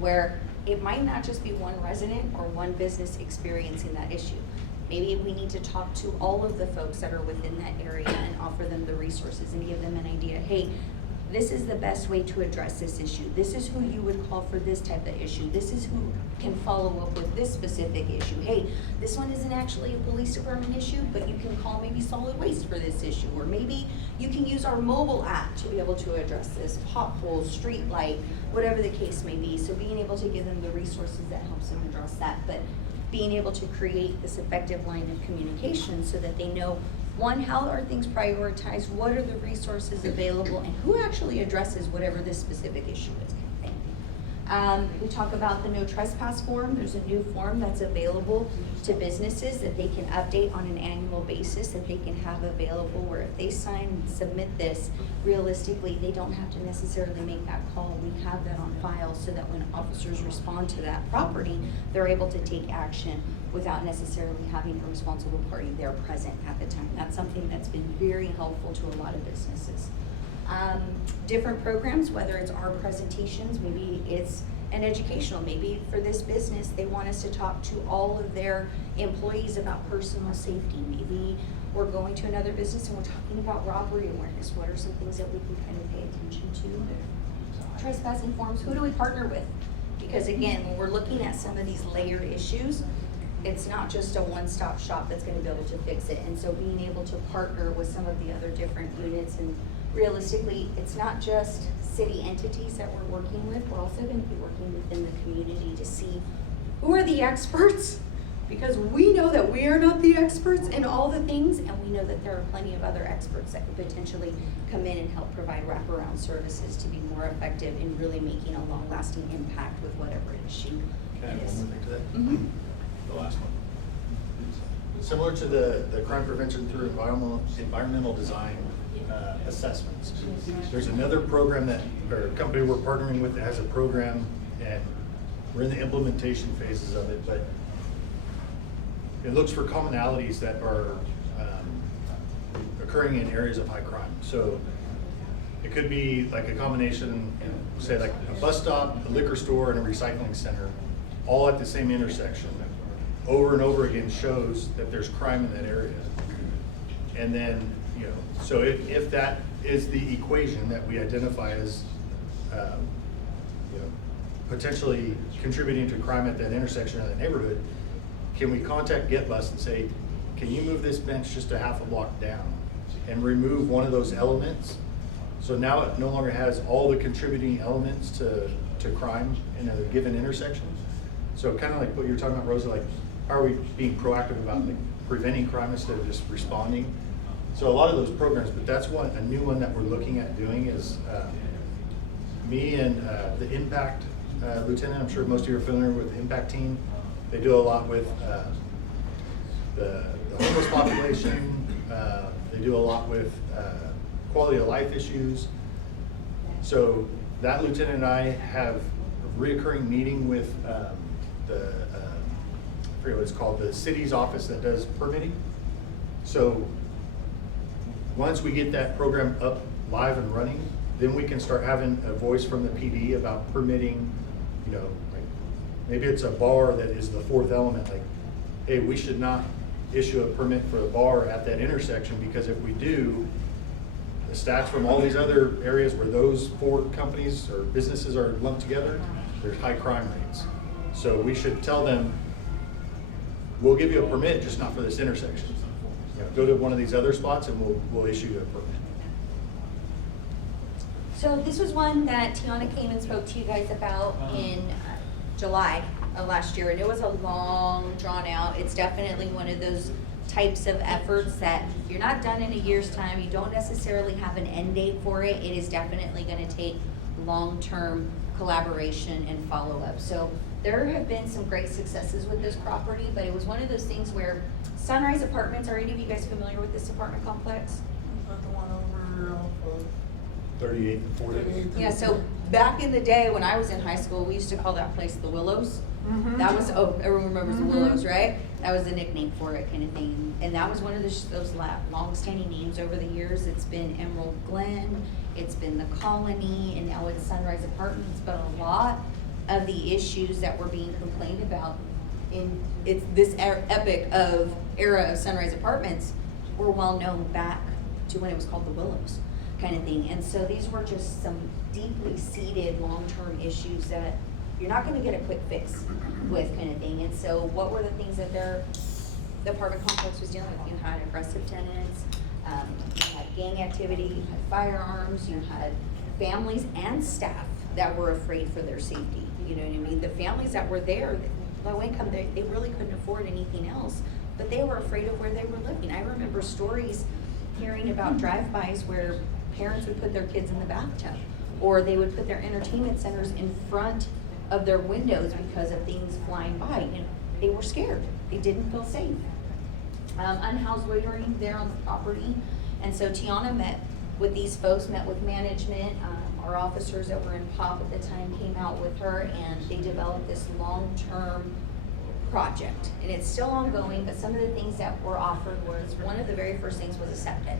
where it might not just be one resident or one business experiencing that issue. Maybe we need to talk to all of the folks that are within that area and offer them the resources and give them an idea, hey, this is the best way to address this issue. This is who you would call for this type of issue. This is who can follow up with this specific issue. Hey, this one isn't actually a police department issue, but you can call maybe solid waste for this issue. Or maybe you can use our mobile app to be able to address this, potholes, street light, whatever the case may be. So being able to give them the resources that helps them address that, but being able to create this effective line of communication so that they know, one, how are things prioritized, what are the resources available, and who actually addresses whatever this specific issue is. We talk about the no trespass form. There's a new form that's available to businesses that they can update on an annual basis, that they can have available, where if they sign and submit this, realistically, they don't have to necessarily make that call. We have that on file so that when officers respond to that property, they're able to take action without necessarily having a responsible party there present at the time. That's something that's been very helpful to a lot of businesses. Different programs, whether it's our presentations, maybe it's an educational, maybe for this business, they want us to talk to all of their employees about personal safety. Maybe we're going to another business and we're talking about robbery awareness. What are some things that we can kind of pay attention to? Trespassing forms, who do we partner with? Because again, when we're looking at some of these layered issues, it's not just a one-stop shop that's gonna be able to fix it. And so being able to partner with some of the other different units, and realistically, it's not just city entities that we're working with, we're also gonna be working within the community to see who are the experts, because we know that we are not the experts in all the things, and we know that there are plenty of other experts that could potentially come in and help provide wraparound services to be more effective in really making a long-lasting impact with whatever issue Can I add it is. one more thing to that? Mhm. The last one. Similar to the crime prevention through environmental design assessments. There's another program that, or company we're partnering with that has a program, and we're in the implementation phases of it, but it looks for commonalities that are occurring in areas of high crime. So it could be like a combination, say like a bus stop, a liquor store, and a recycling center, all at the same intersection. Over and over again shows that there's crime in that area. And then, you know, so if that is the equation that we identify as, you know, potentially contributing to crime at that intersection of that neighborhood, can we contact GetBus and say, can you move this bench just a half a block down and remove one of those elements? So now it no longer has all the contributing elements to crime in a given intersection. So kind of like what you were talking about, Rosa, like, how are we being proactive about like preventing crime instead of just responding? So a lot of those programs, but that's a new one that we're looking at doing is me and the Impact Lieutenant. I'm sure most of you are familiar with the Impact team. They do a lot with the homeless population. They do a lot with quality of life issues. So that lieutenant and I have a reoccurring meeting with I forget what it's called, the city's office that does permitting. So once we get that program up live and running, then we can start having a voice from the PD about permitting, you know, like Maybe it's a bar that is the fourth element, like, hey, we should not issue a permit for a bar at that intersection, because if we do, the stats from all these other areas where those 4 companies or businesses are lumped together, there's high crime rates. So we should tell them, we'll give you a permit, just not for this intersection. You know, go to one of these other spots and we'll issue you a permit. So this was one that Tiana came and spoke to you guys about in July of last year, and it was a long, drawn out, it's definitely one of those types of efforts that you're not done in a year's time, you don't necessarily have an end date for it, it is definitely gonna take long-term collaboration and follow-up. So there have been some great successes with this property, but it was one of those things where Sunrise Apartments, are any of you guys familiar with this apartment complex? Is that the one over off of 38 and 40. 38? Yeah, so back in the day when I was in high school, we used to call that place the Willows. That was, oh, everyone remembers the Willows, right? That was the nickname for it, kind of thing. And that was one of those long-standing names over the years. It's been Emerald Glen, it's been the Colony, and now it's Sunrise Apartments. But a lot of the issues that were being complained about in this epic of era of Sunrise Apartments were well known back to when it was called the Willows, kind of thing. And so these were just some deeply seated long-term issues that you're not gonna get a quick fix with, kind of thing. And so what were the things that the apartment complex was dealing with? You had aggressive tenants, you had gang activity, you had firearms, you had families and staff that were afraid for their safety. You know what I mean? The families that were there, low income, they really couldn't afford anything else, but they were afraid of where they were living. I remember stories hearing about drive-bys where parents would put their kids in the bathtub, or they would put their entertainment centers in front of their windows because of things flying by. You know, they were scared. They didn't feel safe. Unhoused loitering there on the property. And so Tiana met with these folks, met with management. Our officers that were in POP at the time came out with her, and they developed this long-term project. And it's still ongoing, but some of the things that were offered was, one of the very first things was a SEPTED,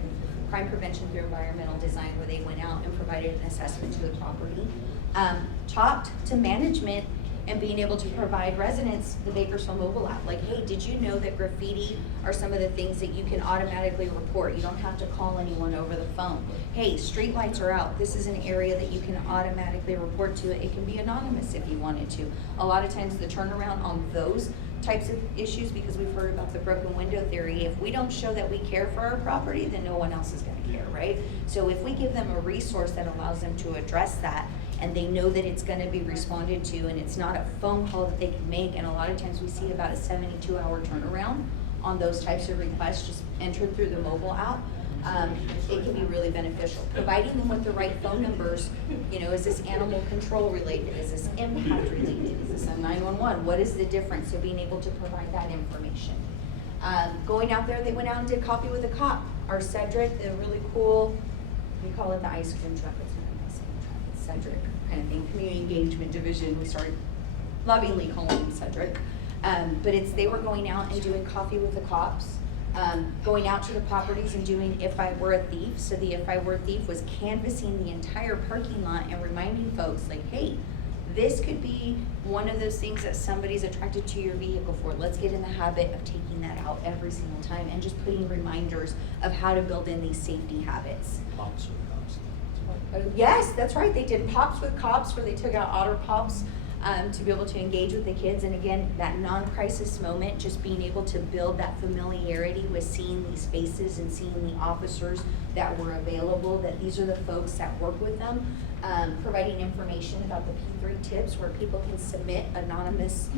crime prevention through environmental design, where they went out and provided an assessment to the property. Talked to management and being able to provide residents the Bakersfield mobile app. Like, hey, did you know that graffiti are some of the things that you can automatically report? You don't have to call anyone over the phone. Hey, street lights are out. This is an area that you can automatically report to. It can be anonymous if you wanted to. A lot of times the turnaround on those types of issues, because we've heard about the broken window theory, if we don't show that we care for our property, then no one else is gonna care, right? So if we give them a resource that allows them to address that, and they know that it's gonna be responded to, and it's not a phone call that they can make, and a lot of times we see about a 72-hour turnaround on those types of requests just entered through the mobile app, it can be really beneficial. Providing them with the right phone numbers, you know, is this animal control related? Is this impact related? Is this a 911? What is the difference? So being able to provide that information. Going out there, they went out and did Coffee with a Cop. Our Cedric, the really cool, we call it the ice cream truck. It's not an ice cream truck, it's Cedric kind of thing. Community Engagement Division, we started lovingly calling him Cedric. But they were going out and doing Coffee with the Cops. Going out to the properties and doing If I Were a Thief. So the If I Were a Thief was canvassing the entire parking lot and reminding folks like, hey, this could be one of those things that somebody's attracted to your vehicle for. Let's get in the habit of taking that out every single time and just putting reminders of how to build in these safety habits. Pops with cops. Yes, that's right. They did Pops with Cops, where they took out Otter Pops to be able to engage with the kids. And again, that non-crisis moment, just being able to build that familiarity with seeing these faces and seeing the officers that were available, that these are the folks that work with them, providing information about the P3 tips where people can submit anonymous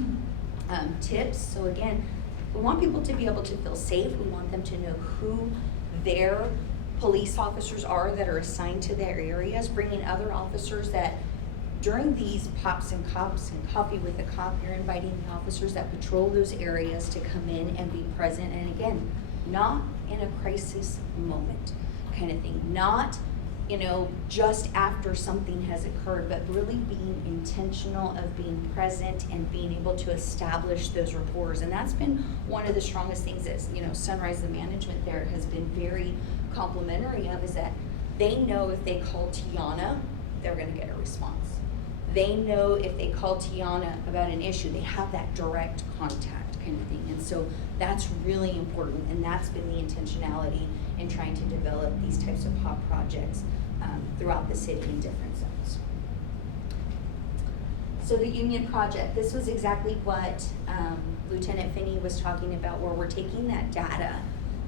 tips. So again, we want people to be able to feel safe. We want them to know who their police officers are that are assigned to their areas, bringing other officers that during these Pops and Cops and Coffee with the Cop, you're inviting the officers that patrol those areas to come in and be present. And again, not in a crisis moment kind of thing, not, you know, just after something has occurred, but really being intentional of being present and being able to establish those rapport. And that's been one of the strongest things that, you know, Sunrise, the management there, has been very complimentary of, is that they know if they call Tiana, they're gonna get a response. they know if they call Tiana about an issue, they have that direct contact kind of thing. And so that's really important, and that's been the intentionality in trying to develop these types of POP projects throughout the city in different zones. So the Union Project, this was exactly what Lieutenant Finney was talking about, where we're taking that data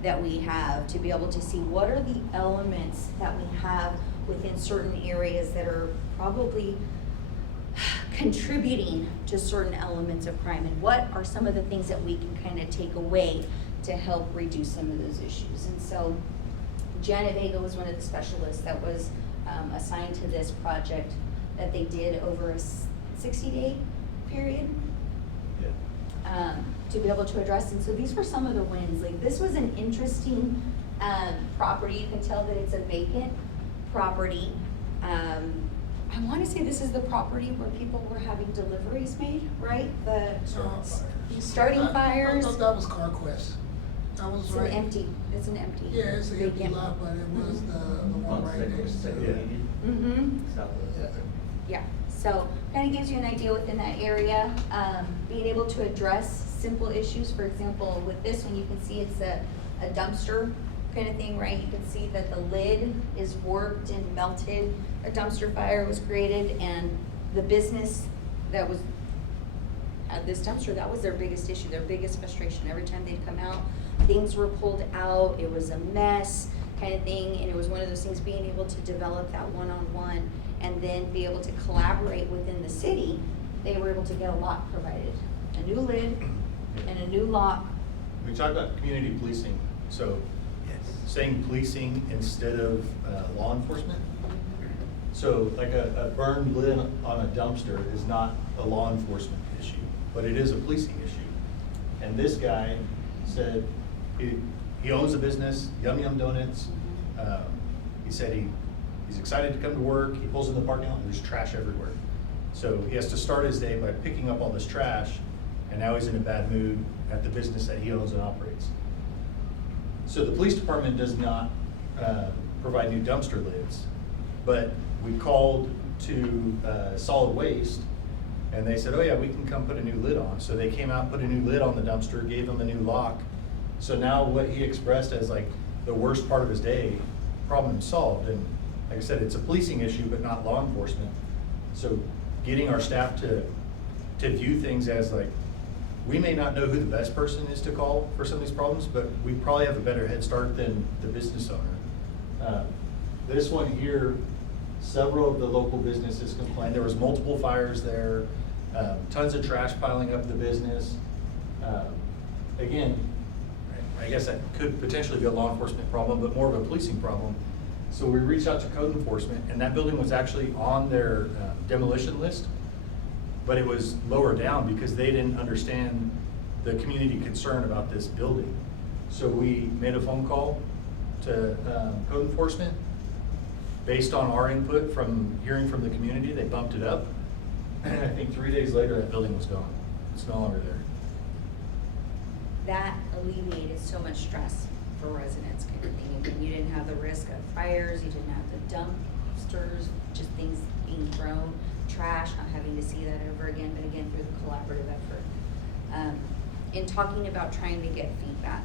that we have to be able to see what are the elements that we have within certain areas that are probably contributing to certain elements of crime, and what are some of the things that we can kind of take away to help reduce some of those issues. And so Janet Vega was one of the specialists that was assigned to this project that they did over a 60-day period to be able to address. And so these were some of the wins. Like, this was an interesting property. You can tell that it's a vacant property. I want to say this is the property where people were having deliveries made, right? The starting fires. I thought that was CarQuest. That was It's right. it's an empty. Yeah, it's an empty vacant. lot, but it was the one right next to it. Mm-hmm. Yeah, so kind of gives you an idea within that area. Being able to address simple issues, for example, with this one, you can see it's a dumpster kind of thing, right? You can see that the lid is warped and melted. A dumpster fire was created, and the business that was at this dumpster, that was their biggest issue, their biggest frustration. Every time they'd come out, things were pulled out, it was a mess kind of thing, and it was one of those things, being able to develop that one-on-one and then be able to collaborate within the city. They were able to get a lock provided, a new lid and a new lock. We talked about community policing, so saying policing instead of law enforcement. So like a burned lid on a dumpster is not a law enforcement issue, but it is a policing issue. And this guy said he owns a business, Yum Yum Donuts. He said he's excited to come to work. He pulls in the parking lot and there's trash everywhere. So he has to start his day by picking up all this trash, and now he's in a bad mood at the business that he owns and operates. So the police department does not provide new dumpster lids, but we called to solid waste, and they said, oh yeah, we can come put a new lid on. So they came out, put a new lid on the dumpster, gave him a new lock. So now what he expressed as like the worst part of his day, problem solved. And like I said, it's a policing issue, but not law enforcement. So getting our staff to view things as like, we may not know who the best person is to call for some of these problems, but we probably have a better head start than the business owner. This one here, several of the local businesses complained. There was multiple fires there, tons of trash piling up the business. Again, I guess that could potentially be a law enforcement problem, but more of a policing problem. So we reached out to code enforcement, and that building was actually on their demolition list, but it was lower down because they didn't understand the community concern about this building. So we made a phone call to code enforcement. Based on our input from hearing from the community, they bumped it up. And I think 3 days later, that building was gone. It's no longer there. That alleviated so much stress for residents kind of thing. Again, you didn't have the risk of fires, you didn't have the dumpsters, just things being thrown, trash, not having to see that over again, but again, through the collaborative effort. In talking about trying to get feedback,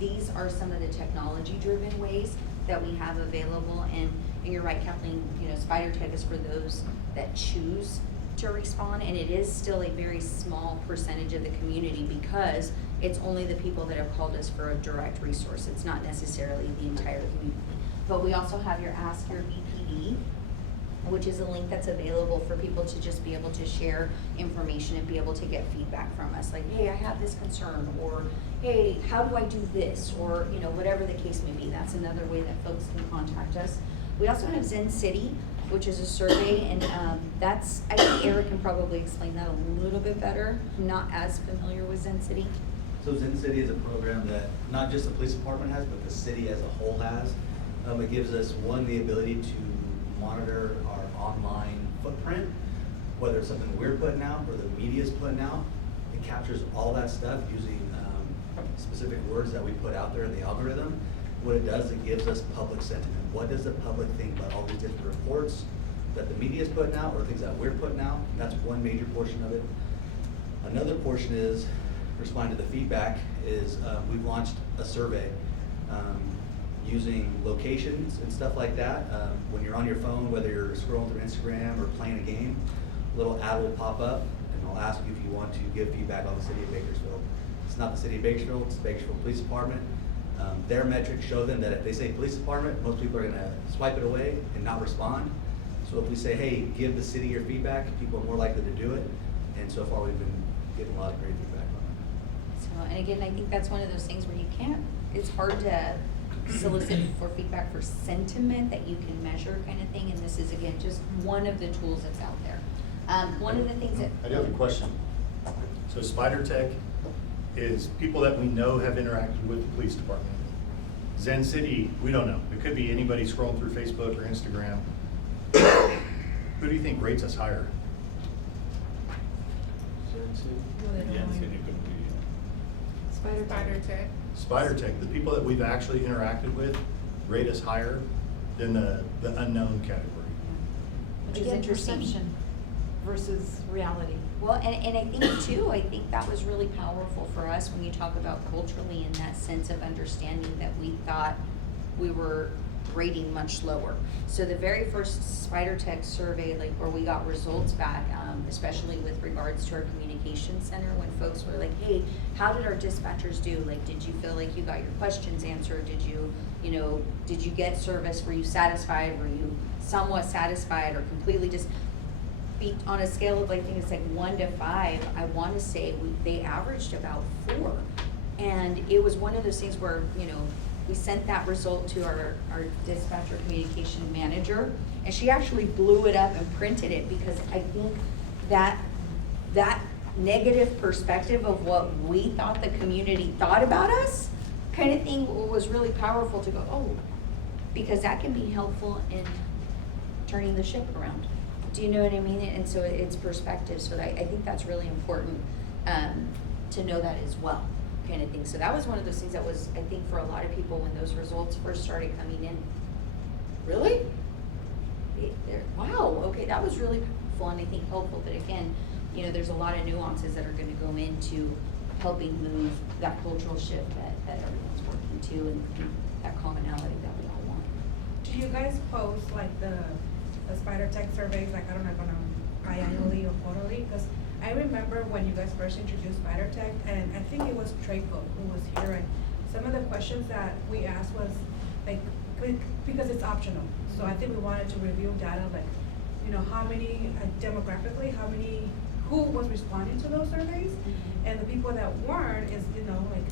these are some of the technology-driven ways that we have available, and you're right, Kathleen, you know, Spider Tech is for those that choose to respond, and it is still a very small percentage of the community because it's only the people that have called us for a direct resource. It's not necessarily the entire community. But we also have your Ask Your BPD, which is a link that's available for people to just be able to share information and be able to get feedback from us. Like, hey, I have this concern, or hey, how do I do this? Or, you know, whatever the case may be. That's another way that folks can contact us. We also have Zen City, which is a survey, and that's, I think Eric can probably explain that a little bit better. I'm not as familiar with Zen City. So Zen City is a program that not just the police department has, but the city as a whole has. It gives us, one, the ability to monitor our online footprint, whether it's something we're putting out or the media's putting out. It captures all that stuff using specific words that we put out there in the algorithm. What it does, it gives us public sentiment. What does the public think about all these different reports? that the media's putting out or things that we're putting out. That's one major portion of it. Another portion is responding to the feedback is we've launched a survey using locations and stuff like that. When you're on your phone, whether you're scrolling through Instagram or playing a game, a little ad will pop up and it'll ask you if you want to give feedback on the city of Bakersfield. It's not the city of Bakersfield, it's the Bakersfield Police Department. Their metrics show them that if they say police department, most people are gonna swipe it away and not respond. So if we say, hey, give the city your feedback, people are more likely to do it. And so far, we've been getting a lot of great feedback on it. So, and again, I think that's one of those things where you can't, it's hard to solicit for feedback for sentiment that you can measure kind of thing, and this is again, just one of the tools that's out there. One of the things that. I do have a question. So Spider Tech is people that we know have interacted with the police department. Zen City, we don't know. It could be anybody scrolling through Facebook or Instagram. Who do you think rates us higher? Spider Tech. Spider Tech, the people that we've actually interacted with rate us higher than the unknown category. Which is Again, perception perception. versus reality. Well, and I think too, I think that was really powerful for us when you talk about culturally in that sense of understanding that we thought we were rating much lower. So the very first Spider Tech survey, like where we got results back, especially with regards to our communication center, when folks were like, hey, how did our dispatchers do? Like, did you feel like you got your questions answered? Did you get service? Were you satisfied? Were you somewhat satisfied or completely just on a scale of, I think it's like 1 to 5, I want to say they averaged about 4. And it was one of those things where, we sent that result to our dispatcher communication manager, and she actually blew it up and printed it, because I think that negative perspective of what we thought the community thought about us kind of thing was really powerful to go, oh, because that can be helpful in turning the ship around. Do you know what I mean? And so it's perspective. So I think that's really important to know that as well, kind of thing. So that was one of those things that was, I think, for a lot of people when those results first started coming in. Really? Wow. Okay, that was really powerful and I think helpful. But again, there's a lot of nuances that are going to go into helping move that cultural shift that everyone's working to, and that commonality that we all want. Do you guys post like the Spider Tech surveys, like, I don't know, biannually or quarterly? Because I remember when you guys first introduced Spider Tech, and I think it was Traco who was here, and some of the questions that we asked was like, because it's optional. So I think we wanted to review data, like, how many, demographically, who was responding to those surveys? And the people that weren't is, like,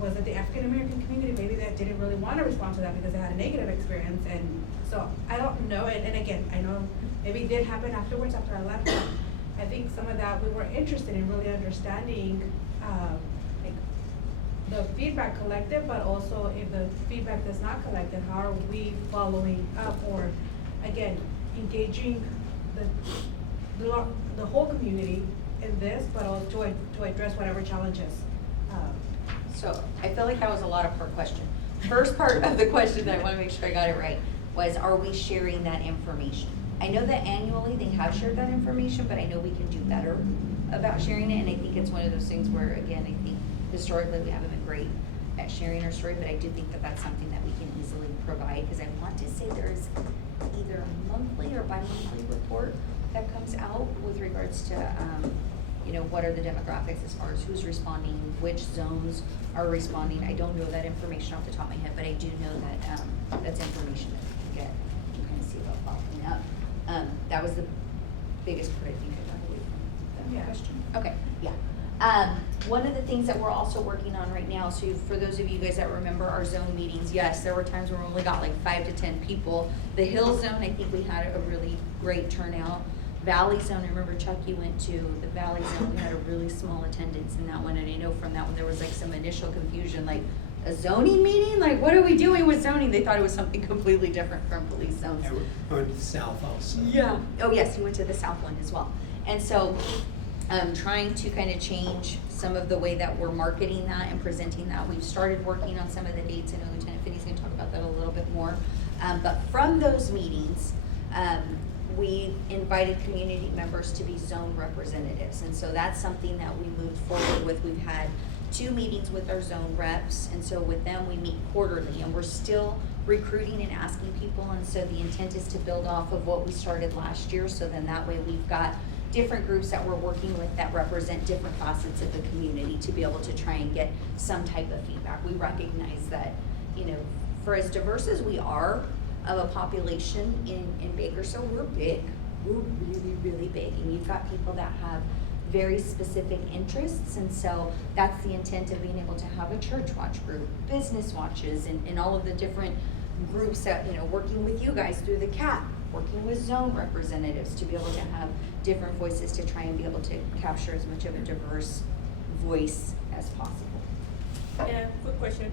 was it the African American community maybe that didn't really want to respond to that because they had a negative experience? And so I don't know, and again, I know maybe it did happen afterwards after I left, but I think some of that we were interested in really understanding like the feedback collected, but also if the feedback is not collected, how are we following up, or again, engaging the whole community in this, but also to address whatever challenges. So I feel like that was a lot of part question. First part of the question that I want to make sure I got it right was, are we sharing that information? I know that annually they have shared that information, but I know we can do better about sharing it. And I think it's one of those things where, again, I think historically we haven't been great at sharing our story, but I do think that that's something that we can easily provide, because I want to say there is either a monthly or bi-monthly report that comes out with regards to what are the demographics as far as who's responding, which zones are responding. I don't know that information off the top of my head, but I do know that that's information that we can get and kind of see about following up. That was the biggest part I think I got away from that question. Okay, yeah. One of the things that we're also working on right now, so for those of you guys that remember our zone meetings, yes, there were times where we only got like 5 to 10 people. The Hill Zone, I think we had a really great turnout. Valley Zone, I remember Chuck, you went to the Valley Zone, we had a really small attendance in that one, and I know from that one there was like some initial confusion, like, a zoning meeting? Like, what are we doing with zoning? They thought it was something completely different from police zones. I went to the south also. Yeah. Oh, yes, you went to the south one as well. And so, trying to kind of change some of the way that we're marketing that and presenting that. We've started working on some of the dates. I know Lieutenant Finney's gonna talk about that a little bit more. But from those meetings, we invited community members to be zone representatives. And so that's something that we moved forward with. We've had 2 meetings with our zone reps, and so with them, we meet quarterly, and we're still recruiting and asking people, and so the intent is to build off of what we started last year, so then that way we've got different groups that we're working with that represent different facets of the community to be able to try and get some type of feedback. We recognize that, you know, for as diverse as we are of a population in Bakersfield, we're big. We're really, really big, and you've got people that have very specific interests, and so that's the intent of being able to have a church watch group, business watches, and all of the different groups that, you know, working with you guys through the CAP, working with zone representatives to be able to have different voices to try and be able to capture as much of a diverse voice as possible. Yeah, quick question.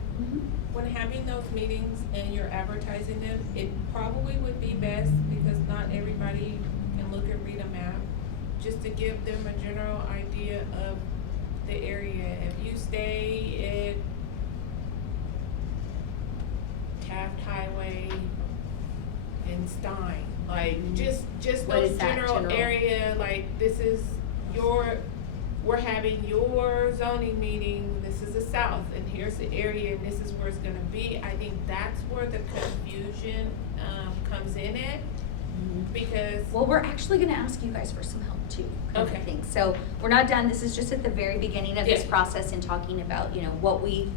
When having those meetings and you're advertising them, it probably would be best, because not everybody can look and read a map, just to give them a general idea of the area. If you stay at Taft Highway in Stein, like just What those is that general area, like this is we're having your zoning meeting, this is the south, and here's the area, and this is where it's gonna be. I think that's where the confusion comes in at, because. Well, we're actually gonna ask you guys for some help too, kind of Okay. thing. So we're not done, this is just at the very beginning of this Yeah. process and talking about, you know, what we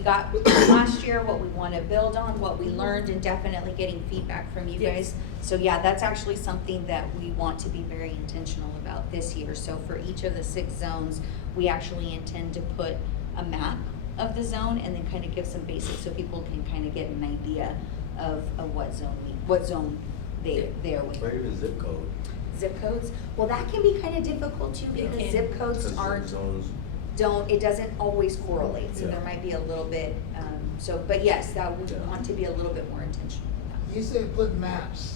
got last year, what we wanna build on, what we learned, and definitely getting feedback from you Yes. guys. So yeah, that's actually something that we want to be very intentional about this year. So for each of the 6 zones, we actually intend to put a map of the zone and then kind of give some basics so people can kind of get an idea of what zone they're with. Or even zip code. Zip codes, well, that can be kind of difficult too, It because can. zip codes Because aren't, zones. it doesn't always correlate, so Yeah. there might be a little bit, but yes, that we Yeah. want to be a little bit more intentional with You said put maps.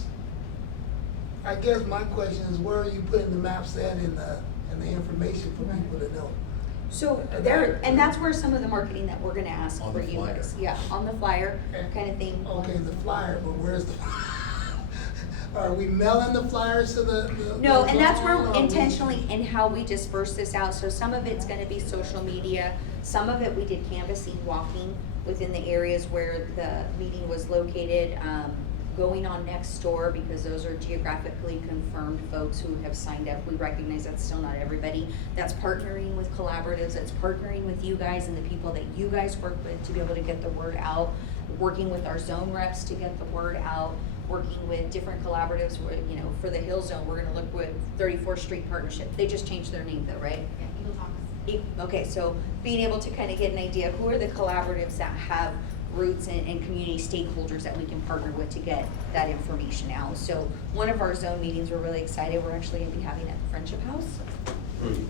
I guess my question is, where are you putting the maps at in the information for people to know? that. So there, and that's where some of the marketing that we're gonna ask On for the you flyer. guys, yeah, on the flyer, Okay. kind of thing. Okay, the flyer, but where's the, are we mailing the flyers to the? No, and that's where zone, or we- intentionally in how we disperse this out, so some of it's gonna be social media, some of it we did canvassing, walking within the areas where the meeting was located, going on Nextdoor, because those are geographically confirmed folks who have signed up. We recognize that's still not everybody. That's partnering with collaboratives, that's partnering with you guys and the people that you guys work with to be able to get the word out, working with our zone reps to get the word out, working with different collaboratives, where, you know, for the Hill Zone, we're gonna look with 34th Street Partnership. They just changed their name though, right? Yeah, Eagle Talks. Okay, so being able to kind of get an idea, who are the collaboratives that have roots and community stakeholders that we can partner with to get that information out. So one of our zone meetings, we're really excited, we're actually gonna be having at the Friendship House.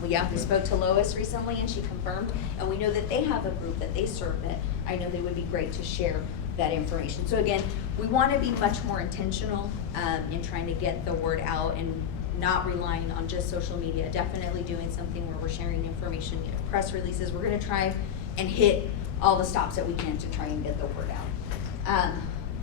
Well, yeah, we spoke to Lois recently and she confirmed, and we know that they have a group that they serve that I know they would be great to share that information. So again, we wanna be much more intentional in trying to get the word out and not relying on just social media, definitely doing something where we're sharing information, you know, press releases. We're gonna try and hit all the stops that we can to try and get the word out.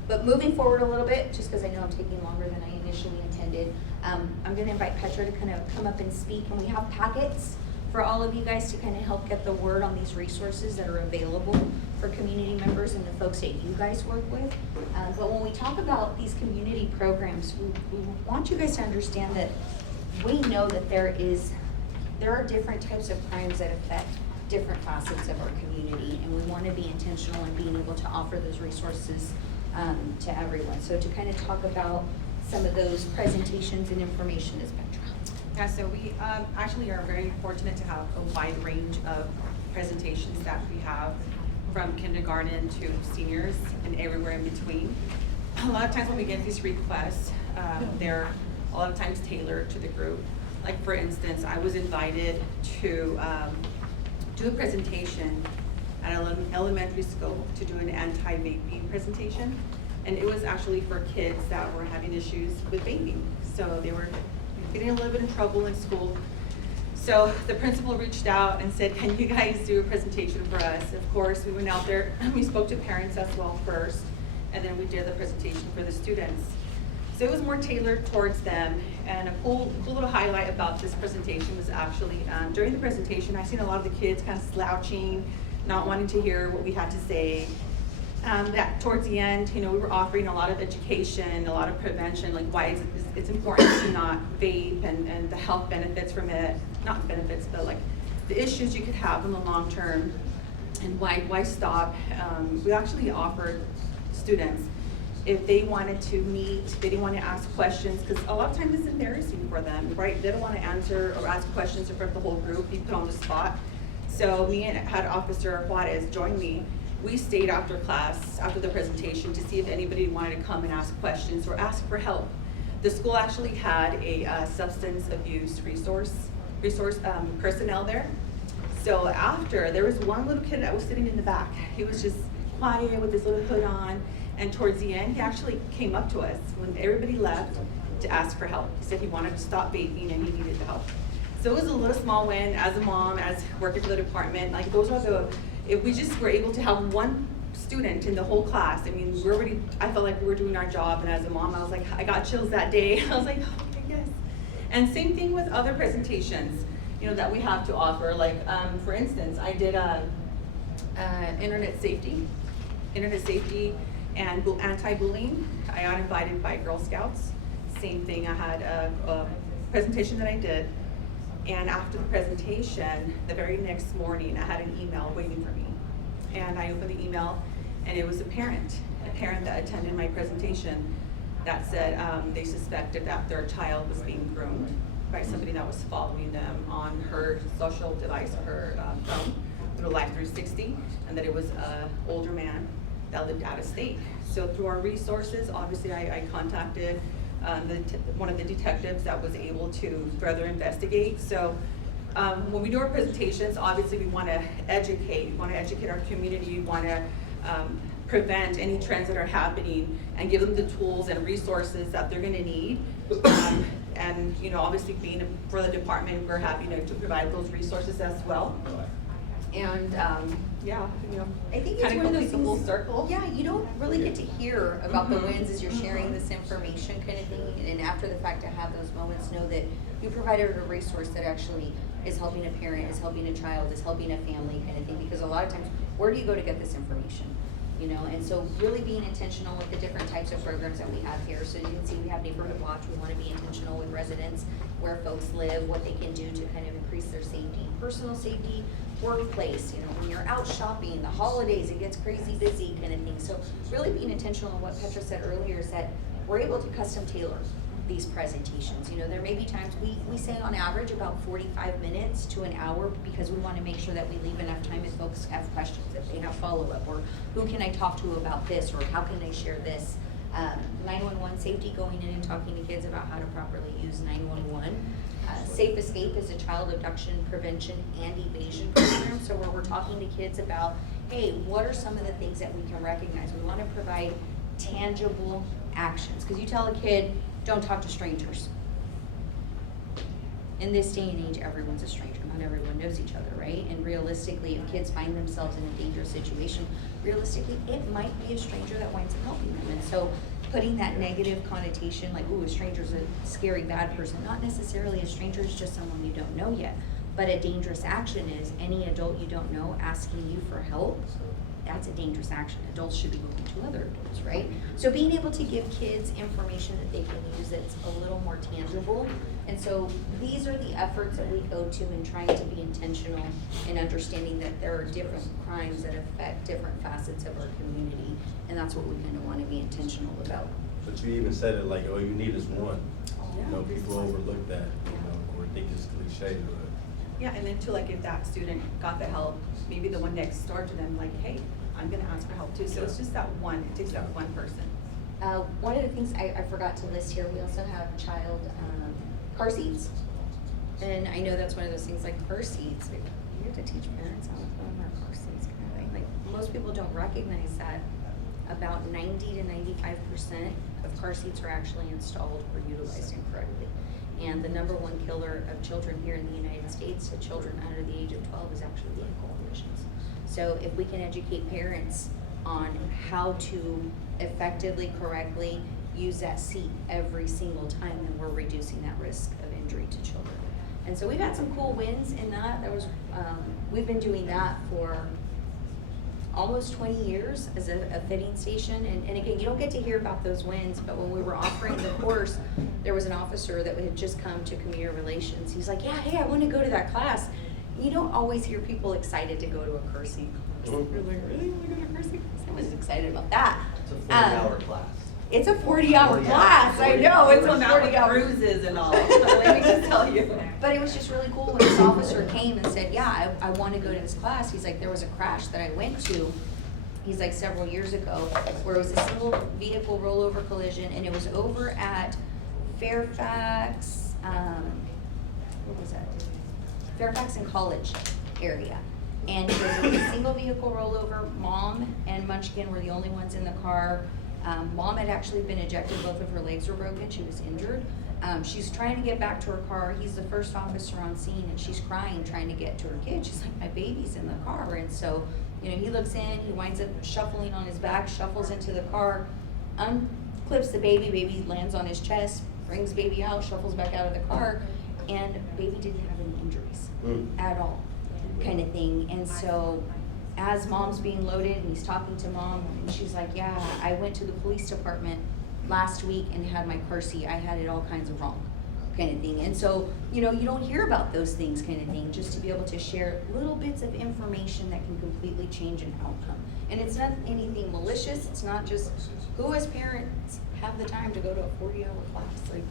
But moving forward a little bit, just because I know I'm taking longer than I initially intended, I'm gonna invite Petra to kind of come up and speak, and we have packets for all of you guys to kind of help get the word on these resources that are available for community members and the folks that you guys work with. But when we talk about these community programs, we want you guys to understand that we know that there are different types of crimes that affect different facets of our community, and we want to be intentional in being able to offer those resources to everyone. So to kind of talk about some of those presentations and information is Petra. Yeah, so we actually are very fortunate to have a wide range of presentations that we have, from kindergarten to seniors and everywhere in between. A lot of times when we get these requests, they're a lot of times tailored to the group. Like for instance, I was invited to do a presentation at an elementary school to do an anti-vaping presentation. And it was actually for kids that were having issues with vaping. So they were getting a little bit in trouble in school. So the principal reached out and said, can you guys do a presentation for us? Of course, we went out there and we spoke to parents as well first, and then we did the presentation for the students. So it was more tailored towards them. And a cool little highlight about this presentation was actually, during the presentation, I seen a lot of the kids kind of slouching, not wanting to hear what we had to say. That towards the end, we were offering a lot of education, a lot of prevention, like why it's important to not vape and the health benefits from it, not benefits, but like the issues you could have in the long term and why stop. We actually offered students, if they wanted to meet, they didn't want to ask questions, because a lot of times it's embarrassing for them, right? They don't want to answer or ask questions in front of the whole group, be put on the spot. So me and Head Officer Juarez joined me. We stayed after class, after the presentation, to see if anybody wanted to come and ask questions or ask for help. The school actually had a substance abuse resource personnel there. So after, there was one little kid that was sitting in the back. He was just quiet with his little hood on. And towards the end, he actually came up to us when everybody left to ask for help. He said he wanted to stop vaping and he needed the help. So it was a little small win as a mom, as working for the department. Like those are if we just were able to have one student in the whole class, I mean, I felt like we were doing our job. And as a mom, I was like, I got chills that day. I was like, okay, yes. And same thing with other presentations, that we have to offer. Like, for instance, I did internet safety and anti-bullying. I got invited by Girl Scouts. Same thing, I had a presentation that I did, and after the presentation, the very next morning, I had an email waiting for me. And I opened the email, and it was a parent that attended my presentation that said they suspected that their child was being groomed by somebody that was following them on her social device, her phone, through Life 360, and that it was an older man that lived out of state. So through our resources, obviously I contacted one of the detectives that was able to further investigate. So when we do our presentations, obviously we want to educate. We want to educate our community. We want to prevent any trends that are happening and give them the tools and resources that they're going to need. And obviously being for the department, we're happy to provide those resources as well. And I think it's kind one of those complete the full things. circle. Yeah, you don't really get to hear about the wins as you're sharing this information kind of thing, and after the fact to have those moments, know that you provided a resource that actually is helping a parent, is helping a child, is helping a family kind of thing, because a lot of times, where do you go to get this information? And so really being intentional with the different types of programs that we have here. So you can see we have Neighborhood Watch. We want to be intentional with residents, where folks live, what they can do to kind of increase their safety, personal safety, workplace, when you're out shopping, the holidays, it gets crazy busy kind of thing. So really being intentional on what Petra said earlier is that we're able to custom tailor these presentations. There may be times we say on average about 45 minutes to an hour, because we want to make sure that we leave enough time if folks have questions, if they have follow-up, or who can I talk to about this, or how can I share this. 911 safety, going in and talking to kids about how to properly use 911. Safe Escape is a child abduction prevention and evasion program, so where we're talking to kids about, hey, what are some of the things that we can recognize? We want to provide tangible actions, because you tell a kid, don't talk to strangers. In this day and age, everyone's a stranger. Not everyone knows each other, right? And realistically, if kids find themselves in a dangerous situation, realistically, it might be a stranger that winds up helping them. And so putting that negative connotation, like, ooh, a stranger's a scary, bad person. Not necessarily. A stranger is just someone you don't know yet. But a dangerous action is any adult you don't know asking you for help. That's a dangerous action. Adults should be looking to other adults, right? So being able to give kids information that they can use that's a little more tangible. And so these are the efforts that we go to in trying to be intentional in understanding that there are different crimes that affect different facets of our community. And that's what we kind of want to be intentional about. But you even said it like, all you need is one. Yeah. People overlook that, or think it's cliche. Yeah, and then too, like if that student got the help, maybe the one next door to them, like, hey, I'm gonna ask for help too. So it's just that one, it takes that one person. One of the things I forgot to list here, we also have child car seats. And I know that's one of those things, like car seats, like, you have to teach parents how to put on our car seats kind of thing. Like, most people don't recognize that about 90 to 95% of car seats are actually installed or utilized incorrectly. And the number one killer of children here in the United States, to children under the age of 12, is actually vehicle emissions. So if we can educate parents on how to effectively, correctly use that seat every single time, then we're reducing that risk of injury to children. And so we've had some cool wins in that. We've been doing that for almost 20 years as a fitting station. And again, you don't get to hear about those wins, but when we were offering the course, there was an officer that had just come to community relations. He's like, yeah, hey, I want to go to that class. You don't always hear people excited to go to a Kersey course. You're like, really? You want to go to a Kersey course? I was excited about that. It's a 40-hour class. It's a 40-hour class. I know, it's a 40-hour. Cruises and all, let me just tell you. But it was just really cool when this officer came and said, yeah, I want to go to this class. He's like, there was a crash that I went to, he's like, several years ago, where it was a single vehicle rollover collision, and it was over at Fairfax, what was that? Fairfax and College area. And it was a single vehicle rollover. Mom and Munchkin were the only ones in the car. Mom had actually been ejected, both of her legs were broken, she was injured. She's trying to get back to her car. He's the first officer on scene, and she's crying, trying to get to her kid. She's like, my baby's in the car. And so, you know, he looks in, he winds up shuffling on his back, shuffles into the car, unclips the baby, baby lands on his chest, brings baby out, shuffles back out of the car, and baby didn't have any injuries at all, kind of thing. And so, as mom's being loaded and he's talking to mom, and she's like, yeah, I went to the police department last week and had my car seat. I had it all kinds of wrong, kind of thing. And so, you know, you don't hear about those things, kind of thing, just to be able to share little bits of information that can completely change an outcome. And it's not anything malicious. It's not just, who as parents have the time to go to a 40-hour class, like,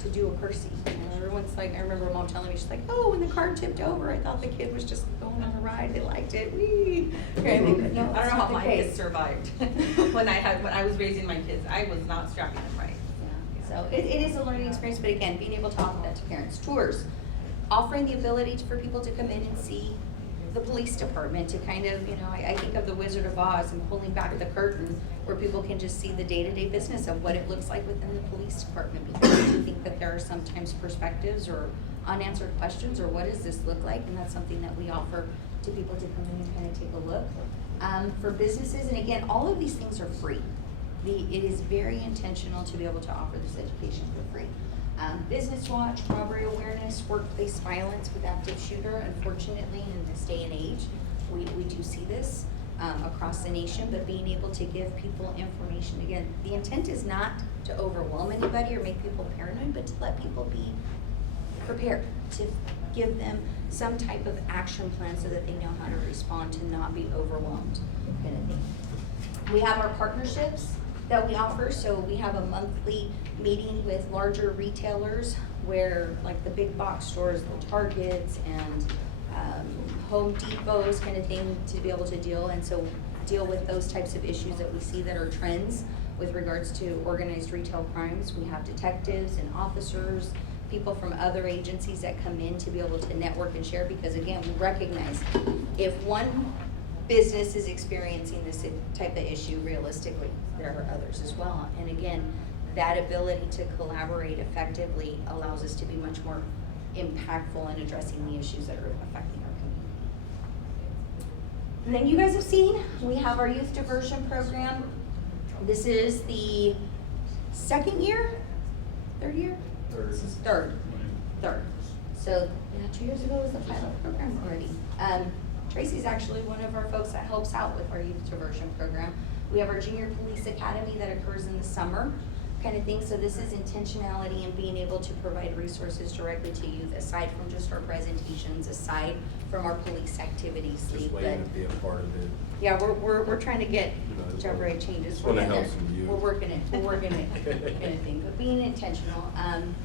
to do a Kersey? You know, everyone's like, I remember mom telling me, she's like, oh, when the car tipped over, I thought the kid was just going on a ride. They liked it. Wee. Okay, no, I don't know that's how not the my case. kids survived. When I was raising my kids, I was not strapping them right. Yeah. So it is a learning experience, but again, being able to offer that to parents. Tours, offering the ability for people to come in and see the police department, to kind of, you know, I think of the Wizard of Oz and pulling back the curtain where people can just see the day-to-day business of what it looks like within the police department, because I do think that there are sometimes perspectives or unanswered questions, or what does this look like, and that's something that we offer to people to come in and kind of take a look. For businesses, and again, all of these things are free. It is very intentional to be able to offer this education for free. Business Watch, robbery awareness, workplace violence with active shooter. Unfortunately, in this day and age, we do see this across the nation, but being able to give people information. Again, the intent is not to overwhelm anybody or make people paranoid, but to let people be prepared, to give them some type of action plan so that they know how to respond, to not be overwhelmed, kind of thing. We have our partnerships that we offer. So we have a monthly meeting with larger retailers where, like, the big box stores, the Targets and Home Depots, kind of thing, to be able to deal with those types of issues that we see that are trends with regards to organized retail crimes. We have detectives and officers, people from other agencies that come in to be able to network and share, because again, we recognize if one business is experiencing this type of issue, realistically, there are others as well. And again, that ability to collaborate effectively allows us to be much more impactful in addressing the issues that are affecting our community. And then you guys have seen, we have our youth diversion program. This is the second year? Third year? Third. So, yeah, 2 years ago was the pilot program already. Tracy's actually one of our folks that helps out with our youth diversion program. We have our junior police academy that occurs in the summer, kind of thing. So this is intentionality and being able to provide resources directly to youth, aside from just our presentations, aside from our police activities. Just waiting to be a part of it. Yeah, we're trying to get whichever way changes. Just wanna help some youth. We're working it, kind of thing, but being intentional.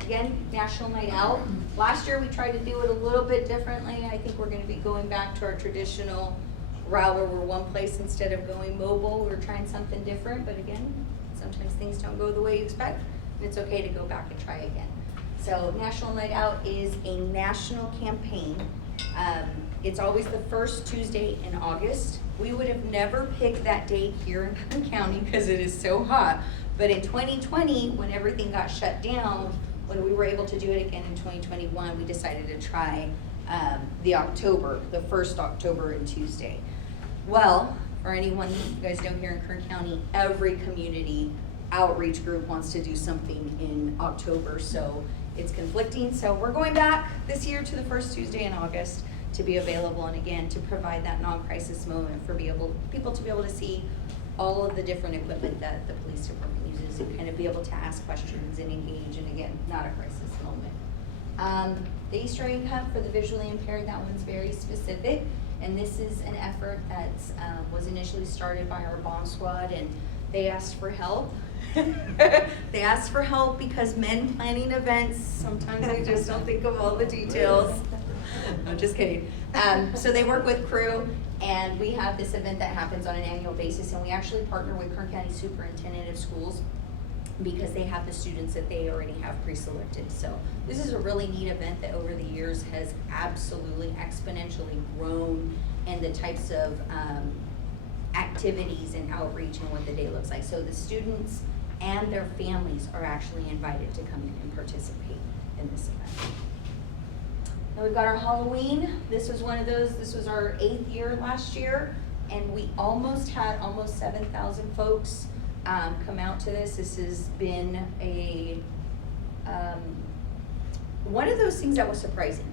Again, National Night Out. Last year we tried to do it a little bit differently. I think we're gonna be going back to our traditional route where we're one place instead of going mobile. We're trying something different, but again, sometimes things don't go the way you expect, and it's okay to go back and try again. So National Night Out is a national campaign. It's always the first Tuesday in August. We would have never picked that date here in Kern County because it is so hot. But in 2020, when everything got shut down, when we were able to do it again in 2021, we decided to try the first October and Tuesday. Well, for anyone you guys know here in Kern County, every community outreach group wants to do something in October, so it's conflicting. So we're going back this year to the first Tuesday in August to be available, and again, to provide that non-crisis moment for people to be able to see all of the different equipment that the police department uses and kind of be able to ask questions and engage, and again, not a crisis moment. The Easter egg hunt for the visually impaired, that one's very specific, and this is an effort that was initially started by our bomb squad, and they asked for help. They asked for help because men planning events, sometimes they just don't think of all the details. I'm just kidding. So they work with crew, and we have this event that happens on an annual basis, and we actually partner with Kern County Superintendent of Schools because they have the students that they already have pre-selected. So this is a really neat event that over the years has absolutely exponentially grown in the types of activities and outreach and what the day looks like. So the students and their families are actually invited to come in and participate in this event. Now we've got our Halloween. This was one of those, this was our 8th year last year, and we had almost 7,000 folks come out to this. This has been one of those things that was surprising.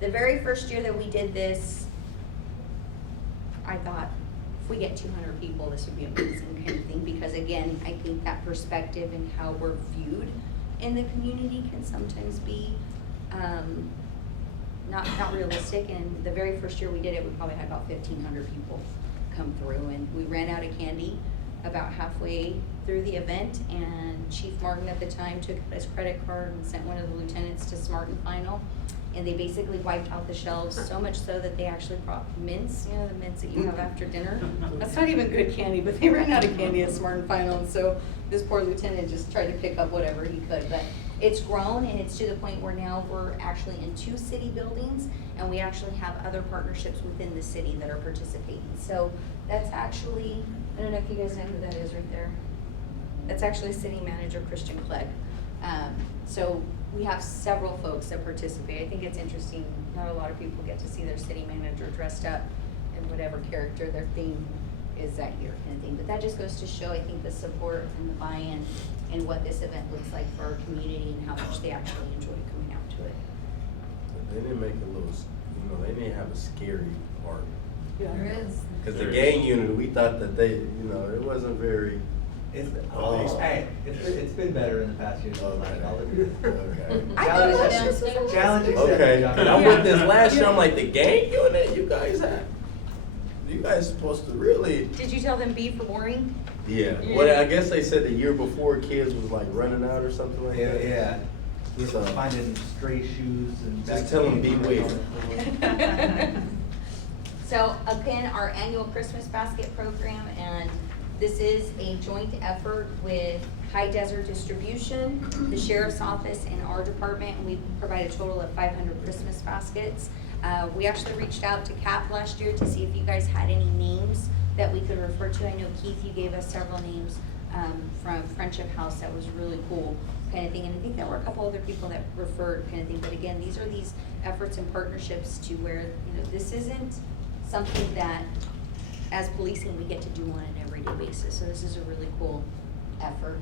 The very first year that we did this, I thought, if we get 200 people, this would be amazing kind of thing, because again, I think that perspective and how we're viewed in the community can sometimes be not realistic. And the very first year we did it, we probably had about 1,500 people come through, and we ran out of candy about halfway through the event, and Chief Martin at the time took his credit card and sent one of the lieutenants to Smart and Final, and they basically wiped out the shelves, so much so that they actually brought mints, you know, the mints that you have after dinner. That's not even good candy, but they ran out of candy at Smart and Final, and so this poor lieutenant just tried to pick up whatever he could. But it's grown, and it's to the point where now we're actually in 2 city buildings, and we actually have other partnerships within the city that are participating. So that's actually, I don't know if you guys know who that is right there. That's actually City Manager Christian Clegg. So we have several folks that participate. I think it's interesting, not a lot of people get to see their city manager dressed up in whatever character their theme is that year kind of thing. But that just goes to show, I think, the support and the buy-in and what this event looks like for our community and how much they actually enjoy coming out to it. They didn't make it a little, they didn't have a scary part. There is. Because the gang unit, we thought that they, it wasn't very. It's been better in the past years. Okay. Challenge accepted. Okay, John. and I'm with this last year, I'm like, the gang unit, you guys supposed to really. Did you tell them B for boring? Yeah, well, I guess they said the year before kids was like running out or something like that. Yeah. We So- were finding stray shoes and. Just tell them beware. So again, our annual Christmas basket program, and this is a joint effort with High Desert Distribution, the Sheriff's Office, and our department, and we provide a total of 500 Christmas baskets. We actually reached out to CAP last year to see if you guys had any names that we could refer to. I know Keith, you gave us several names from Friendship House that was really cool kind of thing, and I think there were a couple other people that referred kind of thing, but again, these are these efforts and partnerships to where, this isn't something that as policing we get to do on an everyday basis, so this is a really cool effort.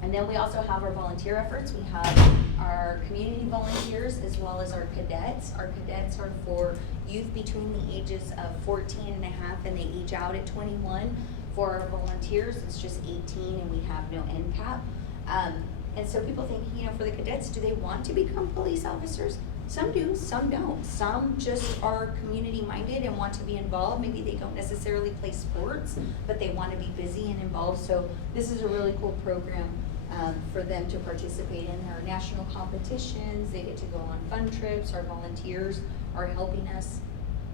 And then we also have our volunteer efforts. We have our community volunteers as well as our cadets. Our cadets are for youth between the ages of 14 and a half, and they age out at 21. For our volunteers, it's just 18, and we have no end cap. And so people think, for the cadets, do they want to become police officers? Some do, some don't. Some just are community minded and want to be involved. Maybe they don't necessarily play sports, but they want to be busy and involved. So this is a really cool program for them to participate in. There are national competitions. They get to go on fun trips. Our volunteers are helping us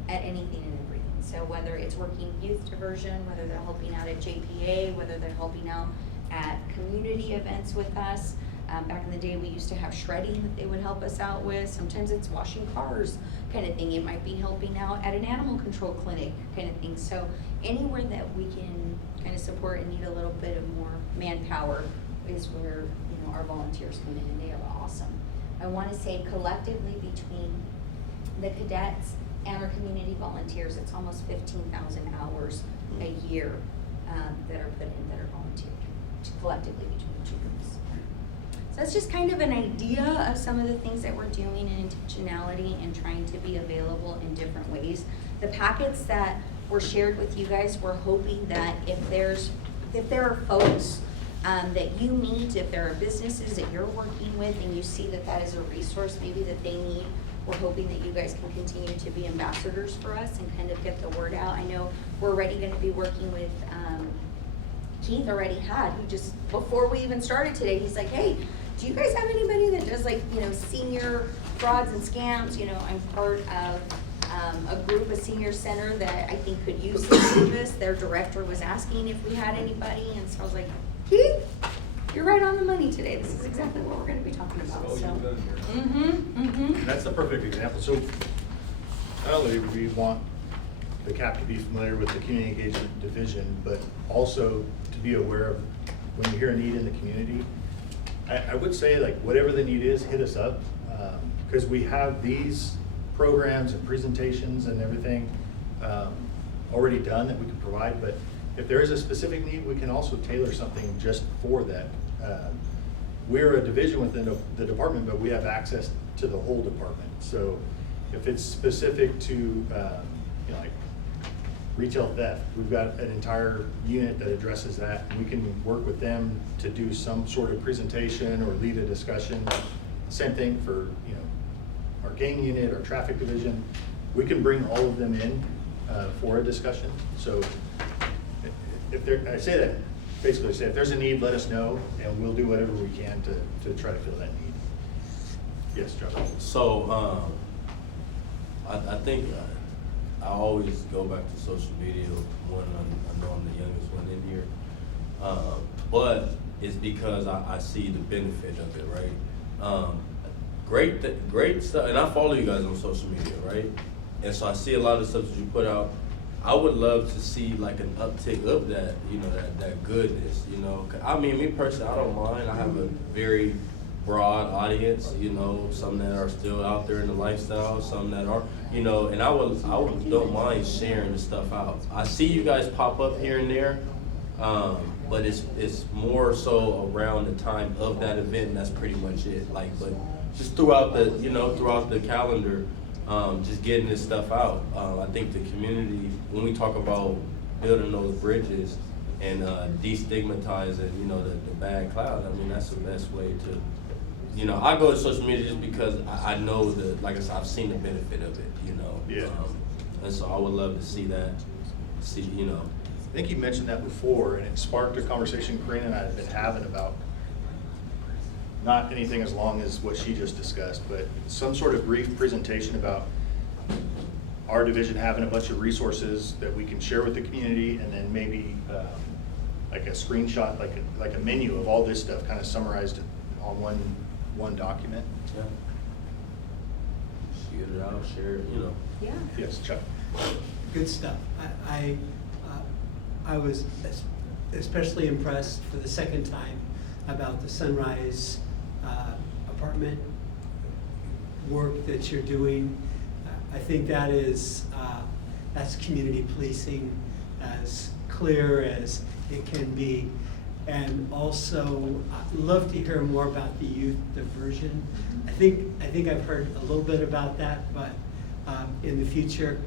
at anything and everything. So whether it's working youth diversion, whether they're helping out at JPA, whether they're helping out at community events with us. Back in the day, we used to have shredding that they would help us out with. Sometimes it's washing cars kind of thing. It might be helping out at an animal control clinic kind of thing. So anywhere that we can kind of support and need a little bit of more manpower is where, our volunteers come in, and they are awesome. I want to say collectively between the cadets and our community volunteers, it's almost 15,000 hours a year that are put in, that are volunteered collectively between the two groups. So that's just kind of an idea of some of the things that we're doing in intentionality and trying to be available in different ways. The packets that were shared with you guys, we're hoping that if there are folks that you meet, if there are businesses that you're working with and you see that that is a resource maybe that they need, we're hoping that you guys can continue to be ambassadors for us and kind of get the word out. I know we're already gonna be working with, Keith already had, who just, before we even started today, he's like, hey, do you guys have anybody that does like, senior frauds and scams? I'm part of a group, a senior center that I think could use the service. Their director was asking if we had anybody, and so I was like, Keith, you're right on the money today. This is exactly what we're gonna be talking about, so. That's the perfect example. So not only do we want the CAP to be familiar with the community engagement division, but also to be aware of when you hear a need in the community. I would say, like, whatever the need is, hit us up, because we have these programs and presentations and everything already done that we can provide, but if there is a specific need, we can also tailor something just for that. We're a division within the department, but we have access to the whole department. So if it's specific to like retail theft, we've got an entire unit that addresses that. We can work with them to do some sort of presentation or lead a discussion. Same thing for our gang unit, our traffic division. We can bring all of them in for a discussion. So I say that, basically say, if there's a need, let us know, and we'll do whatever we can to try to fill that need. Yes, John. So, I think I always go back to social media when I know I'm the youngest one in here. But it's because I see the benefit of it, right? Great stuff, and I follow you guys on social media, right? And so I see a lot of stuff that you put out. I would love to see like an uptick of that, that goodness, I mean, me personally, I don't mind. I have a very broad audience, some that are still out there in the lifestyle, some that are, and I don't mind sharing the stuff out. I see you guys pop up here and there, but it's more so around the time of that event, and that's pretty much it. But just throughout the calendar, just getting this stuff out. I think the community, when we talk about building those bridges and destigmatizing, the bad cloud, I mean, that's the best way to, I go to social media just because I know that, like I said, I've seen the benefit of it, Yeah. And so I would love to see that, I think you mentioned that before, and it sparked a conversation Karina and I have been having about not anything as long as what she just discussed, but some sort of brief presentation about our division having a bunch of resources that we can share with the community, and then maybe like a screenshot, like a menu of all this stuff kind of summarized on one document. Yeah. Shoot it out, share it, Yeah. Yes, Chuck. Good stuff. I was especially impressed for the second time about the Sunrise apartment work that you're doing. I think that is that's community policing as clear as it can be. And also, I'd love to hear more about the youth diversion. I think I've heard a little bit about that, but in the future,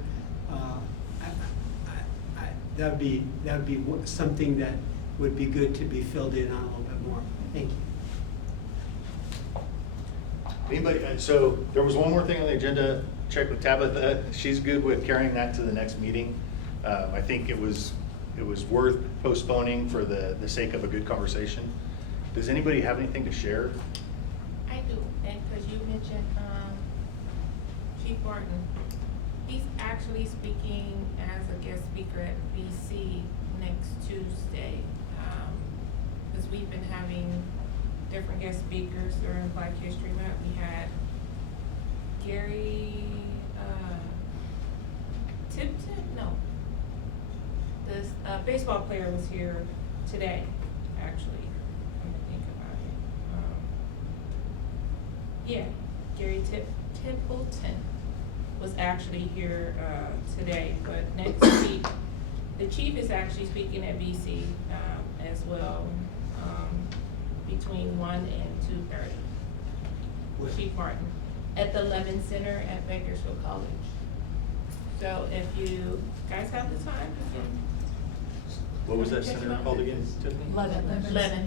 that would be something that would be good to be filled in on a little bit more. Thank you. Anybody, so there was one more thing on the agenda, check with Tabitha. She's good with carrying that to the next meeting. I think it was worth postponing for the sake of a good conversation. Does anybody have anything to share? I do, and because you mentioned Chief Barton, he's actually speaking as a guest speaker at BC next Tuesday. Because we've been having different guest speakers during Black History Month. We had Gary Tipton, no. This baseball player was here today, actually. Let me think about it. Yeah, Gary Templeton was actually here today, but next week, the chief is actually speaking at BC as well. between 1 and 2:30. Chief Martin, at the Levin Center at Bakersfield College. So if you guys have the time, you can. What was that check center it out. called again, Tiffany? Levin, Levan,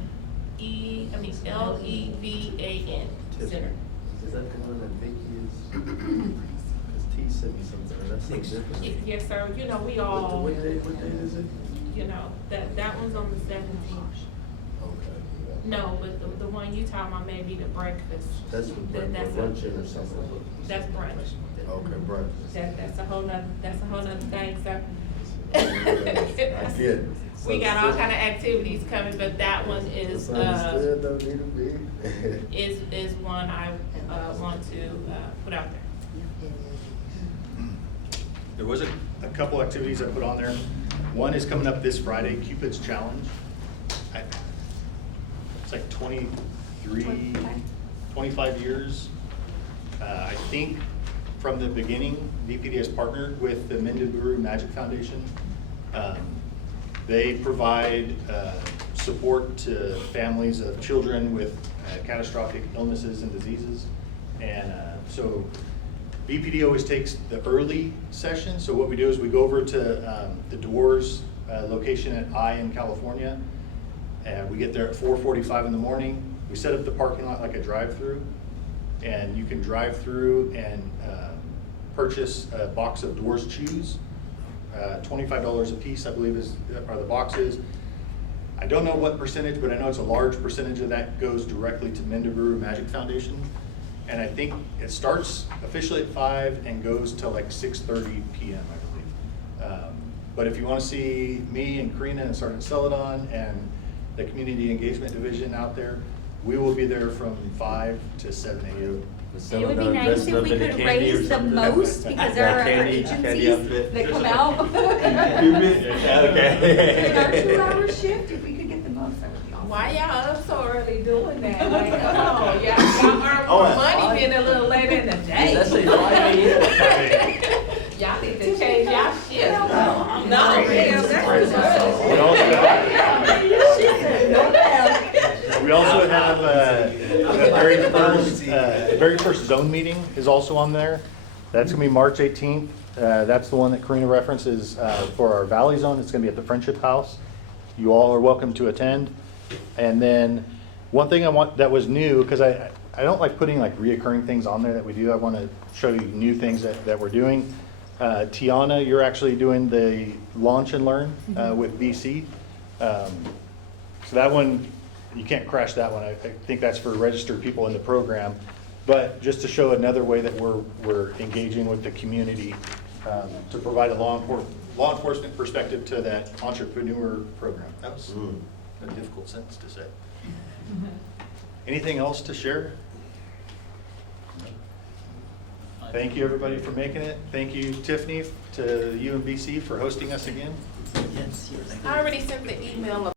Center. Is that the one that Vicky is? Cause T sent me something, that's something different. Yes, sir, you know, we all, What date is it? you know, that one's on the 17th. Okay. No, but the one you talking about may be the breakfast. That's for That's a- luncheon or something. That's brunch. Okay, breakfast. That's a whole nother thing, sir. I get it. We got all kind of activities coming, but that one is, Understood, don't need to be. is one I, want to, put out there. There was a couple activities I put on there. One is coming up this Friday, Cupid's Challenge. It's like 25 years. I think from the beginning, VPD has partnered with the Mendaburu Magic Foundation. They provide support to families of children with catastrophic illnesses and diseases. And so VPD always takes the early session. So what we do is we go over to the Doors location at I in California. And we get there at 4:45 in the morning. We set up the parking lot like a drive-through. And you can drive through and purchase a box of Doors chews. $25 a piece, I believe, are the boxes. I don't know what percentage, but I know it's a large percentage of that goes directly to Mendaburu Magic Foundation. And I think it starts officially at 5 and goes till like 6:30 p.m., I believe. But if you want to see me and Karina and Sergeant Celadon and the Community Engagement Division out there, we will be there from 5 to 7 a.m. It would be nice if we could raise the most, because there are agencies that come out. In our 2-hour shift, if we could get the most, that would be awesome. Why y'all up so early doing that? Like, come on, y'all earn more money being a little later in the day. That's a 5 a.m. Y'all need to change y'all shift. No, We also have the very first zone meeting is also on there. That's gonna be March 18th. That's the one that Karina references for our Valley Zone. It's gonna be at the Friendship House. You all are welcome to attend. And then one thing I want that was new, because I don't like putting like reoccurring things on there that we do. I want to show you new things that we're doing. Tiana, you're actually doing the Launch and Learn with BC. So that one, you can't crash that one. I think that's for registered people in the program. But just to show another way that we're engaging with the community to provide a law enforcement perspective to that entrepreneur program. That was a difficult sentence to say. Anything else to share? Thank you, everybody, for making it. Thank you, Tiffany, to UMBC for hosting us again. I already sent the email